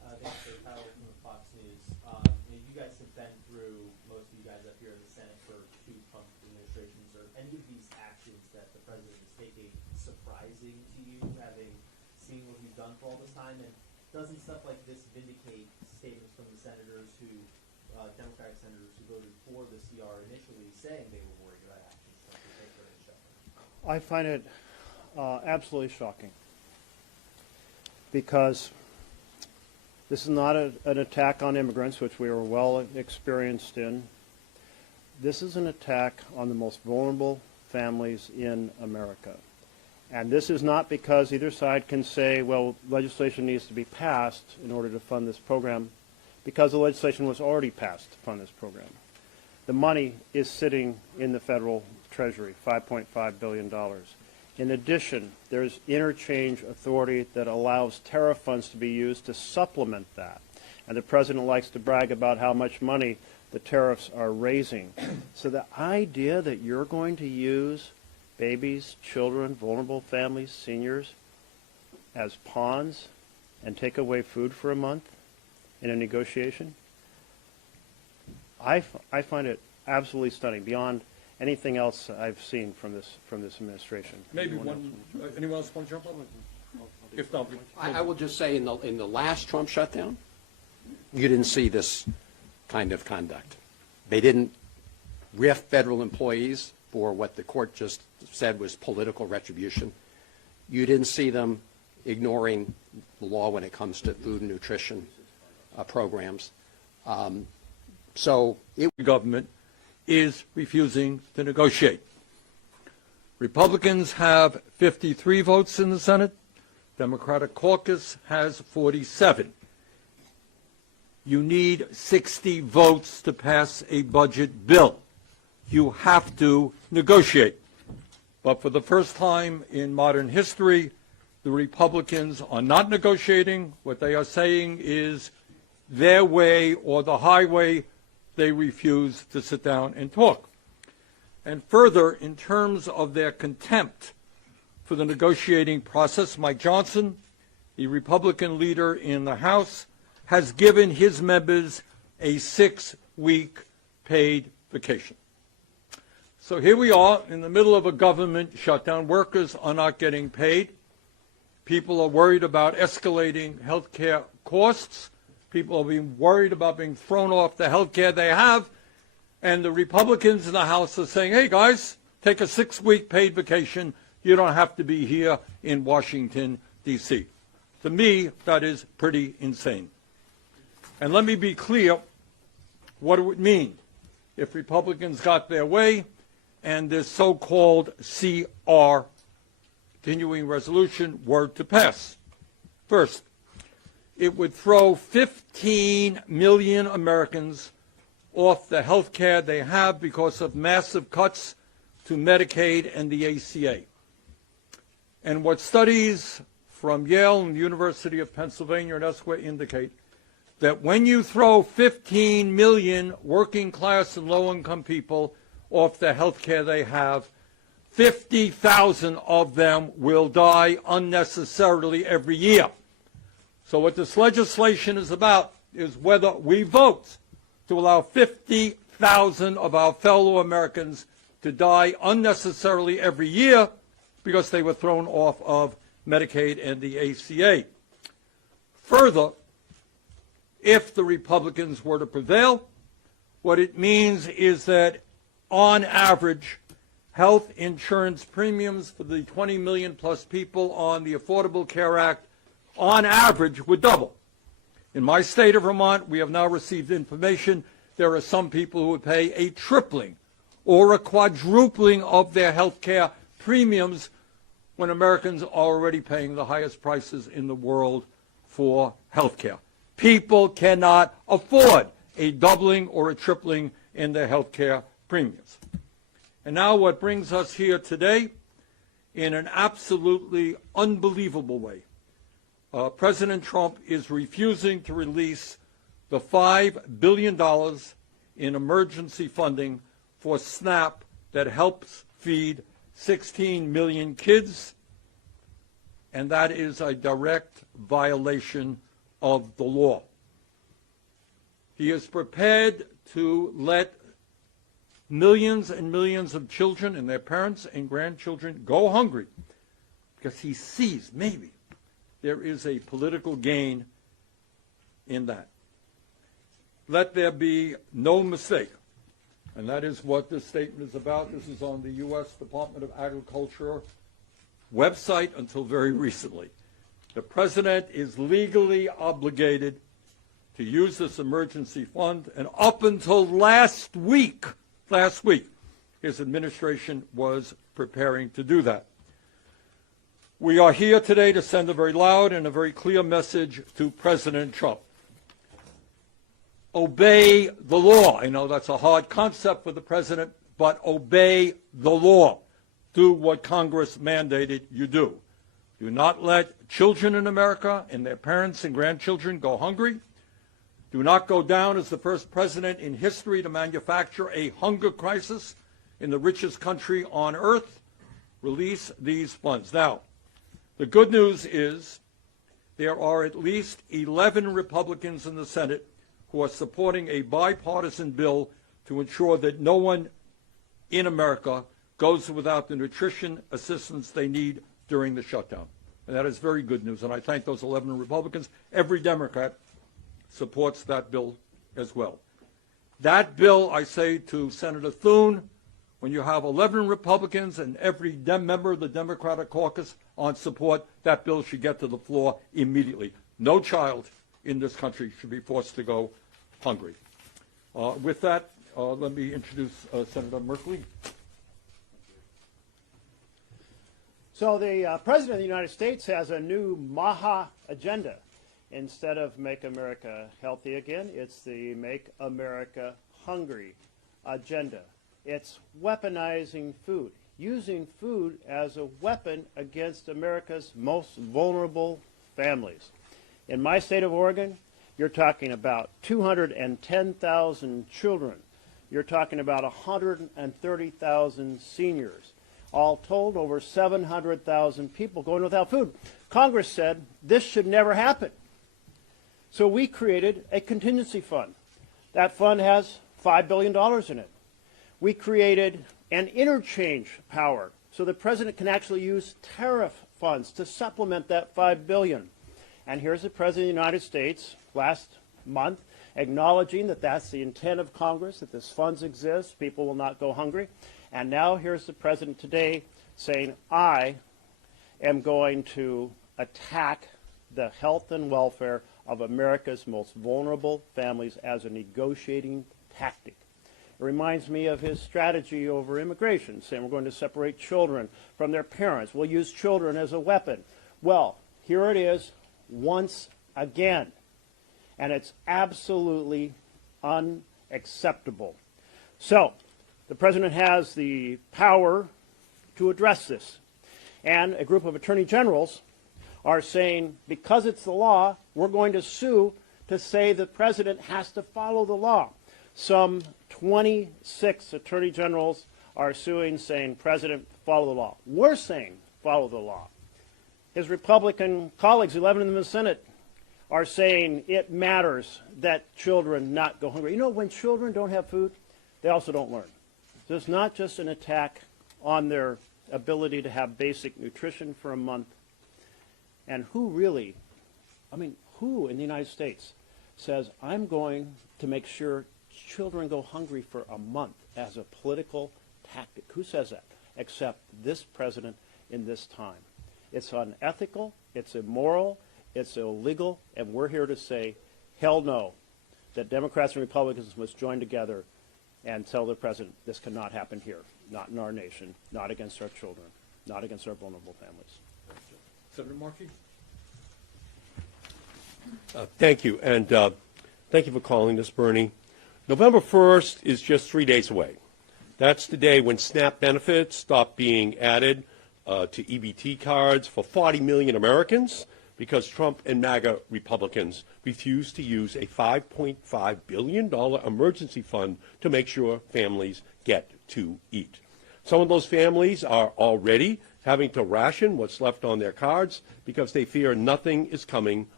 Thanks for Tyler from Fox News. You guys have been through, most of you guys up here in the Senate, for two Trump administrations. Are any of these actions that the president is taking surprising to you, having seen what he's done for all this time? And doesn't stuff like this vindicate statements from the senators who, Democratic senators who voted for the CR initially, saying they were worried about actions Trump would take during the shutdown? I find it absolutely shocking, because this is not an attack on immigrants, which we are well experienced in. This is an attack on the most vulnerable families in America. And this is not because either side can say, well, legislation needs to be passed in order to fund this program, because the legislation was already passed to fund this program. The money is sitting in the federal treasury, $5.5 billion. In addition, there's interchange authority that allows tariff funds to be used to supplement that. And the president likes to brag about how much money the tariffs are raising. So the idea that you're going to use babies, children, vulnerable families, seniors as pawns and take away food for a month in a negotiation, I find it absolutely stunning, beyond anything else I've seen from this administration. Maybe anyone else want to jump on? If not, I will just say in the last Trump shutdown, you didn't see this kind of conduct. They didn't riff federal employees for what the court just said was political retribution. You didn't see them ignoring the law when it comes to food and nutrition programs. So the government is refusing to negotiate. Republicans have 53 votes in the Senate. Democratic caucus has 47. You need 60 votes to pass a budget bill. You have to negotiate. But for the first time in modern history, the Republicans are not negotiating. What they are saying is their way or the highway. They refuse to sit down and talk. And further, in terms of their contempt for the negotiating process, Mike Johnson, the Republican leader in the House, has given his members a 6-week paid vacation. So here we are in the middle of a government shutdown. Workers are not getting paid. People are worried about escalating health care costs. People are being worried about being thrown off the health care they have. And the Republicans in the House are saying, hey, guys, take a 6-week paid vacation. You don't have to be here in Washington, D.C. To me, that is pretty insane. And let me be clear what it would mean if Republicans got their way and this so-called CR, continuing resolution, were to pass. First, it would throw 15 million Americans off the health care they have because of massive cuts to Medicaid and the ACA. And what studies from Yale and the University of Pennsylvania and elsewhere indicate that when you throw 15 million working class and low-income people off the health care they have, 50,000 of them will die unnecessarily every year. So what this legislation is about is whether we vote to allow 50,000 of our fellow Americans to die unnecessarily every year because they were thrown off of Medicaid and the ACA. Further, if the Republicans were to prevail, what it means is that on average, health insurance premiums for the 20 million plus people on the Affordable Care Act on average would double. In my state of Vermont, we have now received information there are some people who would pay a tripling or a quadrupling of their health care premiums when Americans are already paying the highest prices in the world for health care. People cannot afford a doubling or a tripling in their health care premiums. And now what brings us here today, in an absolutely unbelievable way, President Trump is refusing to release the $5 billion in emergency funding for SNAP that helps feed 16 million kids, and that is a direct violation of the law. He is prepared to let millions and millions of children and their parents and grandchildren go hungry because he sees maybe there is a political gain in that. Let there be no mistake, and that is what this statement is about. This is on the U.S. Department of Agriculture website until very recently. The president is legally obligated to use this emergency fund, and up until last week, his administration was preparing to do that. We are here today to send a very loud and a very clear message to President Trump. Obey the law. I know that's a hard concept for the president, but obey the law. Do what Congress mandated you do. Do not let children in America and their parents and grandchildren go hungry. Do not go down as the first president in history to manufacture a hunger crisis in the richest country on earth. Release these funds. Now, the good news is there are at least 11 Republicans in the Senate who are supporting a bipartisan bill to ensure that no one in America goes without the nutrition assistance they need during the shutdown. And that is very good news, and I thank those 11 Republicans. Every Democrat supports that bill as well. That bill, I say to Senator Thune, when you have 11 Republicans and every member of the Democratic caucus on support, that bill should get to the floor immediately. No child in this country should be forced to go hungry. With that, let me introduce Senator Merkley. So the President of the United States has a new MAHA agenda. Instead of Make America Healthy Again, it's the Make America Hungry agenda. It's weaponizing food, using food as a weapon against America's most vulnerable families. In my state of Oregon, you're talking about 210,000 children. You're talking about 130,000 seniors. All told, over 700,000 people going without food. Congress said this should never happen. So we created a contingency fund. That fund has $5 billion in it. We created an interchange power so the president can actually use tariff funds to supplement that $5 billion. And here's the President of the United States last month acknowledging that that's the intent of Congress, that this funds exist, people will not go hungry. And now here's the President today saying, I am going to attack the health and welfare of America's most vulnerable families as a negotiating tactic. It reminds me of his strategy over immigration, saying we're going to separate children from their parents. We'll use children as a weapon. Well, here it is once again. And it's absolutely unacceptable. So, the President has the power to address this. And a group of attorney generals are saying, because it's the law, we're going to sue to say the President has to follow the law. Some 26 attorney generals are suing, saying, President, follow the law. We're saying, follow the law. His Republican colleagues, 11 of them in the Senate, are saying it matters that children not go hungry. You know, when children don't have food, they also don't learn. So it's not just an attack on their ability to have basic nutrition for a month. And who really, who in the United States says, I'm going to make sure children go hungry for a month as a political tactic? Who says that? Except this president in this time. It's unethical, it's immoral, it's illegal, and we're here to say, hell no, that Democrats and Republicans must join together and tell the president this cannot happen here, not in our nation, not against our children, not against our vulnerable families. Senator Markey? Thank you, and thank you for calling this, Bernie. November 1st is just 3 days away. That's the day when SNAP benefits stop being added to EBT cards for 40 million Americans because Trump and MAGA Republicans refuse to use a $5.5 billion emergency fund to make sure families get to eat. Some of those families are already having to ration what's left on their cards because they fear nothing is coming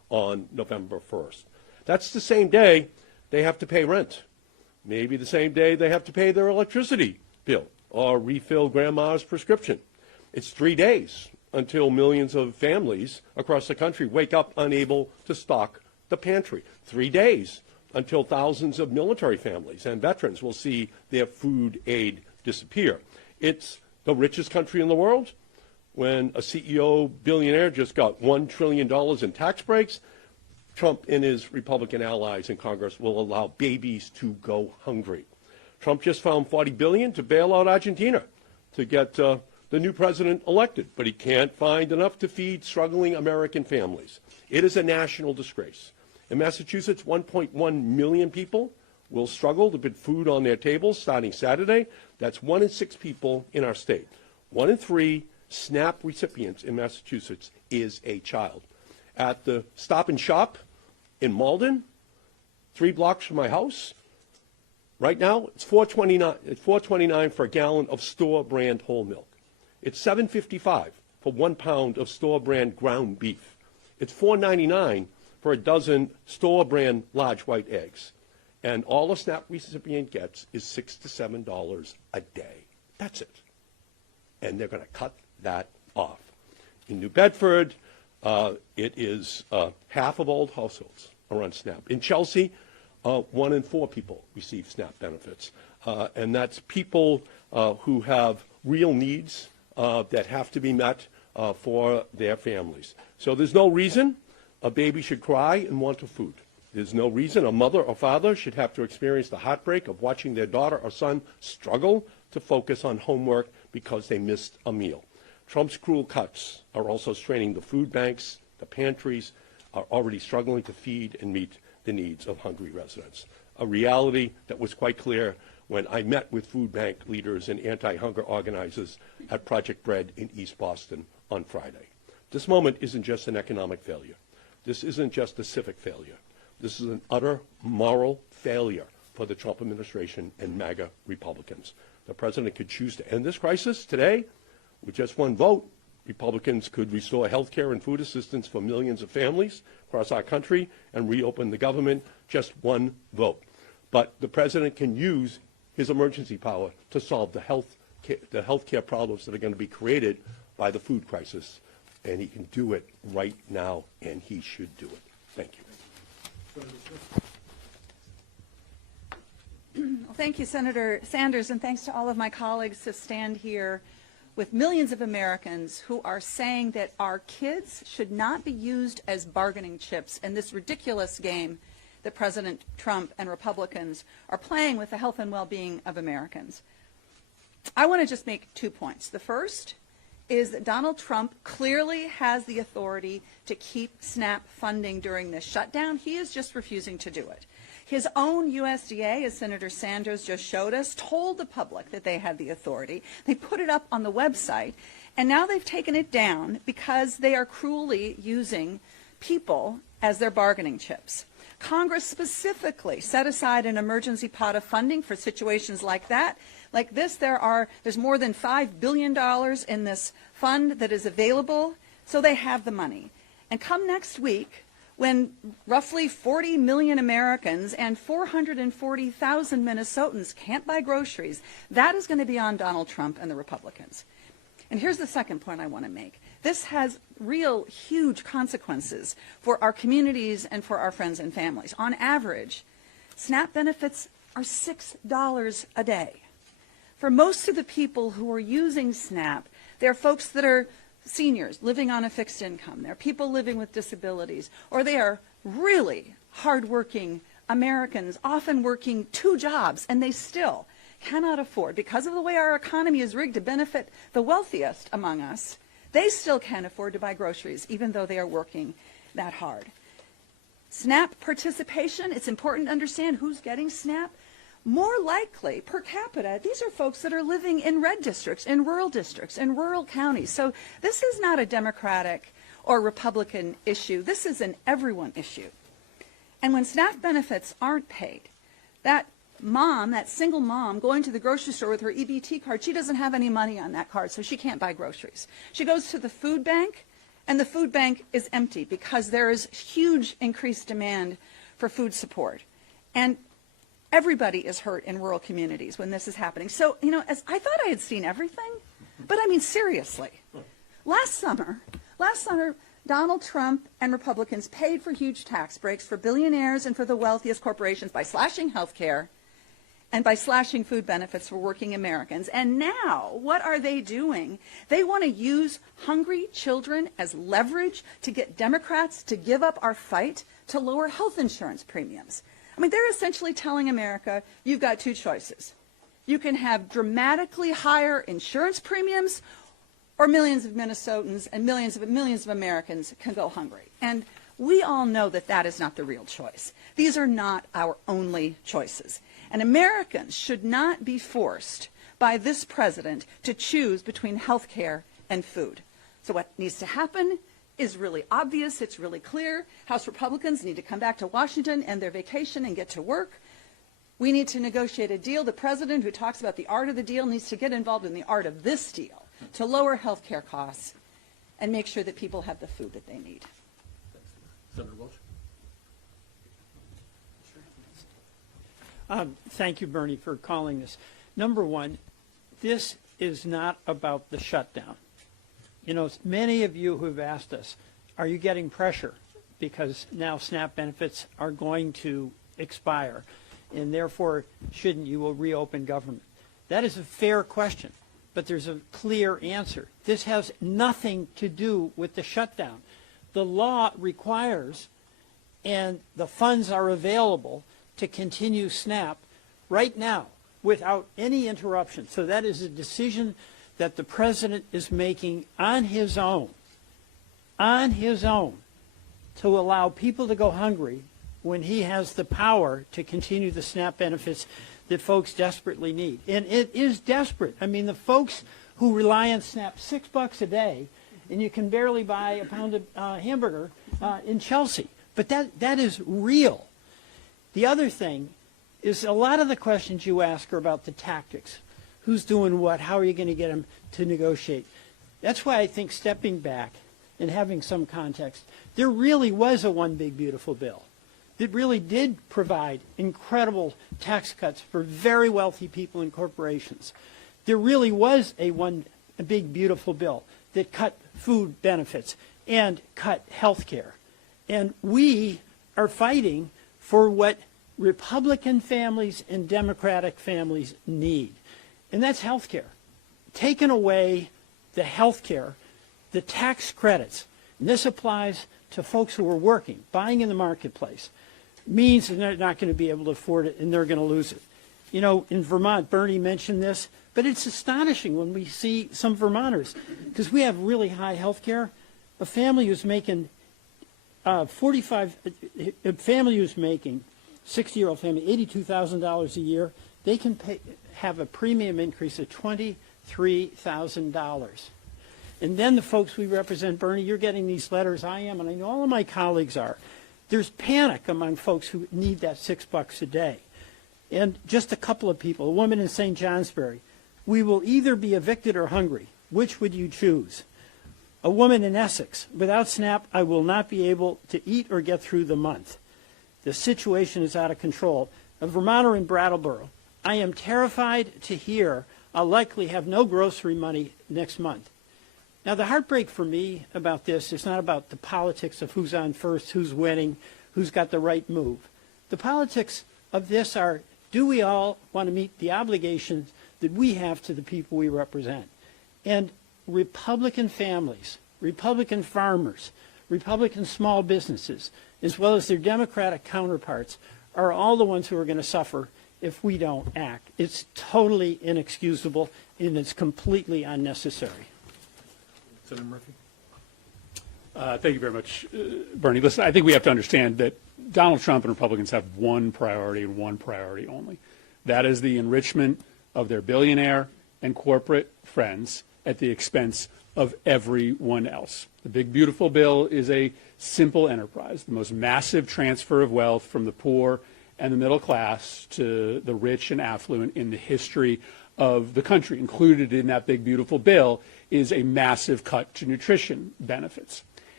on November 1st. That's the same day they have to pay rent. Maybe the same day they have to pay their electricity bill or refill grandma's prescription. It's 3 days until millions of families across the country wake up unable to stock the pantry. 3 days until thousands of military families and veterans will see their food aid disappear. It's the richest country in the world. When a CEO billionaire just got $1 trillion in tax breaks, Trump and his Republican allies in Congress will allow babies to go hungry. Trump just found $40 billion to bail out Argentina to get the new president elected, but he can't find enough to feed struggling American families. It is a national disgrace. In Massachusetts, 1.1 million people will struggle to put food on their tables starting Saturday. That's 1 in 6 people in our state. 1 in 3 SNAP recipients in Massachusetts is a child. At the Stop and Shop in Malden, 3 blocks from my house, right now it's $4.29 for a gallon of store brand whole milk. It's $7.55 for 1 pound of store brand ground beef. It's $4.99 for a dozen store brand large white eggs. And all a SNAP recipient gets is $6 to $7 a day. That's it. And they're going to cut that off. In New Bedford, it is half of all households are on SNAP. In Chelsea, 1 in 4 people receive SNAP benefits. And that's people who have real needs that have to be met for their families. So there's no reason a baby should cry and want food. There's no reason a mother or father should have to experience the heartbreak of watching their daughter or son struggle to focus on homework because they missed a meal. Trump's cruel cuts are also straining the food banks. The pantries are already struggling to feed and meet the needs of hungry residents, a reality that was quite clear when I met with food bank leaders and anti-hunger organizers at Project Bread in East Boston on Friday. This moment isn't just an economic failure. This isn't just a civic failure. This is an utter moral failure for the Trump administration and MAGA Republicans. The president could choose to end this crisis today with just 1 vote. Republicans could restore health care and food assistance for millions of families across our country and reopen the government. Just 1 vote. But the president can use his emergency power to solve the health care problems that are going to be created by the food crisis. And he can do it right now, and he should do it. Thank you. Well, thank you, Senator Sanders, and thanks to all of my colleagues who stand here with millions of Americans who are saying that our kids should not be used as bargaining chips in this ridiculous game that President Trump and Republicans are playing with the health and well-being of Americans. I want to just make 2 points. The first is that Donald Trump clearly has the authority to keep SNAP funding during this shutdown. He is just refusing to do it. His own USDA, as Senator Sanders just showed us, told the public that they had the authority. They put it up on the website, and now they've taken it down because they are cruelly using people as their bargaining chips. Congress specifically set aside an emergency pot of funding for situations like that. Like this, there's more than $5 billion in this fund that is available, so they have the money. And come next week, when roughly 40 million Americans and 440,000 Minnesotans can't buy groceries, that is going to be on Donald Trump and the Republicans. And here's the second point I want to make. This has real huge consequences for our communities and for our friends and families. On average, SNAP benefits are $6 a day. For most of the people who are using SNAP, they're folks that are seniors living on a fixed income. They're people living with disabilities, or they are really hardworking Americans, often working 2 jobs, and they still cannot afford, because of the way our economy is rigged to benefit the wealthiest among us, they still can't afford to buy groceries, even though they are working that hard. SNAP participation, it's important to understand who's getting SNAP. More likely, per capita, these are folks that are living in red districts, in rural counties. So this is not a Democratic or Republican issue. This is an everyone issue. And when SNAP benefits aren't paid, that mom, that single mom going to the grocery store with her EBT card, she doesn't have any money on that card, so she can't buy groceries. She goes to the food bank, And the food bank is empty because there is huge increased demand for food support. And everybody is hurt in rural communities when this is happening. So, as I thought I had seen everything, but I mean, seriously. Last summer, Donald Trump and Republicans paid for huge tax breaks for billionaires and for the wealthiest corporations by slashing health care and by slashing food benefits for working Americans. And now, what are they doing? They want to use hungry children as leverage to get Democrats to give up our fight to lower health insurance premiums. I mean, they're essentially telling America, you've got two choices. You can have dramatically higher insurance premiums, or millions of Minnesotans and millions of Americans can go hungry. And we all know that that is not the real choice. These are not our only choices. And Americans should not be forced by this president to choose between health care and food. So what needs to happen is really obvious. It's really clear. House Republicans need to come back to Washington, end their vacation, and get to work. We need to negotiate a deal. The president, who talks about the art of the deal, needs to get involved in the art of this deal to lower health care costs and make sure that people have the food that they need. Senator Welch. Thank you, Bernie, for calling this. Number one, this is not about the shutdown. Many of you who have asked us, are you getting pressure because now SNAP benefits are going to expire, and therefore shouldn't you reopen government? That is a fair question, but there's a clear answer. This has nothing to do with the shutdown. The law requires, and the funds are available to continue SNAP right now without any interruption. So that is a decision that the president is making on his own, to allow people to go hungry when he has the power to continue the SNAP benefits that folks desperately need. And it is desperate. I mean, the folks who rely on SNAP, $6 a day, and you can barely buy a pound of hamburger in Chelsea. But that is real. The other thing is a lot of the questions you ask are about the tactics. Who's doing what? How are you going to get them to negotiate? That's why I think stepping back and having some context, there really was a one big beautiful bill. It really did provide incredible tax cuts for very wealthy people and corporations. There really was a big beautiful bill that cut food benefits and cut health care. And we are fighting for what Republican families and Democratic families need. And that's health care. Taking away the health care, the tax credits, and this applies to folks who are working, buying in the marketplace, means that they're not going to be able to afford it and they're going to lose it. In Vermont, Bernie mentioned this, but it's astonishing when we see some Vermonters, because we have really high health care. A family who's making 60-year-old family, $82,000 a year, they can have a premium increase of $23,000. And then the folks we represent, Bernie, you're getting these letters, I am, and I know all of my colleagues are. There's panic among folks who need that $6 a day. And just a couple of people, a woman in St. Johnsbury, we will either be evicted or hungry. Which would you choose? A woman in Essex, without SNAP, I will not be able to eat or get through the month. The situation is out of control. A Vermonter in Brattleboro, I am terrified to hear I'll likely have no grocery money next month. Now, the heartbreak for me about this is not about the politics of who's on first, who's winning, who's got the right move. The politics of this are, do we all want to meet the obligations that we have to the people we represent? And Republican families, Republican farmers, Republican small businesses, as well as their Democratic counterparts, are all the ones who are going to suffer if we don't act. It's totally inexcusable, and it's completely unnecessary. Senator Murphy. Thank you very much, Bernie. Listen, I think we have to understand that Donald Trump and Republicans have one priority and one priority only. That is the enrichment of their billionaire and corporate friends at the expense of everyone else. The big beautiful bill is a simple enterprise, the most massive transfer of wealth from the poor and the middle class to the rich and affluent in the history of the country. Included in that big beautiful bill is a massive cut to nutrition benefits.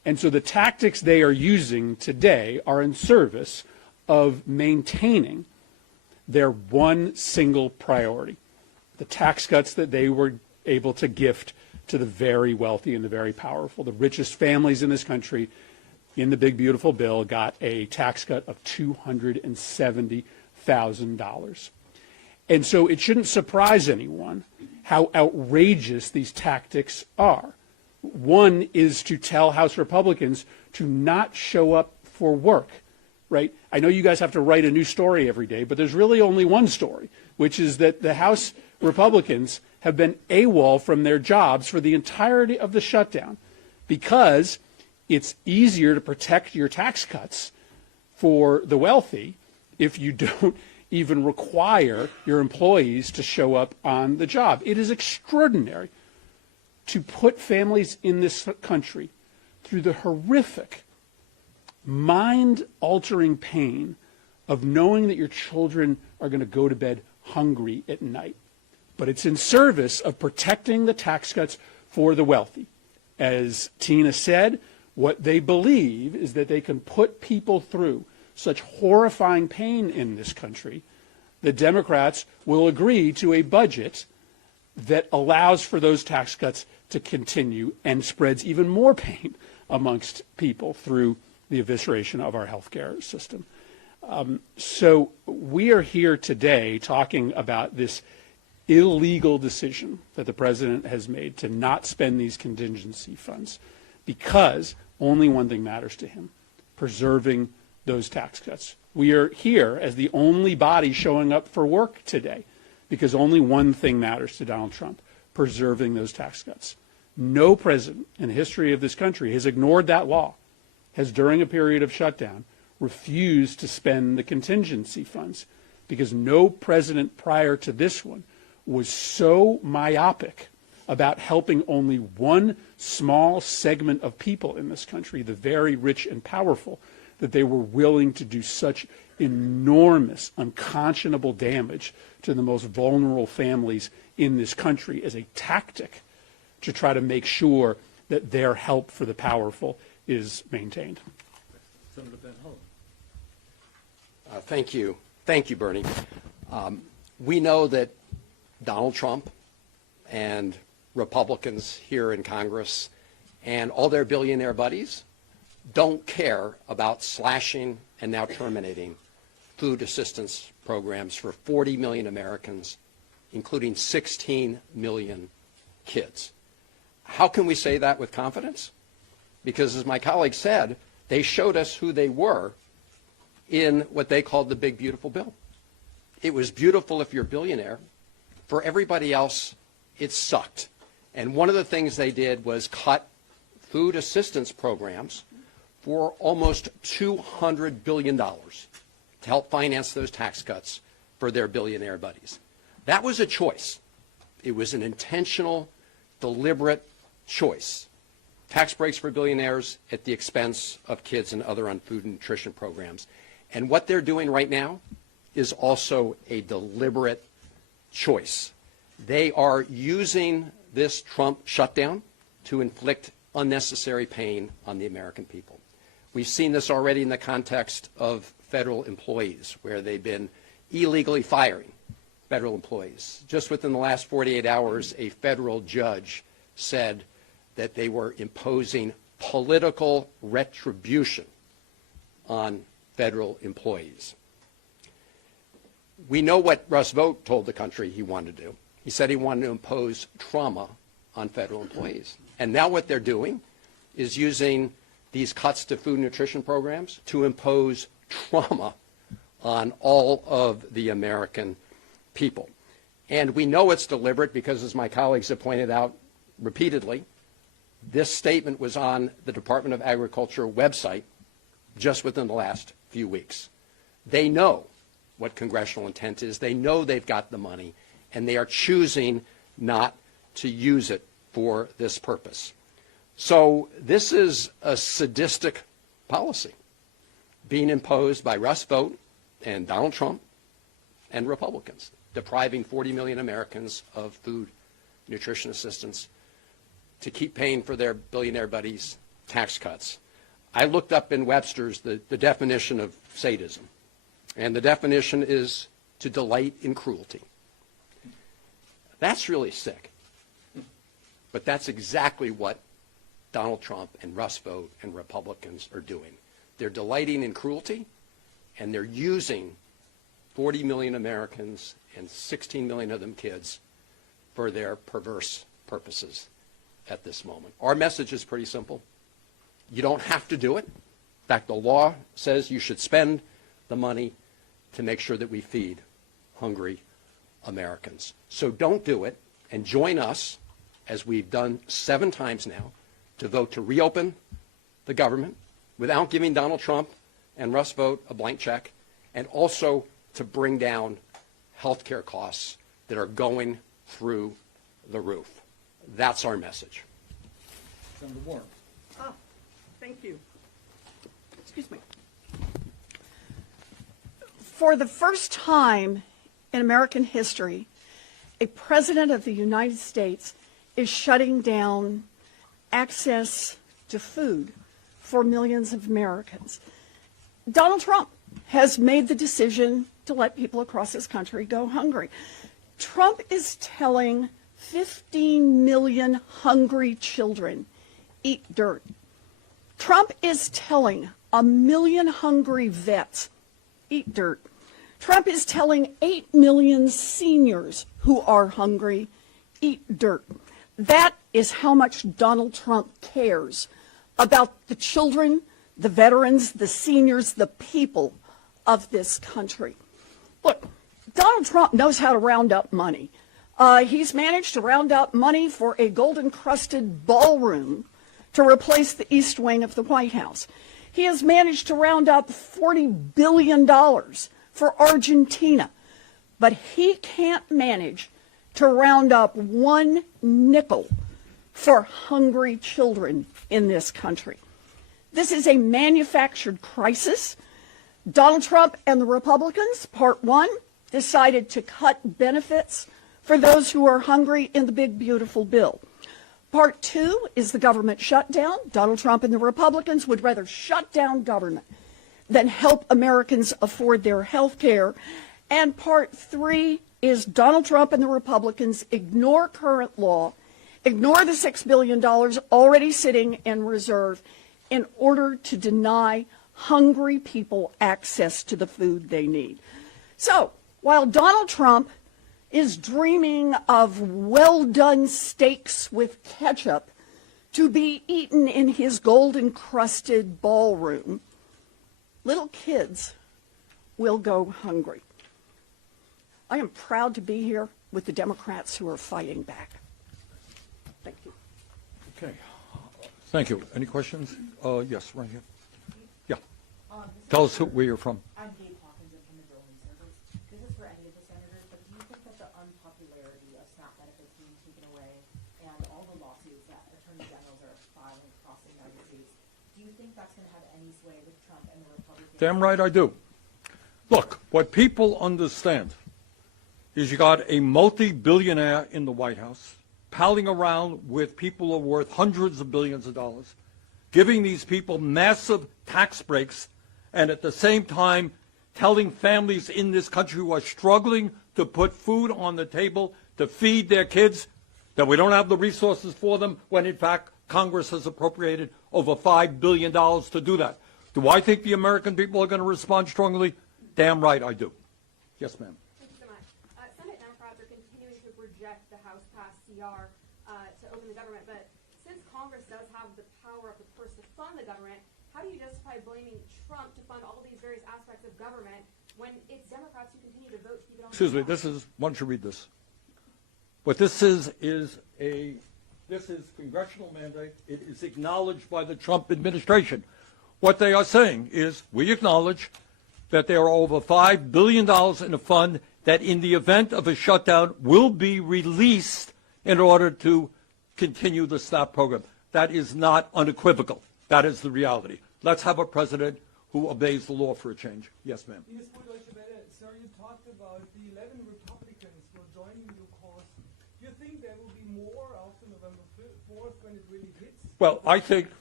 And so the tactics they are using today are in service of maintaining their one single priority, the tax cuts that they were able to gift to the very wealthy and the very powerful. The richest families in this country in the big, beautiful bill got a tax cut of $270,000. And so it shouldn't surprise anyone how outrageous these tactics are. One is to tell House Republicans to not show up for work, right? I know you guys have to write a new story every day, but there's really only one story, which is that the House Republicans have been AWOL from their jobs for the entirety of the shutdown because it's easier to protect your tax cuts for the wealthy if you don't even require your employees to show up on the job. It is extraordinary to put families in this country through the horrific, mind-altering pain of knowing that your children are going to go to bed hungry at night. But it's in service of protecting the tax cuts for the wealthy. As Tina said, what they believe is that they can put people through such horrifying pain in this country that Democrats will agree to a budget that allows for those tax cuts to continue and spreads even more pain amongst people through the evisceration of our healthcare system. So we are here today talking about this illegal decision that the president has made to not spend these contingency funds because only one thing matters to him, preserving those tax cuts. We are here as the only body showing up for work today because only one thing matters to Donald Trump, preserving those tax cuts. No president in the history of this country has ignored that law, has during a period of shutdown refused to spend the contingency funds because no president prior to this one was so myopic about helping only one small segment of people in this country, the very rich and powerful, that they were willing to do such enormous, unconscionable damage to the most vulnerable families in this country as a tactic to try to make sure that their help for the powerful is maintained. Senator Van Hollen. Thank you. Thank you, Bernie. We know that Donald Trump and Republicans here in Congress and all their billionaire buddies don't care about slashing and now terminating food assistance programs for 40 million Americans, including 16 million kids. How can we say that with confidence? Because as my colleague said, they showed us who they were in what they called the big, beautiful bill. It was beautiful if you're a billionaire. For everybody else, it sucked. And one of the things they did was cut food assistance programs for almost $200 billion to help finance those tax cuts for their billionaire buddies. That was a choice. It was an intentional, deliberate choice. Tax breaks for billionaires at the expense of kids and other on food and nutrition programs. And what they're doing right now is also a deliberate choice. They are using this Trump shutdown to inflict unnecessary pain on the American people. We've seen this already in the context of federal employees, where they've been illegally firing federal employees. Just within the last 48 hours, a federal judge said that they were imposing political retribution on federal employees. We know what Russ Vought told the country he wanted to do. He said he wanted to impose trauma on federal employees. And now what they're doing is using these cuts to food and nutrition programs to impose trauma on all of the American people. And we know it's deliberate because, as my colleagues have pointed out repeatedly, this statement was on the Department of Agriculture website just within the last few weeks. They know what congressional intent is. They know they've got the money, and they are choosing not to use it for this purpose. So this is a sadistic policy being imposed by Russ Vought and Donald Trump and Republicans, depriving 40 million Americans of food, nutrition assistance, to keep paying for their billionaire buddies' tax cuts, I looked up in Webster's the definition of sadism, and the definition is to delight in cruelty. That's really sick. But that's exactly what Donald Trump and Russ Vought and Republicans are doing. They're delighting in cruelty, and they're using 40 million Americans and 16 million of them kids for their perverse purposes at this moment. Our message is pretty simple. You don't have to do it. In fact, the law says you should spend the money to make sure that we feed hungry Americans. So don't do it, and join us, as we've done 7 times now, to vote to reopen the government without giving Donald Trump and Russ Vought a blank check, and also to bring down health care costs that are going through the roof. That's our message. Senator Warren. Oh, thank you. Excuse me. For the first time in American history, a president of the United States is shutting down access to food for millions of Americans. Donald Trump has made the decision to let people across this country go hungry. Trump is telling 15 million hungry children, eat dirt. Trump is telling 1 million hungry vets, eat dirt. Trump is telling 8 million seniors who are hungry, eat dirt. That is how much Donald Trump cares about the children, the veterans, the seniors, the people of this country. Look, Donald Trump knows how to round up money. He's managed to round up money for a gold-encrusted ballroom to replace the East Wing of the White House. He has managed to round up $40 billion for Argentina, but he can't manage to round up 1 nickel for hungry children in this country. This is a manufactured crisis. Donald Trump and the Republicans, part 1, decided to cut benefits for those who are hungry in the big, beautiful bill. Part 2 is the government shutdown. Donald Trump and the Republicans would rather shut down government than help Americans afford their health care. And part 3 is Donald Trump and the Republicans ignore current law, ignore the $6 billion already sitting in reserve in order to deny hungry people access to the food they need. So while Donald Trump is dreaming of well-done steaks with ketchup to be eaten in his gold-encrusted ballroom, little kids will go hungry. I am proud to be here with the Democrats who are fighting back. Thank you. Okay. Thank you. Any questions? Yes, right here. Yeah. Tell us where you're from. I'm Gabe Hawkins. I'm from the Drilling Service. This is for any of the senators, but do you think that the unpopularity of SNAP benefits being taken away and all the lawsuits that attorney generals are filing across the United States, do you think that's going to have any sway with Trump and the Republicans? Damn right I do. Look, what people understand is you got a multi-billionaire in the White House palling around with people who are worth hundreds of billions of dollars, giving these people massive tax breaks, and at the same time telling families in this country who are struggling to put food on the table to feed their kids that we don't have the resources for them, when in fact Congress has appropriated over $5 billion to do that. Do I think the American people are going to respond strongly? Damn right I do. Yes, ma'am. Thank you so much. Senate Democrats are continuing to reject the House-passed CR to open the government, but since Congress does have the power of the purse to fund the government, how do you justify blaming Trump to fund all these various aspects of government when it's Democrats who continue to vote to keep it on? Excuse me, this is, why don't you read this? What this is congressional mandate. It is acknowledged by the Trump administration. What they are saying is, we acknowledge that there are over $5 billion in a fund that in the event of a shutdown will be released in order to continue the SNAP program. That is not unequivocal. That is the reality. Let's have a president who obeys the law for a change. Yes, ma'am. Yes, sir, you talked about the 11 Republicans who are joining your cause. Do you think there will be more after November 4th when it really hits? Well, I think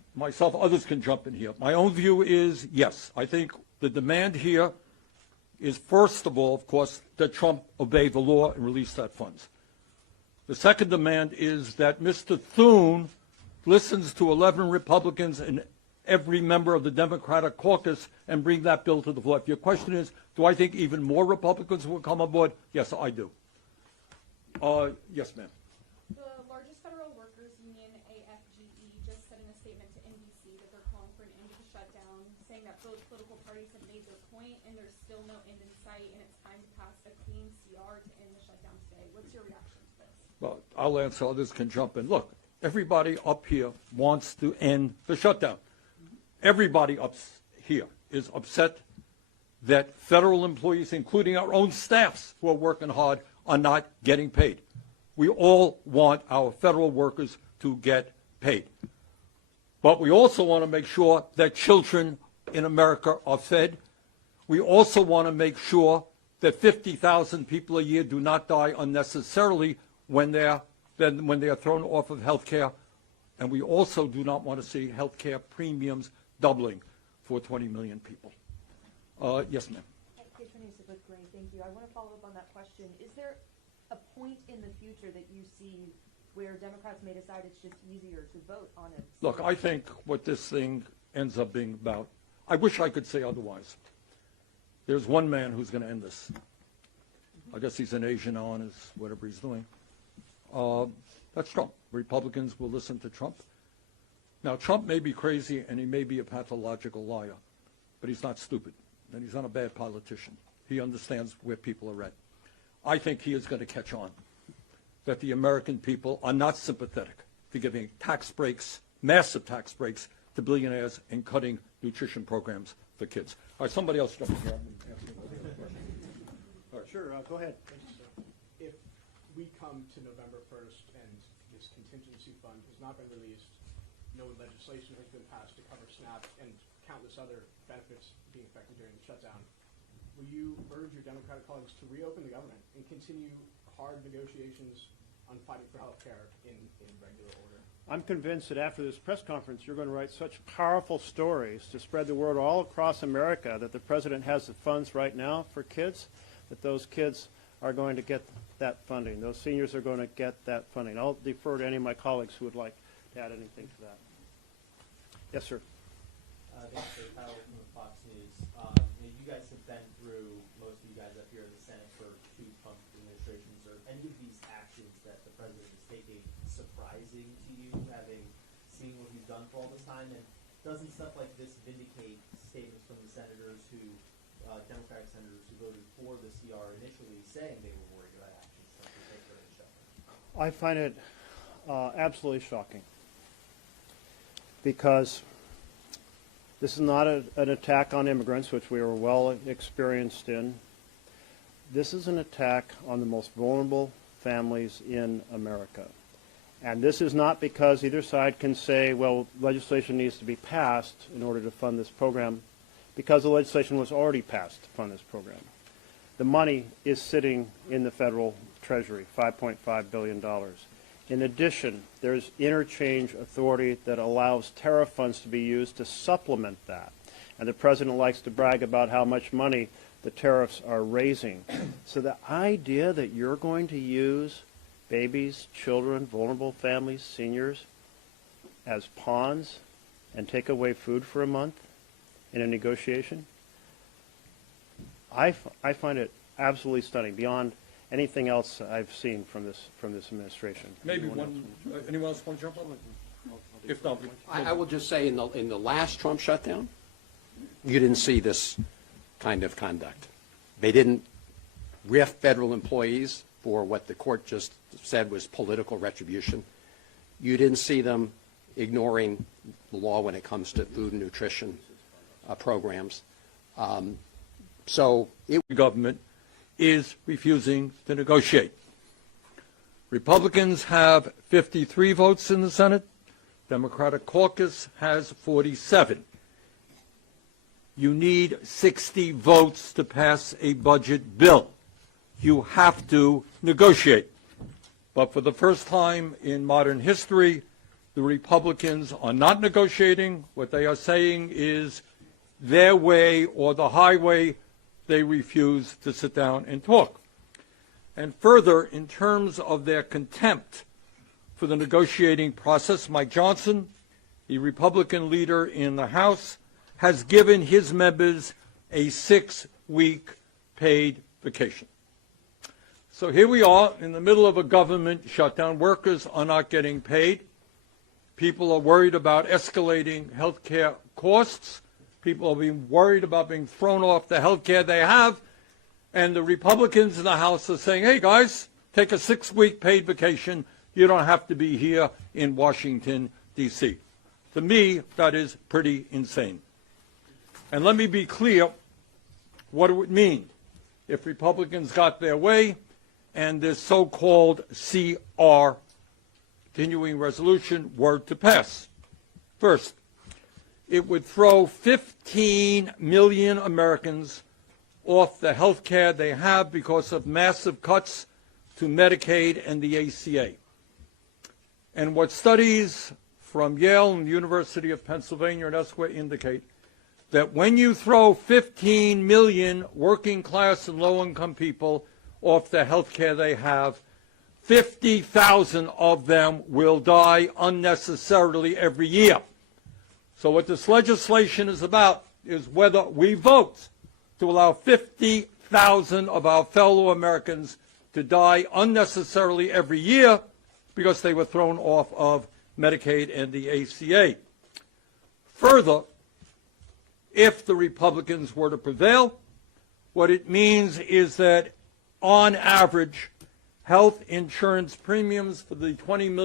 myself, others can jump in here. My own view is, yes, I think the demand here is, first of all, of course, that Trump obey the law and release that funds. The second demand is that Mr. Thune listens to 11 Republicans and every member of the Democratic caucus and bring that bill to the floor. If your question is, do I think even more Republicans will come on board? Yes, I do. Yes, ma'am. The largest federal workers union, AFGE, just said in a statement to NBC that they're calling for an end to the shutdown, saying that both political parties have made their point and there's still no end in sight and it's time to pass a clean CR to end the shutdown today. What's your reaction to this? Well, I'll answer, others can jump in. Look, everybody up here wants to end the shutdown. Everybody up here is upset that federal employees, including our own staffs who are working hard, are not getting paid. We all want our federal workers to get paid. But we also want to make sure that children in America are fed. We also want to make sure that 50,000 people a year do not die unnecessarily when they are thrown off of health care. And we also do not want to see health care premiums doubling for 20 million people. Yes, ma'am. Thank you. I want to follow up on that question. Is there a point in the future that you see where Democrats may decide it's just easier to vote on it? Look, I think what this thing ends up being about, I wish I could say otherwise. There's one man who's going to end this. I guess he's an Asian on his whatever he's doing. That's Trump. Republicans will listen to Trump. Now, Trump may be crazy and he may be a pathological liar, but he's not stupid, and he's not a bad politician. He understands where people are at. I think he is going to catch on that the American people are not sympathetic to giving tax breaks, massive tax breaks, to billionaires and cutting nutrition programs for kids. All right, somebody else jump in here. All right. Sure, go ahead. If we come to November 1st and this contingency fund has not been released, no legislation has been passed to cover SNAP and countless other benefits being affected during the shutdown, will you urge your Democratic colleagues to reopen the government and continue hard negotiations on fighting for health care in regular order? I'm convinced that after this press conference, you're going to write such powerful stories to spread the word all across America that the president has the funds right now for kids, that those kids are going to get that funding. Those seniors are going to get that funding. I'll defer to any of my colleagues who would like to add anything to that. Yes, sir. Thanks for Kyle from Fox News. You guys have been through, most of you guys up here in the Senate, for 2 Trump administrations. Are any of these actions that the president is taking surprising to you, having seen what he's done for all this time? And doesn't stuff like this vindicate statements from the senators who, Democratic senators who voted for the CR initially, saying they were worried about actions Trump would take during the shutdown? I find it absolutely shocking, because this is not an attack on immigrants, which we are well experienced in. This is an attack on the most vulnerable families in America. And this is not because either side can say, well, legislation needs to be passed in order to fund this program, because the legislation was already passed to fund this program. The money is sitting in the federal treasury, $5.5 billion. In addition, there's interchange authority that allows tariff funds to be used to supplement that. And the president likes to brag about how much money the tariffs are raising. So the idea that you're going to use babies, children, vulnerable families, seniors as pawns and take away food for a month in a negotiation, I find it absolutely stunning, beyond anything else I've seen from this administration. Maybe anyone else want to jump on? If not, I will just say in the last Trump shutdown, you didn't see this kind of conduct. They didn't riff federal employees for what the court just said was political retribution. You didn't see them ignoring the law when it comes to food and nutrition programs. The government is refusing to negotiate. Republicans have 53 votes in the Senate. Democratic caucus has 47. You need 60 votes to pass a budget bill. You have to negotiate. But for the first time in modern history, the the Republicans are not negotiating. What they are saying is their way or the highway. They refuse to sit down and talk. And further, in terms of their contempt for the negotiating process, Mike Johnson, the Republican leader in the House, has given his members a 6-week paid vacation. So here we are in the middle of a government shutdown. Workers are not getting paid. People are worried about escalating health care costs. People are being worried about being thrown off the health care they have. And the Republicans in the House are saying, hey, guys, take a 6-week paid vacation. You don't have to be here in Washington, D.C. To me, that is pretty insane. And let me be clear what it would mean if Republicans got their way and this so-called CR, continuing resolution, were to pass. First, it would throw 15 million Americans off the health care they have because of massive cuts to Medicaid and the ACA. And what studies from Yale and the University of Pennsylvania and elsewhere indicate that when you throw 15 million working class and low-income people off the health care they have, 50,000 of them will die unnecessarily every year. So what this legislation is about is whether we vote to allow 50,000 of our fellow Americans to die unnecessarily every year because they were thrown off of Medicaid and the ACA. Further, if the Republicans were to prevail, what it means is that on average, health insurance premiums for the 20 million